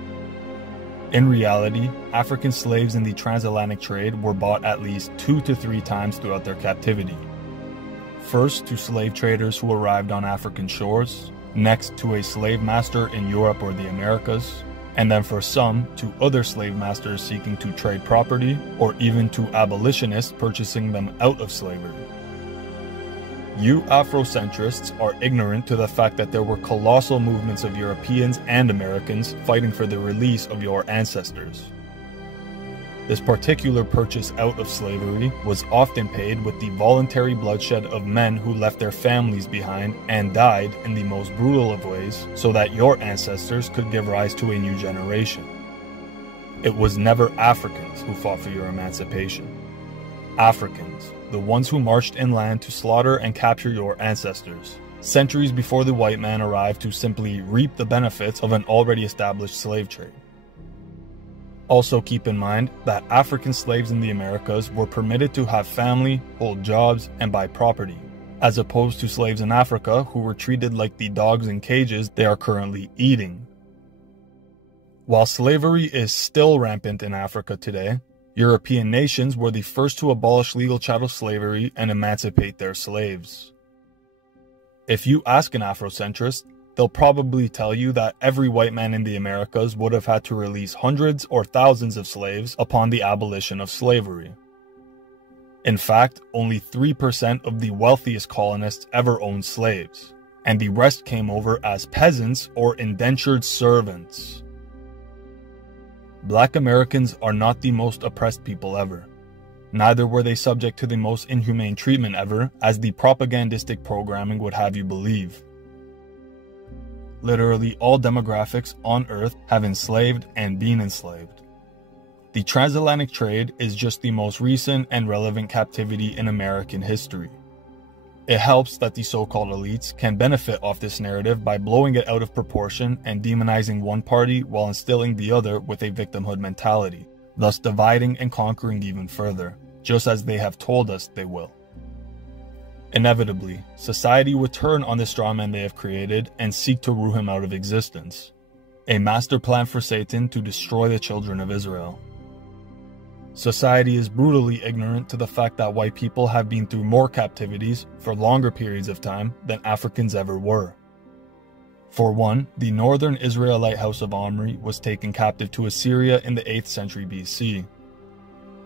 In reality, African slaves in the transatlantic trade were bought at least 2 to 3 times throughout their captivity. First to slave traders who arrived on African shores, next to a slave master in Europe or the Americas, and then for some to other slave masters seeking to trade property, or even to abolitionists purchasing them out of slavery. You Afrocentrists are ignorant to the fact that there were colossal movements of Europeans and Americans fighting for the release of your ancestors. This particular purchase out of slavery was often paid with the voluntary bloodshed of men who left their families behind and died in the most brutal of ways so that your ancestors could give rise to a new generation. It was never Africans who fought for your emancipation. Africans, the ones who marched inland to slaughter and capture your ancestors, centuries before the white man arrived to simply reap the benefits of an already established slave trade. Also keep in mind that African slaves in the Americas were permitted to have family, hold jobs, and buy property, as opposed to slaves in Africa who were treated like the dogs in cages they are currently eating. While slavery is still rampant in Africa today, European nations were the first to abolish legal chattel slavery and emancipate their slaves. If you ask an Afrocentrist, they'll probably tell you that every white man in the Americas would have had to release hundreds or thousands of slaves upon the abolition of slavery. In fact, only 3% of the wealthiest colonists ever owned slaves, and the rest came over as peasants or indentured servants. Black Americans are not the most oppressed people ever. Neither were they subject to the most inhumane treatment ever, as the propagandistic programming would have you believe. Literally all demographics on Earth have enslaved and been enslaved. The transatlantic trade is just the most recent and relevant captivity in American history. It helps that the so-called elites can benefit off this narrative by blowing it out of proportion and demonizing one party while instilling the other with a victimhood mentality, thus dividing and conquering even further, just as they have told us they will. Inevitably, society would turn on the strawman they have created and seek to rule him out of existence. A master plan for Satan to destroy the children of Israel. Society is brutally ignorant to the fact that white people have been through more captivities for longer periods of time than Africans ever were. For one, the northern Israelite house of Omri was taken captive to Assyria in the 8th century BC.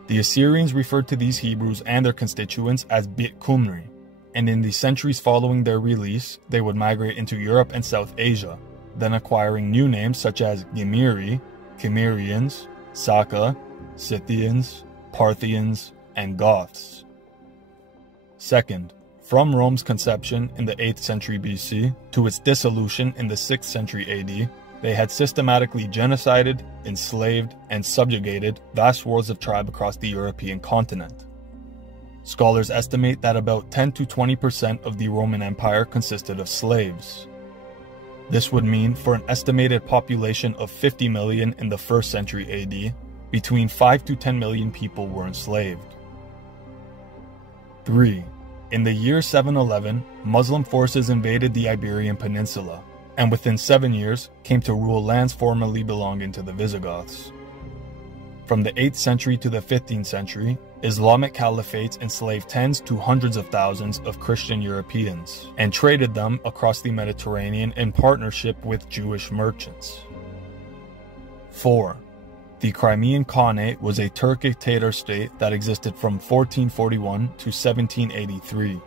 The Assyrians referred to these Hebrews and their constituents as Bit Kumri, and in the centuries following their release, they would migrate into Europe and South Asia, then acquiring new names such as Gimiri, Cimmerians, Saka, Scythians, Parthians, and Goths. Second, from Rome's conception in the 8th century BC to its dissolution in the 6th century AD, they had systematically genocided, enslaved, and subjugated vast swaths of tribe across the European continent. Scholars estimate that about 10 to 20% of the Roman Empire consisted of slaves. This would mean, for an estimated population of 50 million in the 1st century AD, between 5 to 10 million people were enslaved. 3. In the year 711, Muslim forces invaded the Iberian Peninsula, and within 7 years came to rule lands formerly belonging to the Visigoths. From the 8th century to the 15th century, Islamic caliphates enslaved tens to hundreds of thousands of Christian Europeans and traded them across the Mediterranean in partnership with Jewish merchants. 4. The Crimean Khanate was a Turkic Tatar state that existed from 1441 to 1783.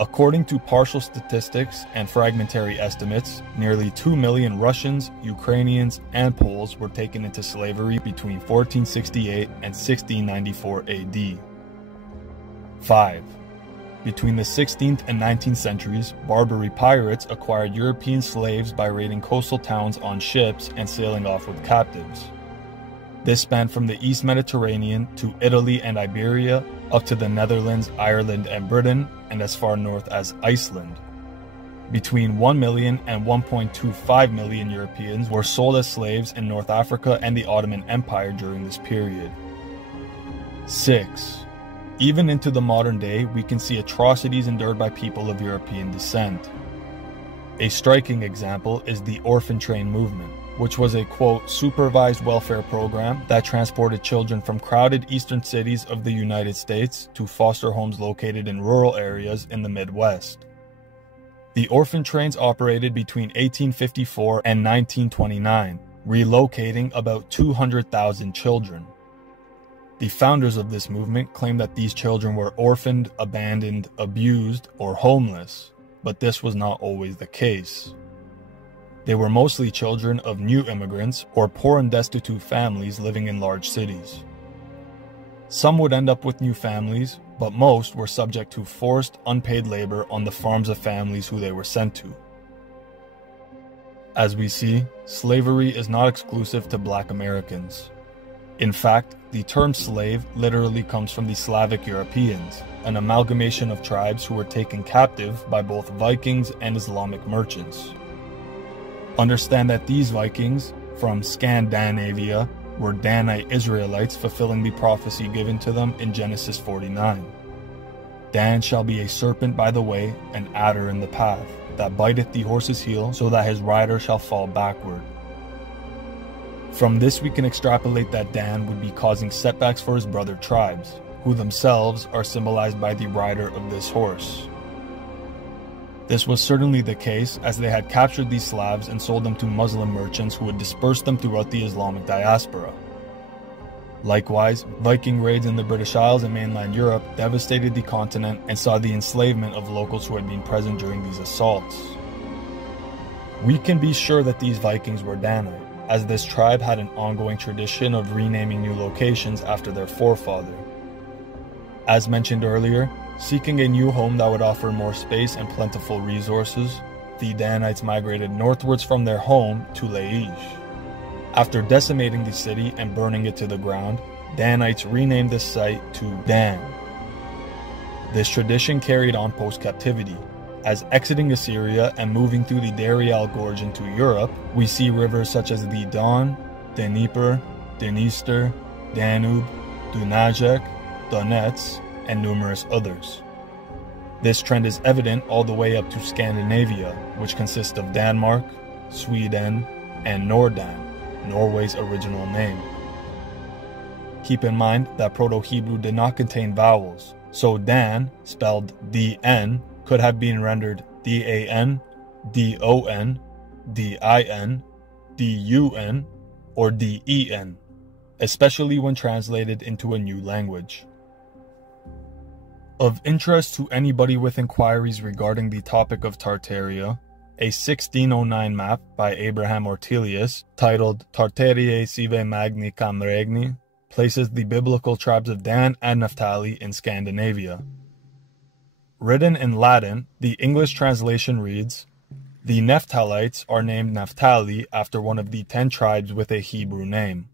According to partial statistics and fragmentary estimates, nearly 2 million Russians, Ukrainians, and Poles were taken into slavery between 1468 and 1694 AD. 5. Between the 16th and 19th centuries, Barbary pirates acquired European slaves by raiding coastal towns on ships and sailing off with captives. This spanned from the East Mediterranean to Italy and Iberia, up to the Netherlands, Ireland, and Britain, and as far north as Iceland. Between 1 million and 1.25 million Europeans were sold as slaves in North Africa and the Ottoman Empire during this period. 6. Even into the modern day, we can see atrocities endured by people of European descent. A striking example is the orphan train movement, which was a, quote, supervised welfare program that transported children from crowded eastern cities of the United States to foster homes located in rural areas in the Midwest. The orphan trains operated between 1854 and 1929, relocating about 200,000 children. The founders of this movement claimed that these children were orphaned, abandoned, abused, or homeless, but this was not always the case. They were mostly children of new immigrants or poor and destitute families living in large cities. Some would end up with new families, but most were subject to forced, unpaid labor on the farms of families who they were sent to. As we see, slavery is not exclusive to Black Americans. In fact, the term slave literally comes from the Slavic Europeans, an amalgamation of tribes who were taken captive by both Vikings and Islamic merchants. Understand that these Vikings, from Scandinavia, were Danite Israelites fulfilling the prophecy given to them in Genesis 49. Dan shall be a serpent by the way, an adder in the path, that biteth the horse's heel, so that his rider shall fall backward. From this we can extrapolate that Dan would be causing setbacks for his brother tribes, who themselves are symbolized by the rider of this horse. This was certainly the case, as they had captured these Slavs and sold them to Muslim merchants who would disperse them throughout the Islamic diaspora. Likewise, Viking raids in the British Isles and mainland Europe devastated the continent and saw the enslavement of locals who had been present during these assaults. We can be sure that these Vikings were Danite, as this tribe had an ongoing tradition of renaming new locations after their forefather. As mentioned earlier, seeking a new home that would offer more space and plentiful resources, the Danites migrated northwards from their home to Lachish. After decimating the city and burning it to the ground, Danites renamed this site to Dan. This tradition carried on post-captivity, as exiting Assyria and moving through the Darial Gorge into Europe, we see rivers such as the Don, Dnieper, Dniester, Danube, Dunajec, Donets, and numerous others. This trend is evident all the way up to Scandinavia, which consists of Denmark, Sweden, and Nordan, Norway's original name. Keep in mind that Proto-Hebrew did not contain vowels, so Dan, spelled D-N, could have been rendered D-A-N, D-O-N, D-I-N, D-U-N, or D-E-N, especially when translated into a new language. Of interest to anybody with inquiries regarding the topic of Tartaria, a 1609 map by Abraham Ortelius, titled Tartariae Sive Magni Cam Regni, places the biblical tribes of Dan and Naphtali in Scandinavia. Written in Latin, the English translation reads, "The Naphtalites are named Naphtali after one of the 10 tribes with a Hebrew name,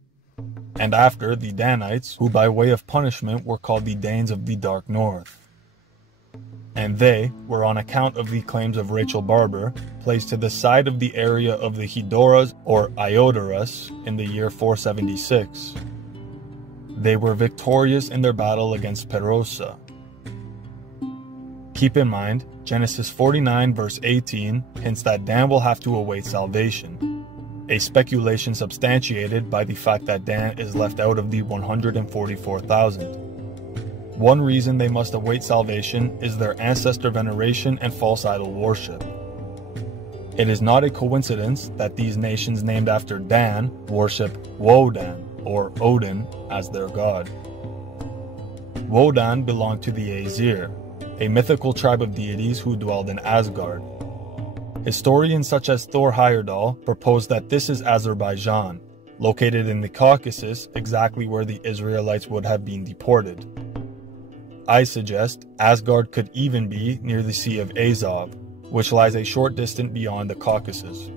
and after the Danites, who by way of punishment were called the Danes of the Dark North. And they were, on account of the claims of Rachel Barber, placed to the side of the area of the Hedoras or Iodoras in the year 476. They were victorious in their battle against Perosa." Keep in mind, Genesis 49 verse 18 hints that Dan will have to await salvation, a speculation substantiated by the fact that Dan is left out of the 144,000. One reason they must await salvation is their ancestor veneration and false idol worship. It is not a coincidence that these nations named after Dan worship Wodan or Odin as their god. Wodan belonged to the Aesir, a mythical tribe of deities who dwelled in Asgard. Historians such as Thor Heyerdahl propose that this is Azerbaijan, located in the Caucasus, exactly where the Israelites would have been deported. I suggest Asgard could even be near the Sea of Azov, which lies a short distance beyond the Caucasus.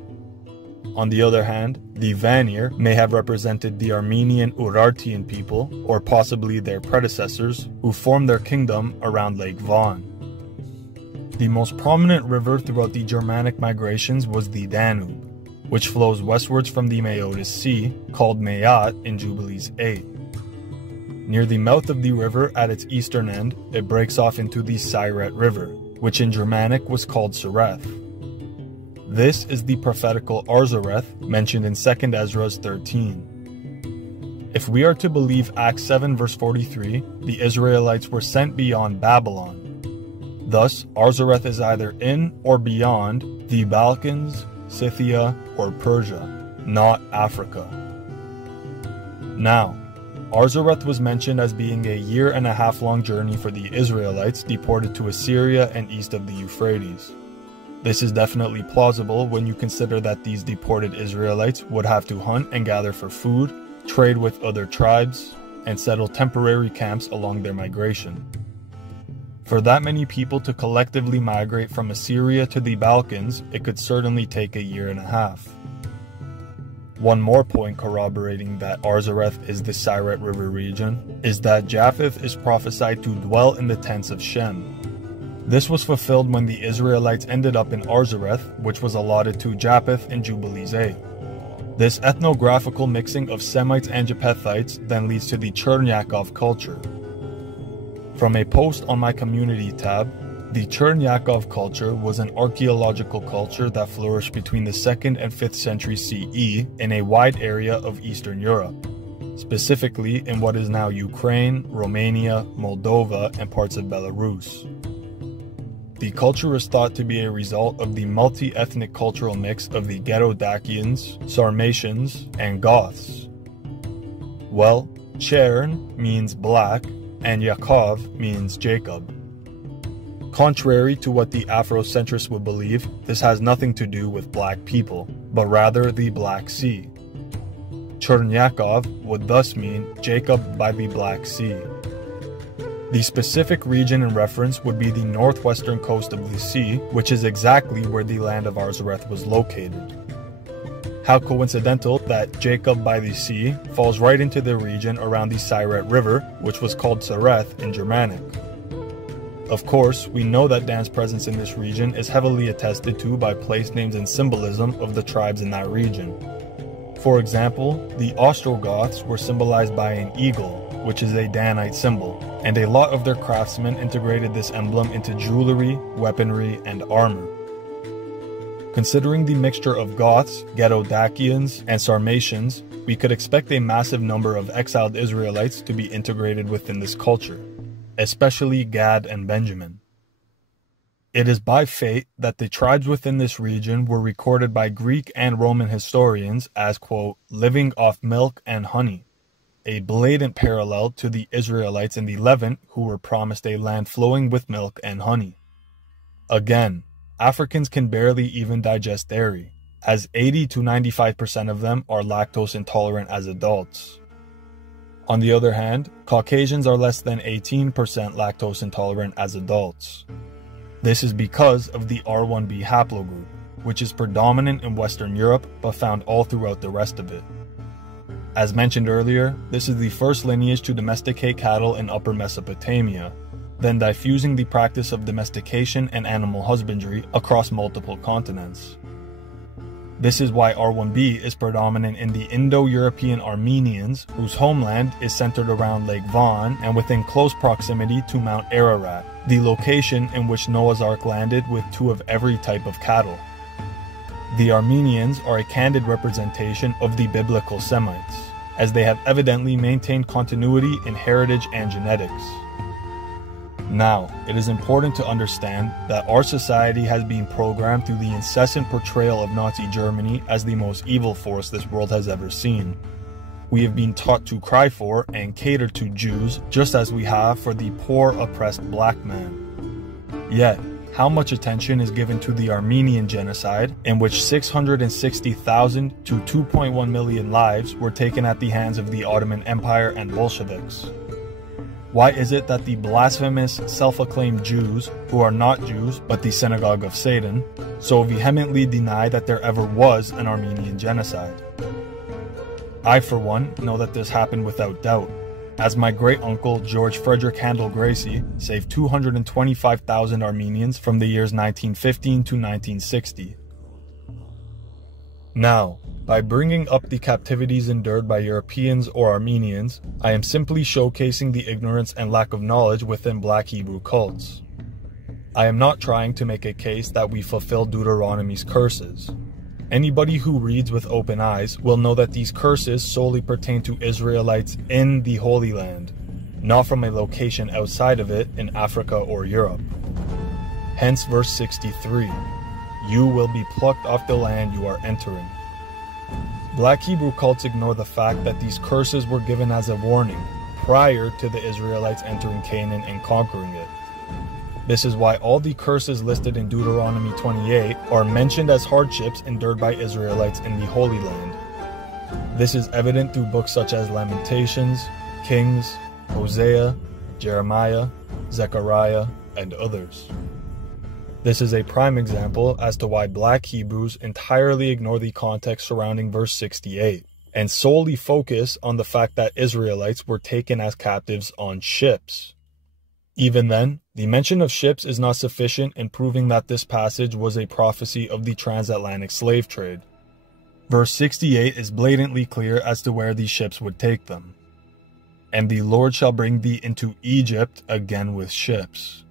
On the other hand, the Vanir may have represented the Armenian Urartian people, or possibly their predecessors, who formed their kingdom around Lake Van. The most prominent river throughout the Germanic migrations was the Danube, which flows westwards from the Maeotis Sea, called Maat in Jubilees 8. Near the mouth of the river at its eastern end, it breaks off into the Siret River, which in Germanic was called Sireth. This is the prophetical Arzareth mentioned in 2 Ezra 13. If we are to believe Acts 7 verse 43, the Israelites were sent beyond Babylon. Thus, Arzareth is either in or beyond the Balkans, Scythia, or Persia, not Africa. Now, Arzareth was mentioned as being a 1.5 year long journey for the Israelites deported to Assyria and east of the Euphrates. This is definitely plausible when you consider that these deported Israelites would have to hunt and gather for food, trade with other tribes, and settle temporary camps along their migration. For that many people to collectively migrate from Assyria to the Balkans, it could certainly take 1.5 years. One more point corroborating that Arzareth is the Siret River region is that Japheth is prophesied to dwell in the tents of Shem. This was fulfilled when the Israelites ended up in Arzareth, which was allotted to Japheth in Jubilees A. This ethnographical mixing of Semites and Japhethites then leads to the Chernyakov culture. From a post on my community tab, the Chernyakov culture was an archaeological culture that flourished between the 2nd and 5th century CE in a wide area of Eastern Europe, specifically in what is now Ukraine, Romania, Moldova, and parts of Belarus. The culture is thought to be a result of the multi-ethnic cultural mix of the Gerodakians, Sarmatians, and Goths. Well, Chern means black, and Yaakov means Jacob. Contrary to what the Afrocentrists would believe, this has nothing to do with black people, but rather the Black Sea. Chernyakov would thus mean Jacob by the Black Sea. The specific region in reference would be the northwestern coast of the sea, which is exactly where the land of Arzareth was located. How coincidental that Jacob by the sea falls right into the region around the Siret River, which was called Sareth in Germanic. Of course, we know that Dan's presence in this region is heavily attested to by place names and symbolism of the tribes in that region. For example, the Ostrogoths were symbolized by an eagle, which is a Danite symbol, and a lot of their craftsmen integrated this emblem into jewelry, weaponry, and armor. Considering the mixture of Goths, Gerodakians, and Sarmatians, we could expect a massive number of exiled Israelites to be integrated within this culture, especially Gad and Benjamin. It is by fate that the tribes within this region were recorded by Greek and Roman historians as, quote, living off milk and honey, a blatant parallel to the Israelites in the Levant who were promised a land flowing with milk and honey. Again, Africans can barely even digest dairy, as 80 to 95% of them are lactose intolerant as adults. On the other hand, Caucasians are less than 18% lactose intolerant as adults. This is because of the R1b haplogroup, which is predominant in Western Europe but found all throughout the rest of it. As mentioned earlier, this is the first lineage to domesticate cattle in Upper Mesopotamia, then diffusing the practice of domestication and animal husbandry across multiple continents. This is why R1b is predominant in the Indo-European Armenians, whose homeland is centered around Lake Van and within close proximity to Mount Ararat, the location in which Noah's Ark landed with 2 of every type of cattle. The Armenians are a candid representation of the biblical Semites, as they have evidently maintained continuity in heritage and genetics. Now, it is important to understand that our society has been programmed through the incessant portrayal of Nazi Germany as the most evil force this world has ever seen. We have been taught to cry for and cater to Jews just as we have for the poor, oppressed black man. Yet, how much attention is given to the Armenian genocide, in which 660,000 to 2.1 million lives were taken at the hands of the Ottoman Empire and Bolsheviks? Why is it that the blasphemous, self-acclaimed Jews, who are not Jews but the Synagogue of Satan, so vehemently deny that there ever was an Armenian genocide? I, for one, know that this happened without doubt, as my great-uncle George Frederick Handel Gracie saved 225,000 Armenians from the years 1915 to 1960. Now, by bringing up the captivities endured by Europeans or Armenians, I am simply showcasing the ignorance and lack of knowledge within Black Hebrew cults. I am not trying to make a case that we fulfill Deuteronomy's curses. Anybody who reads with open eyes will know that these curses solely pertain to Israelites in the Holy Land, not from a location outside of it in Africa or Europe. Hence verse 63, you will be plucked off the land you are entering. Black Hebrew cults ignore the fact that these curses were given as a warning prior to the Israelites entering Canaan and conquering it. This is why all the curses listed in Deuteronomy 28 are mentioned as hardships endured by Israelites in the Holy Land. This is evident through books such as Lamentations, Kings, Hosea, Jeremiah, Zechariah, and others. This is a prime example as to why Black Hebrews entirely ignore the context surrounding verse 68 and solely focus on the fact that Israelites were taken as captives on ships. Even then, the mention of ships is not sufficient in proving that this passage was a prophecy of the transatlantic slave trade. Verse 68 is blatantly clear as to where these ships would take them. And the Lord shall bring thee into Egypt again with ships.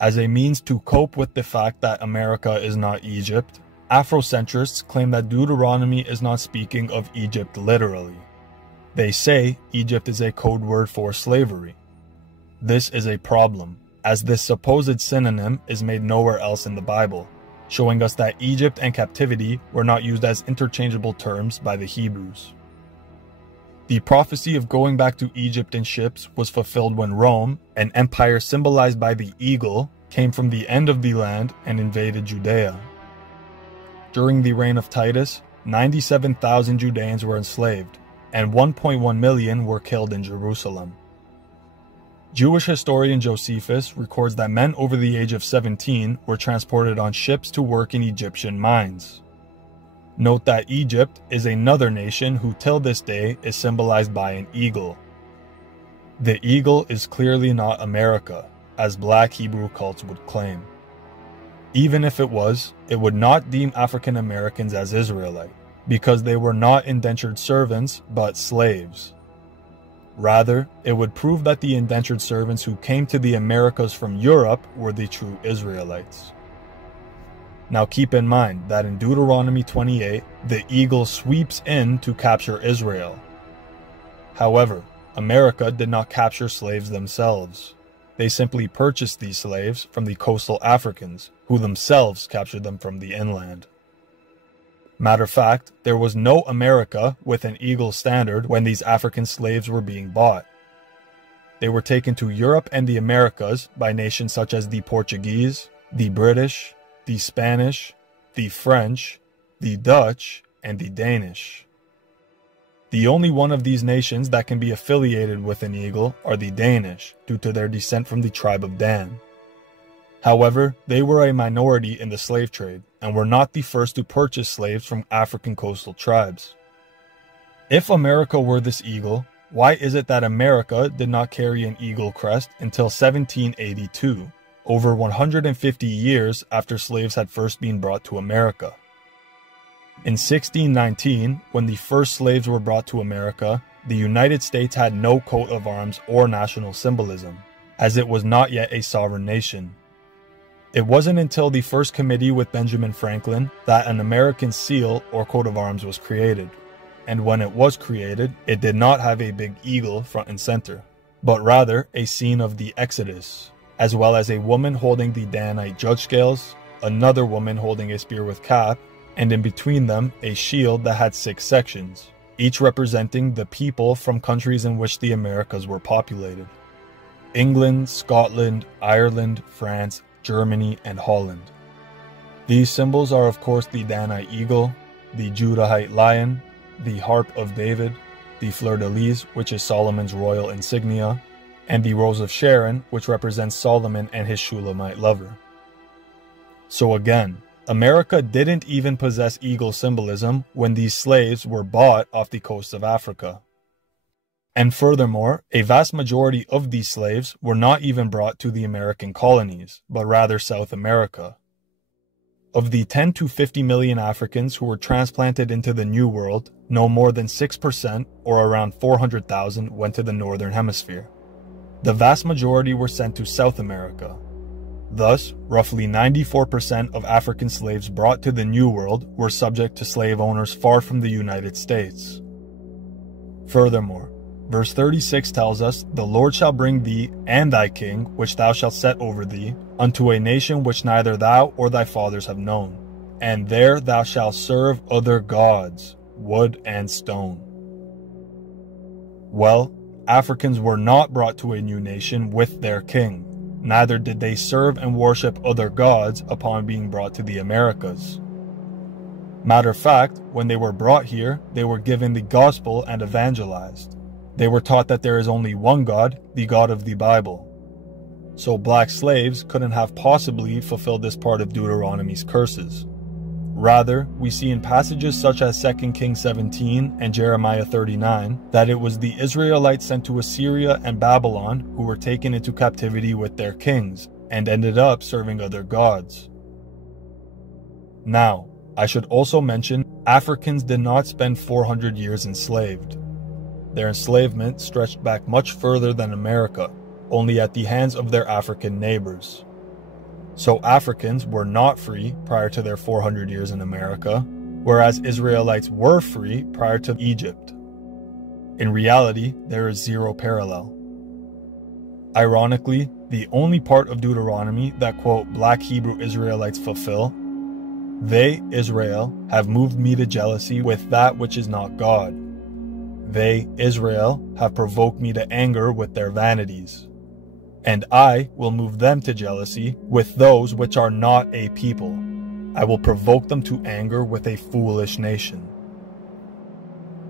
As a means to cope with the fact that America is not Egypt, Afrocentrists claim that Deuteronomy is not speaking of Egypt literally. They say Egypt is a code word for slavery. This is a problem, as this supposed synonym is made nowhere else in the Bible, showing us that Egypt and captivity were not used as interchangeable terms by the Hebrews. The prophecy of going back to Egypt in ships was fulfilled when Rome, an empire symbolized by the eagle, came from the end of the land and invaded Judea. During the reign of Titus, 97,000 Judeans were enslaved, and 1.1 million were killed in Jerusalem. Jewish historian Josephus records that men over the age of 17 were transported on ships to work in Egyptian mines. Note that Egypt is another nation who till this day is symbolized by an eagle. The eagle is clearly not America, as Black Hebrew cults would claim. Even if it was, it would not deem African Americans as Israelite, because they were not indentured servants but slaves. Rather, it would prove that the indentured servants who came to the Americas from Europe were the true Israelites. Now keep in mind that in Deuteronomy 28, the eagle sweeps in to capture Israel. However, America did not capture slaves themselves. They simply purchased these slaves from the coastal Africans, who themselves captured them from the inland. Matter of fact, there was no America with an eagle standard when these African slaves were being bought. They were taken to Europe and the Americas by nations such as the Portuguese, the British, the Spanish, the French, the Dutch, and the Danish. The only one of these nations that can be affiliated with an eagle are the Danish, due to their descent from the tribe of Dan. However, they were a minority in the slave trade, and were not the first to purchase slaves from African coastal tribes. If America were this eagle, why is it that America did not carry an eagle crest until 1782, over 150 years after slaves had first been brought to America? In 1619, when the first slaves were brought to America, the United States had no coat of arms or national symbolism, as it was not yet a sovereign nation. It wasn't until the first committee with Benjamin Franklin that an American seal or coat of arms was created. And when it was created, it did not have a big eagle front and center, but rather a scene of the Exodus, as well as a woman holding the Danite judge scales, another woman holding a spear with cap, and in between them a shield that had 6 sections, each representing the people from countries in which the Americas were populated: England, Scotland, Ireland, France, Germany, and Holland. These symbols are of course the Danite eagle, the Judahite lion, the harp of David, the fleur-de-lis, which is Solomon's royal insignia, and the rose of Sharon, which represents Solomon and his Shulamite lover. So again, America didn't even possess eagle symbolism when these slaves were bought off the coast of Africa. And furthermore, a vast majority of these slaves were not even brought to the American colonies, but rather South America. Of the 10 to 50 million Africans who were transplanted into the New World, no more than 6%, or around 400,000, went to the Northern Hemisphere. The vast majority were sent to South America. Thus, roughly 94% of African slaves brought to the New World were subject to slave owners far from the United States. Furthermore, verse 36 tells us, "The Lord shall bring thee and thy king, which thou shalt set over thee, unto a nation which neither thou or thy fathers have known. And there thou shalt serve other gods, wood and stone." Well, Africans were not brought to a new nation with their king. Neither did they serve and worship other gods upon being brought to the Americas. Matter of fact, when they were brought here, they were given the gospel and evangelized. They were taught that there is only one God, the God of the Bible. So black slaves couldn't have possibly fulfilled this part of Deuteronomy's curses. Rather, we see in passages such as 2 Kings 17 and Jeremiah 39 that it was the Israelites sent to Assyria and Babylon who were taken into captivity with their kings and ended up serving other gods. Now, I should also mention, Africans did not spend 400 years enslaved. Their enslavement stretched back much further than America, only at the hands of their African neighbors. So Africans were not free prior to their 400 years in America, whereas Israelites were free prior to Egypt. In reality, there is zero parallel. Ironically, the only part of Deuteronomy that, quote, black Hebrew Israelites fulfill, "They, Israel, have moved me to jealousy with that which is not God. They, Israel, have provoked me to anger with their vanities. And I will move them to jealousy with those which are not a people. I will provoke them to anger with a foolish nation."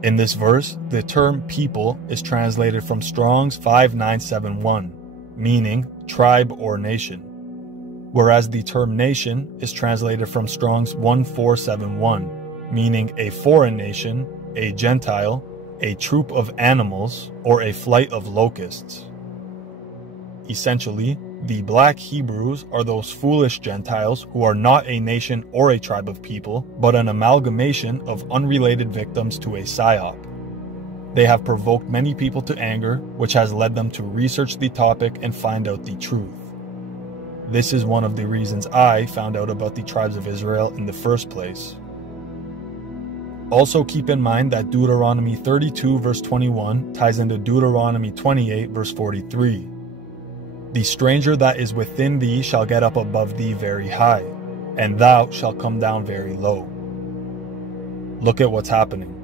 In this verse, the term people is translated from Strong's 5971, meaning tribe or nation, whereas the term nation is translated from Strong's 1471, meaning a foreign nation, a Gentile, a troop of animals, or a flight of locusts. Essentially, the black Hebrews are those foolish Gentiles who are not a nation or a tribe of people, but an amalgamation of unrelated victims to a psyop. They have provoked many people to anger, which has led them to research the topic and find out the truth. This is one of the reasons I found out about the tribes of Israel in the first place. Also keep in mind that Deuteronomy 32 verse 21 ties into Deuteronomy 28 verse 43. "The stranger that is within thee shall get up above thee very high, and thou shalt come down very low." Look at what's happening.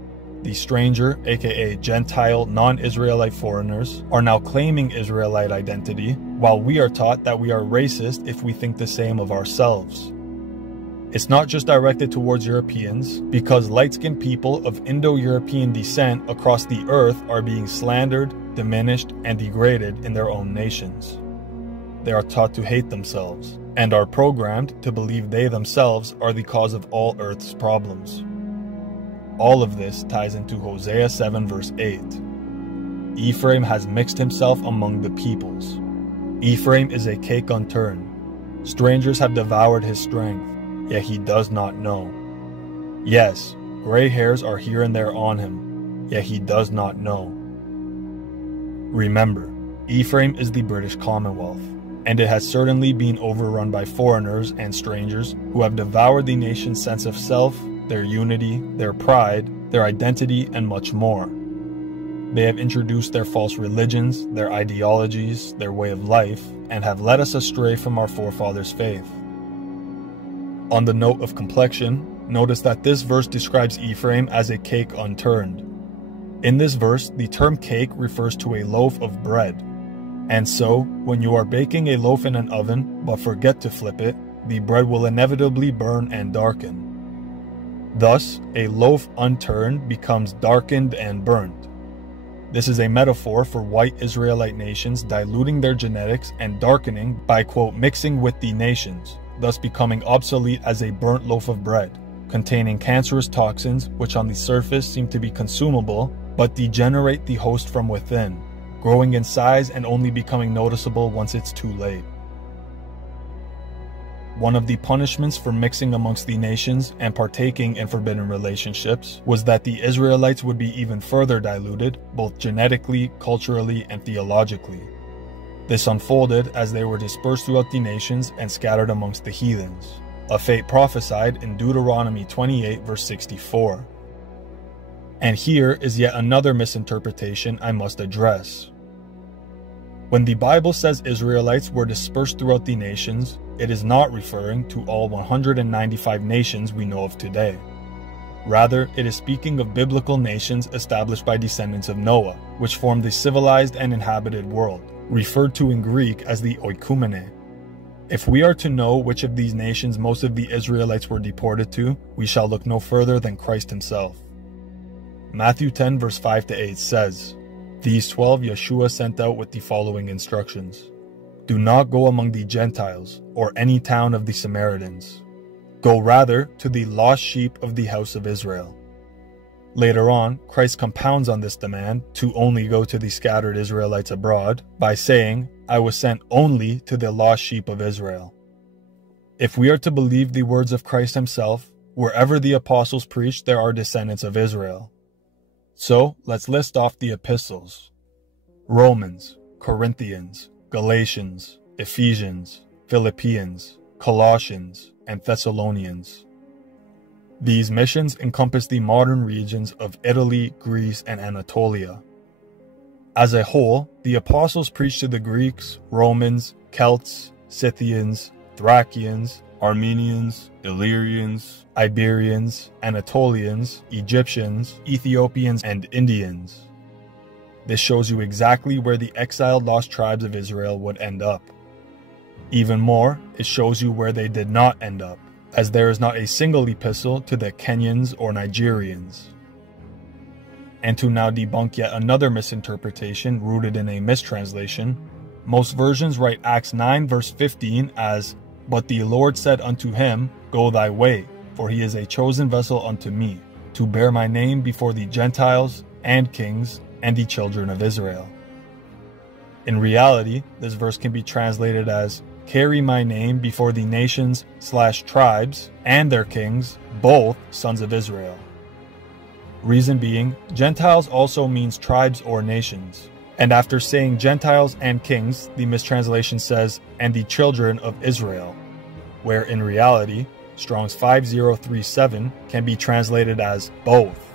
The stranger, aka Gentile, non-Israelite foreigners, are now claiming Israelite identity, while we are taught that we are racist if we think the same of ourselves. It's not just directed towards Europeans, because light-skinned people of Indo-European descent across the earth are being slandered, diminished, and degraded in their own nations. They are taught to hate themselves, and are programmed to believe they themselves are the cause of all Earth's problems. All of this ties into Hosea 7 verse 8. Ephraim has mixed himself among the peoples. Ephraim is a cake unturned. Strangers have devoured his strength, yet he does not know. Yes, gray hairs are here and there on him, yet he does not know. Remember, Ephraim is the British Commonwealth, and it has certainly been overrun by foreigners and strangers who have devoured the nation's sense of self, their unity, their pride, their identity, and much more. They have introduced their false religions, their ideologies, their way of life, and have led us astray from our forefathers' faith. On the note of complexion, notice that this verse describes Ephraim as a cake unturned. In this verse, the term cake refers to a loaf of bread. And so, when you are baking a loaf in an oven, but forget to flip it, the bread will inevitably burn and darken. Thus, a loaf unturned becomes darkened and burnt. This is a metaphor for white Israelite nations diluting their genetics and darkening by, quote, mixing with the nations, thus becoming obsolete as a burnt loaf of bread, containing cancerous toxins which on the surface seem to be consumable, but degenerate the host from within, growing in size and only becoming noticeable once it's too late. One of the punishments for mixing amongst the nations and partaking in forbidden relationships was that the Israelites would be even further diluted, both genetically, culturally, and theologically. This unfolded as they were dispersed throughout the nations and scattered amongst the heathens, a fate prophesied in Deuteronomy 28 verse 64. And here is yet another misinterpretation I must address. When the Bible says Israelites were dispersed throughout the nations, it is not referring to all 195 nations we know of today. Rather, it is speaking of biblical nations established by descendants of Noah, which formed the civilized and inhabited world, referred to in Greek as the oikoumene. If we are to know which of these nations most of the Israelites were deported to, we shall look no further than Christ himself. Matthew 10 verse 5 to 8 says, "These 12 Yeshua sent out with the following instructions. Do not go among the Gentiles, or any town of the Samaritans. Go rather to the lost sheep of the house of Israel." Later on, Christ compounds on this demand to only go to the scattered Israelites abroad by saying, "I was sent only to the lost sheep of Israel." If we are to believe the words of Christ himself, wherever the apostles preached, there are descendants of Israel. So, let's list off the epistles. Romans, Corinthians, Galatians, Ephesians, Philippians, Colossians, and Thessalonians. These missions encompass the modern regions of Italy, Greece, and Anatolia. As a whole, the apostles preached to the Greeks, Romans, Celts, Scythians, Thracians, Armenians, Illyrians, Iberians, Anatolians, Egyptians, Ethiopians, and Indians. This shows you exactly where the exiled lost tribes of Israel would end up. Even more, it shows you where they did not end up, as there is not a single epistle to the Kenyans or Nigerians. And to now debunk yet another misinterpretation rooted in a mistranslation, most versions write Acts 9 verse 15 as, "But the Lord said unto him, Go thy way, for he is a chosen vessel unto me, to bear my name before the Gentiles and kings and the children of Israel." In reality, this verse can be translated as, "Carry my name before the nations/tribes and their kings, both sons of Israel." Reason being, Gentiles also means tribes or nations. And after saying Gentiles and kings, the mistranslation says, "and the children of Israel," where in reality, Strong's 5037 can be translated as both,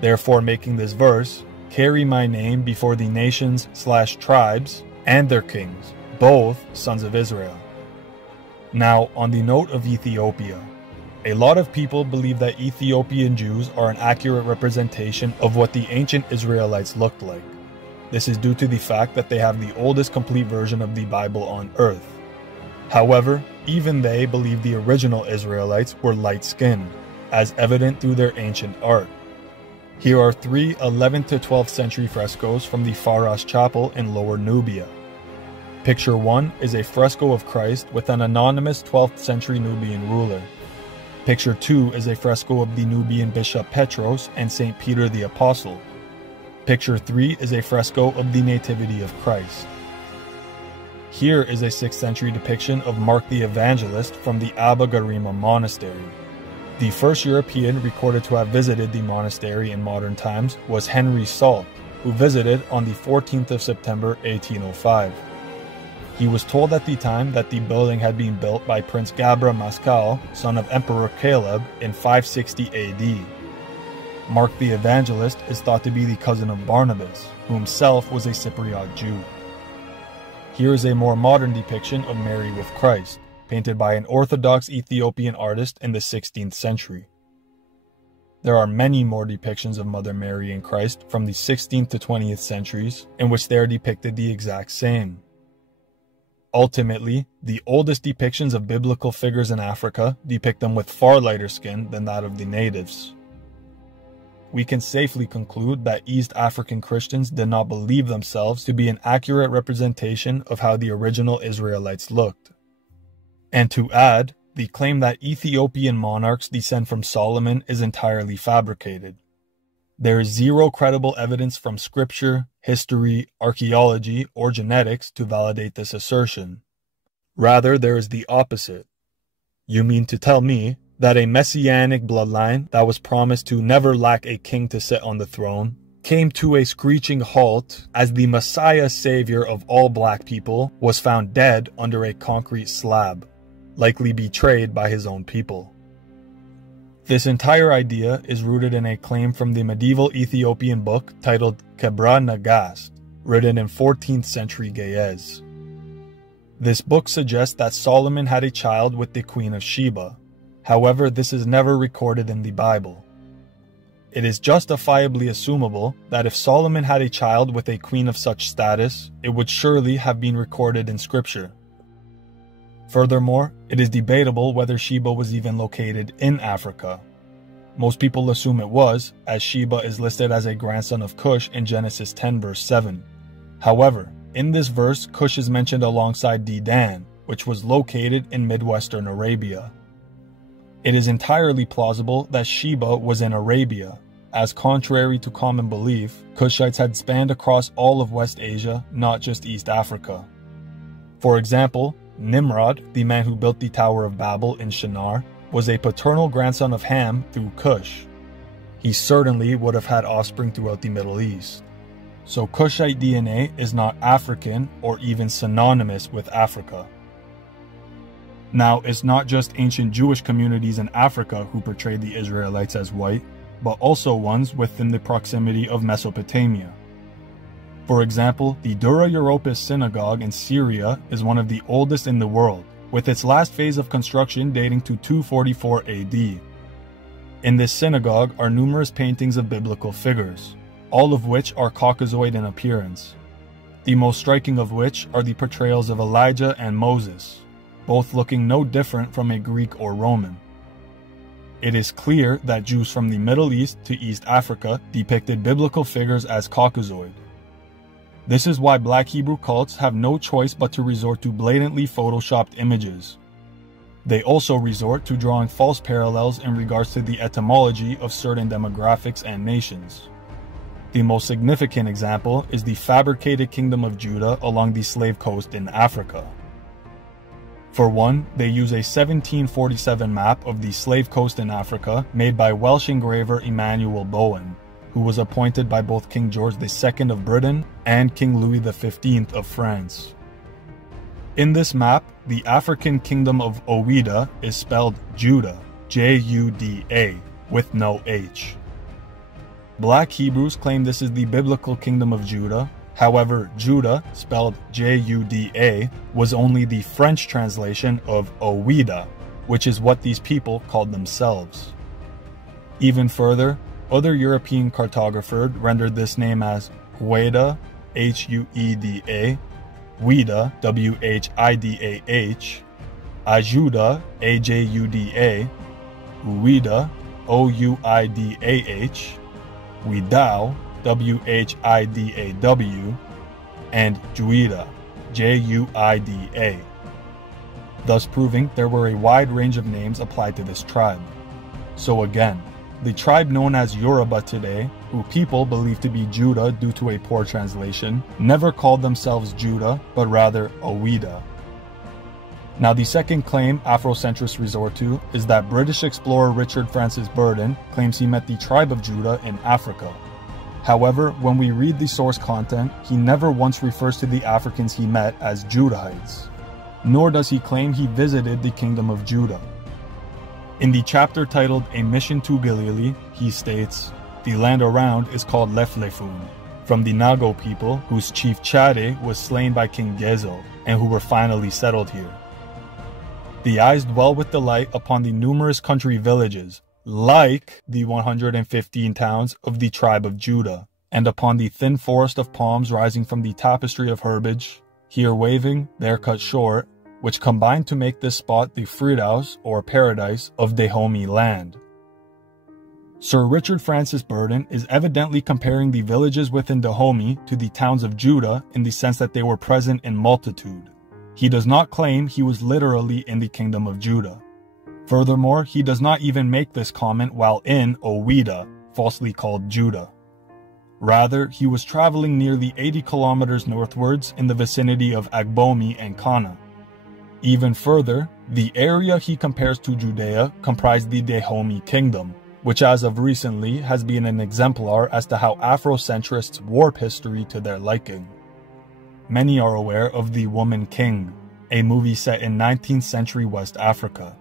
therefore making this verse, "Carry my name before the nations/tribes and their kings, both sons of Israel." Now, on the note of Ethiopia, a lot of people believe that Ethiopian Jews are an accurate representation of what the ancient Israelites looked like. This is due to the fact that they have the oldest complete version of the Bible on earth. However, even they believe the original Israelites were light-skinned, as evident through their ancient art. Here are 3 11th to 12th century frescoes from the Pharos Chapel in Lower Nubia. Picture 1 is a fresco of Christ with an anonymous 12th century Nubian ruler. Picture 2 is a fresco of the Nubian bishop Petros and St. Peter the Apostle. Picture 3 is a fresco of the Nativity of Christ. Here is a 6th century depiction of Mark the Evangelist from the Abba Garima monastery. The first European recorded to have visited the monastery in modern times was Henry Salt, who visited on the 14th of September 1805. He was told at the time that the building had been built by Prince Gabra Maskal, son of Emperor Caleb, in 560 AD. Mark the Evangelist is thought to be the cousin of Barnabas, who himself was a Cypriot Jew. Here is a more modern depiction of Mary with Christ, painted by an Orthodox Ethiopian artist in the 16th century. There are many more depictions of Mother Mary and Christ from the 16th to 20th centuries, in which they are depicted the exact same. Ultimately, the oldest depictions of biblical figures in Africa depict them with far lighter skin than that of the natives. We can safely conclude that East African Christians did not believe themselves to be an accurate representation of how the original Israelites looked. And to add, the claim that Ethiopian monarchs descend from Solomon is entirely fabricated. There is zero credible evidence from scripture, history, archaeology, or genetics to validate this assertion. Rather, there is the opposite. You mean to tell me that a messianic bloodline that was promised to never lack a king to sit on the throne, came to a screeching halt as the Messiah savior of all black people was found dead under a concrete slab, likely betrayed by his own people. This entire idea is rooted in a claim from the medieval Ethiopian book titled Kebra Nagast, written in 14th century Ge'ez. This book suggests that Solomon had a child with the Queen of Sheba. However, this is never recorded in the Bible. It is justifiably assumable that if Solomon had a child with a queen of such status, it would surely have been recorded in scripture. Furthermore, it is debatable whether Sheba was even located in Africa. Most people assume it was, as Sheba is listed as a grandson of Cush in Genesis 10 verse 7. However, in this verse, Cush is mentioned alongside Dedan, which was located in Midwestern Arabia. It is entirely plausible that Sheba was in Arabia, as contrary to common belief, Cushites had spanned across all of West Asia, not just East Africa. For example, Nimrod, the man who built the Tower of Babel in Shinar, was a paternal grandson of Ham through Cush. He certainly would have had offspring throughout the Middle East. So Cushite DNA is not African or even synonymous with Africa. Now, it's not just ancient Jewish communities in Africa who portrayed the Israelites as white, but also ones within the proximity of Mesopotamia. For example, the Dura Europos Synagogue in Syria is one of the oldest in the world, with its last phase of construction dating to 244 AD. In this synagogue are numerous paintings of biblical figures, all of which are Caucasoid in appearance. The most striking of which are the portrayals of Elijah and Moses, both looking no different from a Greek or Roman. It is clear that Jews from the Middle East to East Africa depicted biblical figures as Caucasoid. This is why Black Hebrew cults have no choice but to resort to blatantly photoshopped images. They also resort to drawing false parallels in regards to the etymology of certain demographics and nations. The most significant example is the fabricated kingdom of Judah along the slave coast in Africa. For one, they use a 1747 map of the slave coast in Africa made by Welsh engraver Emmanuel Bowen, who was appointed by both King George II of Britain and King Louis XV of France. In this map, the African kingdom of Ouida is spelled Judah, J-U-D-A, with no H. Black Hebrews claim this is the biblical kingdom of Judah. However, Judah, spelled J-U-D-A, was only the French translation of Ouida, which is what these people called themselves. Even further, other European cartographers rendered this name as Hueda, H-U-E-D-A, Ouida, W-H-I-D-A-H, Ajuda, A-J-U-D-A, Ouida, O-U-I-D-A-H, Ouidao, W-H-I-D-A-W, and Juida, J-U-I-D-A, thus proving there were a wide range of names applied to this tribe. So again, the tribe known as Yoruba today, who people believe to be Judah due to a poor translation, never called themselves Judah, but rather Ouida. Now, the second claim Afrocentrists resort to is that British explorer Richard Francis Burden claims he met the tribe of Judah in Africa. However, when we read the source content, he never once refers to the Africans he met as Judahites, nor does he claim he visited the kingdom of Judah. In the chapter titled A Mission to Galilee, he states, "The land around is called Leflefun, from the Nago people whose chief Chade was slain by King Gezo, and who were finally settled here. The eyes dwell with delight upon the numerous country villages, like the 115 towns of the tribe of Judah, and upon the thin forest of palms rising from the tapestry of herbage, here waving, there cut short, which combine to make this spot the Friedhaus, or paradise, of Dahomey land." Sir Richard Francis Burden is evidently comparing the villages within Dahomey to the towns of Judah in the sense that they were present in multitude. He does not claim he was literally in the kingdom of Judah. Furthermore, he does not even make this comment while in Ouida, falsely called Judah. Rather, he was traveling nearly 80 kilometers northwards in the vicinity of Agbomi and Kana. Even further, the area he compares to Judea comprised the Dahomey kingdom, which as of recently has been an exemplar as to how Afrocentrists warp history to their liking. Many are aware of The Woman King, a movie set in 19th century West Africa.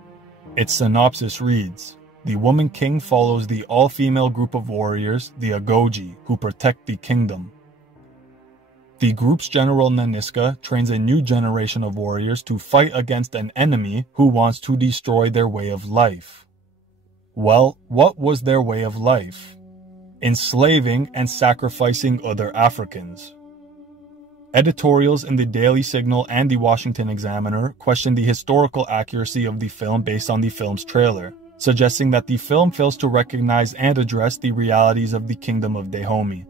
Its synopsis reads, "The Woman King follows the all-female group of warriors, the Agoji, who protect the kingdom. The group's general Naniska trains a new generation of warriors to fight against an enemy who wants to destroy their way of life." Well, what was their way of life? Enslaving and sacrificing other Africans. Editorials in the Daily Signal and the Washington Examiner questioned the historical accuracy of the film based on the film's trailer, suggesting that the film fails to recognize and address the realities of the Kingdom of Dahomey.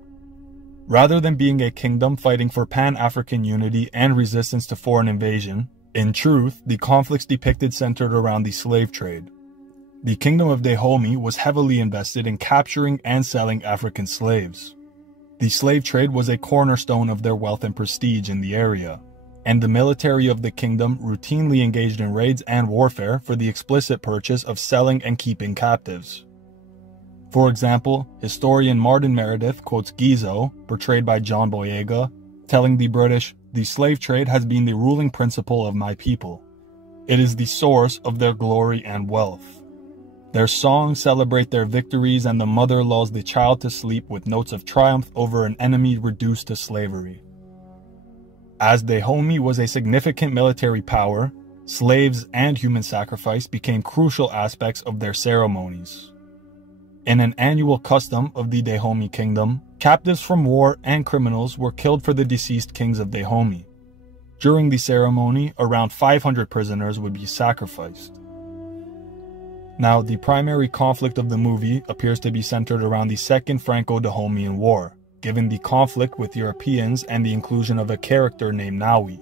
Rather than being a kingdom fighting for Pan-African unity and resistance to foreign invasion, in truth, the conflicts depicted centered around the slave trade. The Kingdom of Dahomey was heavily invested in capturing and selling African slaves. The slave trade was a cornerstone of their wealth and prestige in the area, and the military of the kingdom routinely engaged in raids and warfare for the explicit purchase of selling and keeping captives. For example, historian Martin Meredith quotes Gizo, portrayed by John Boyega, telling the British, "The slave trade has been the ruling principle of my people. It is the source of their glory and wealth. Their songs celebrate their victories, and the mother lulls the child to sleep with notes of triumph over an enemy reduced to slavery." As Dahomey was a significant military power, slaves and human sacrifice became crucial aspects of their ceremonies. In an annual custom of the Dahomey kingdom, captives from war and criminals were killed for the deceased kings of Dahomey. During the ceremony, around 500 prisoners would be sacrificed. Now, the primary conflict of the movie appears to be centered around the Second Franco-Dahomean War, given the conflict with Europeans and the inclusion of a character named Nawi.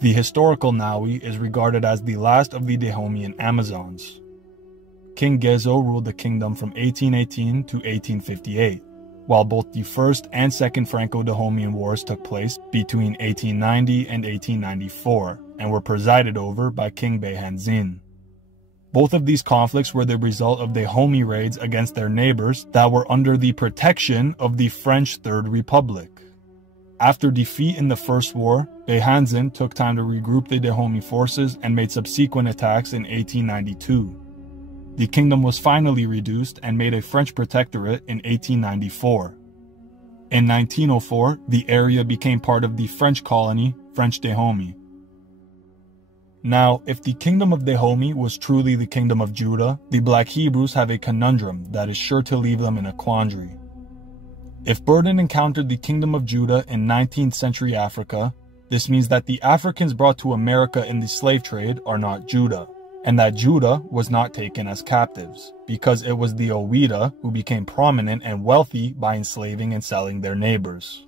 The historical Nawi is regarded as the last of the Dahomean Amazons. King Gezo ruled the kingdom from 1818 to 1858, while both the First and Second Franco-Dahomean Wars took place between 1890 and 1894, and were presided over by King Behanzin. Both of these conflicts were the result of Dahomey raids against their neighbors that were under the protection of the French Third Republic. After defeat in the First War, Behanzin took time to regroup the Dahomey forces and made subsequent attacks in 1892. The kingdom was finally reduced and made a French protectorate in 1894. In 1904, the area became part of the French colony, French Dahomey. Now, if the Kingdom of Dahomey was truly the Kingdom of Judah, the Black Hebrews have a conundrum that is sure to leave them in a quandary. If Burden encountered the Kingdom of Judah in 19th century Africa, this means that the Africans brought to America in the slave trade are not Judah, and that Judah was not taken as captives, because it was the Owida who became prominent and wealthy by enslaving and selling their neighbors.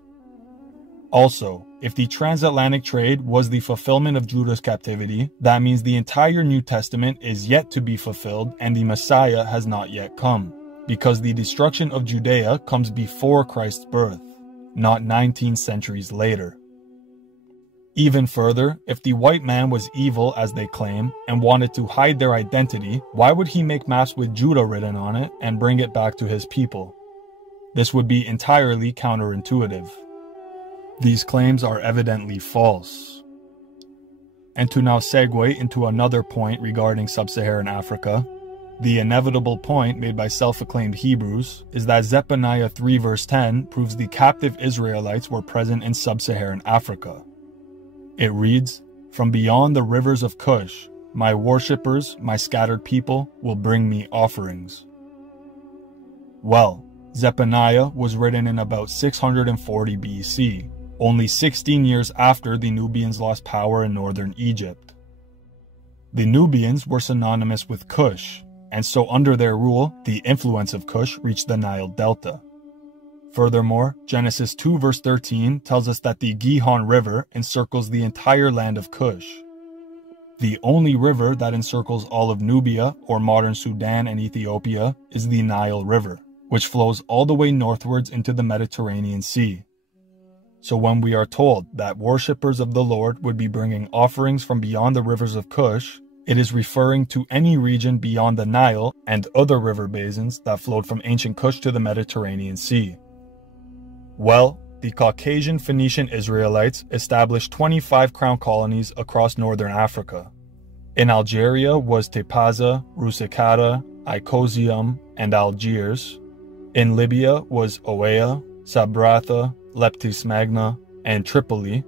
Also, if the transatlantic trade was the fulfillment of Judah's captivity, that means the entire New Testament is yet to be fulfilled and the Messiah has not yet come, because the destruction of Judea comes before Christ's birth, not 19 centuries later. Even further, if the white man was evil as they claim and wanted to hide their identity, why would he make maps with Judah written on it and bring it back to his people? This would be entirely counterintuitive. These claims are evidently false. And to now segue into another point regarding sub-Saharan Africa, the inevitable point made by self-acclaimed Hebrews is that Zephaniah 3 verse 10 proves the captive Israelites were present in sub-Saharan Africa. It reads, "From beyond the rivers of Cush, my worshippers, my scattered people, will bring me offerings." Well, Zephaniah was written in about 640 BC, only 16 years after the Nubians lost power in northern Egypt. The Nubians were synonymous with Cush, and so under their rule, the influence of Cush reached the Nile Delta. Furthermore, Genesis 2 verse 13 tells us that the Gihon River encircles the entire land of Cush. The only river that encircles all of Nubia, or modern Sudan and Ethiopia, is the Nile River, which flows all the way northwards into the Mediterranean Sea. So when we are told that worshippers of the Lord would be bringing offerings from beyond the rivers of Cush, It is referring to any region beyond the Nile and other river basins that flowed from ancient Kush to the Mediterranean Sea. Well, the Caucasian Phoenician Israelites established 25 crown colonies across northern Africa. In Algeria was Tepaza, Rusicata, Icosium, and Algiers. In Libya was Oea, Sabratha, Leptis Magna, and Tripoli.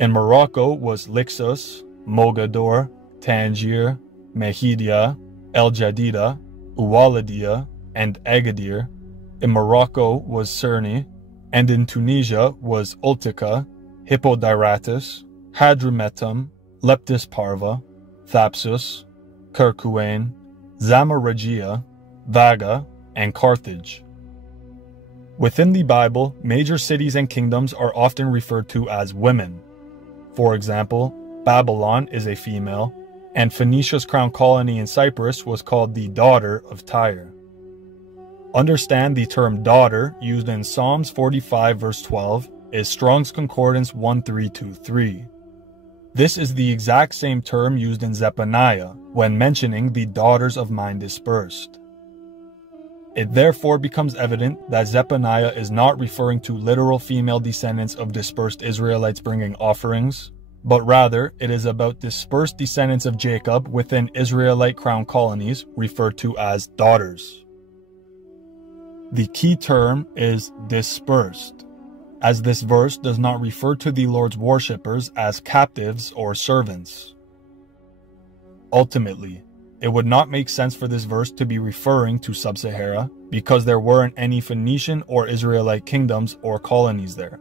In Morocco was Lixus, Mogador, Tangier, Mehidia, El Jadida, Uwalidia, and Agadir. In Morocco was Cerny, and in Tunisia was Ultica, Hippodiratus, Hadrumetum, Leptis Parva, Thapsus, Kerkuane, Zamoragia, Vaga, and Carthage. Within the Bible, major cities and kingdoms are often referred to as women. For example, Babylon is a female, and Phoenicia's crown colony in Cyprus was called the daughter of Tyre. Understand the term daughter used in Psalms 45 verse 12 is Strong's Concordance 1323. This is the exact same term used in Zephaniah when mentioning the daughters of mine dispersed. It therefore becomes evident that Zephaniah is not referring to literal female descendants of dispersed Israelites bringing offerings, but rather it is about dispersed descendants of Jacob within Israelite crown colonies referred to as daughters. The key term is dispersed, as this verse does not refer to the Lord's worshippers as captives or servants. Ultimately, it would not make sense for this verse to be referring to Sub-Sahara because there weren't any Phoenician or Israelite kingdoms or colonies there.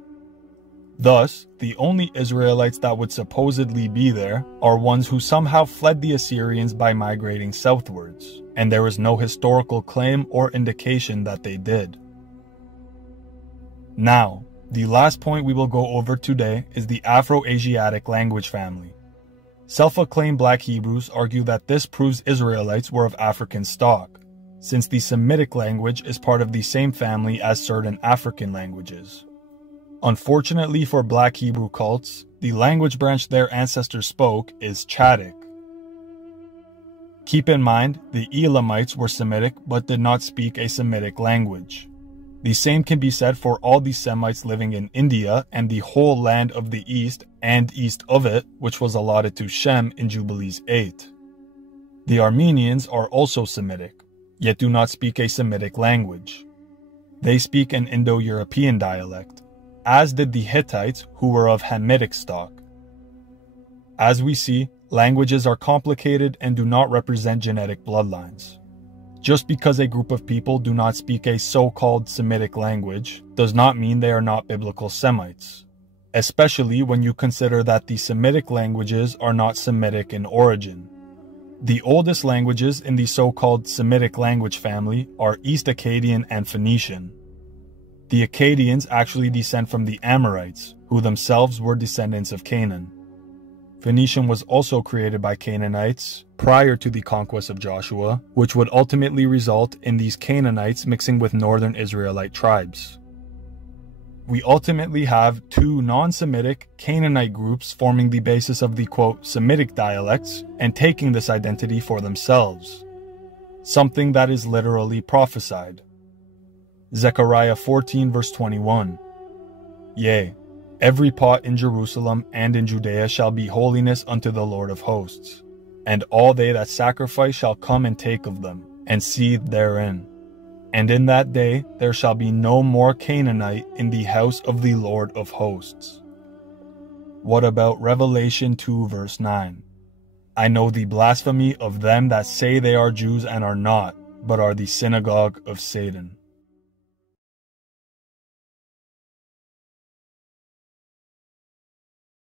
Thus, the only Israelites that would supposedly be there are ones who somehow fled the Assyrians by migrating southwards, and there is no historical claim or indication that they did. Now, the last point we will go over today is the Afro-Asiatic language family. Self-acclaimed Black Hebrews argue that this proves Israelites were of African stock, since the Semitic language is part of the same family as certain African languages. Unfortunately for Black Hebrew cults, the language branch their ancestors spoke is Chadic. Keep in mind, the Elamites were Semitic but did not speak a Semitic language. The same can be said for all the Semites living in India and the whole land of the east and east of it, which was allotted to Shem in Jubilees 8. The Armenians are also Semitic, yet do not speak a Semitic language. They speak an Indo-European dialect, as did the Hittites, who were of Hamitic stock. As we see, languages are complicated and do not represent genetic bloodlines. Just because a group of people do not speak a so-called Semitic language does not mean they are not biblical Semites, especially when you consider that the Semitic languages are not Semitic in origin. The oldest languages in the so-called Semitic language family are East Akkadian and Phoenician. The Akkadians actually descend from the Amorites, who themselves were descendants of Canaan. Phoenician was also created by Canaanites prior to the conquest of Joshua, which would ultimately result in these Canaanites mixing with northern Israelite tribes. We ultimately have two non-Semitic Canaanite groups forming the basis of the quote Semitic dialects and taking this identity for themselves, something that is literally prophesied. Zechariah 14 verse 21. Yea, every pot in Jerusalem and in Judea shall be holiness unto the Lord of hosts, and all they that sacrifice shall come and take of them, and seethe therein. And in that day there shall be no more Canaanite in the house of the Lord of hosts. What about Revelation 2 verse 9? I know the blasphemy of them that say they are Jews and are not, but are the synagogue of Satan.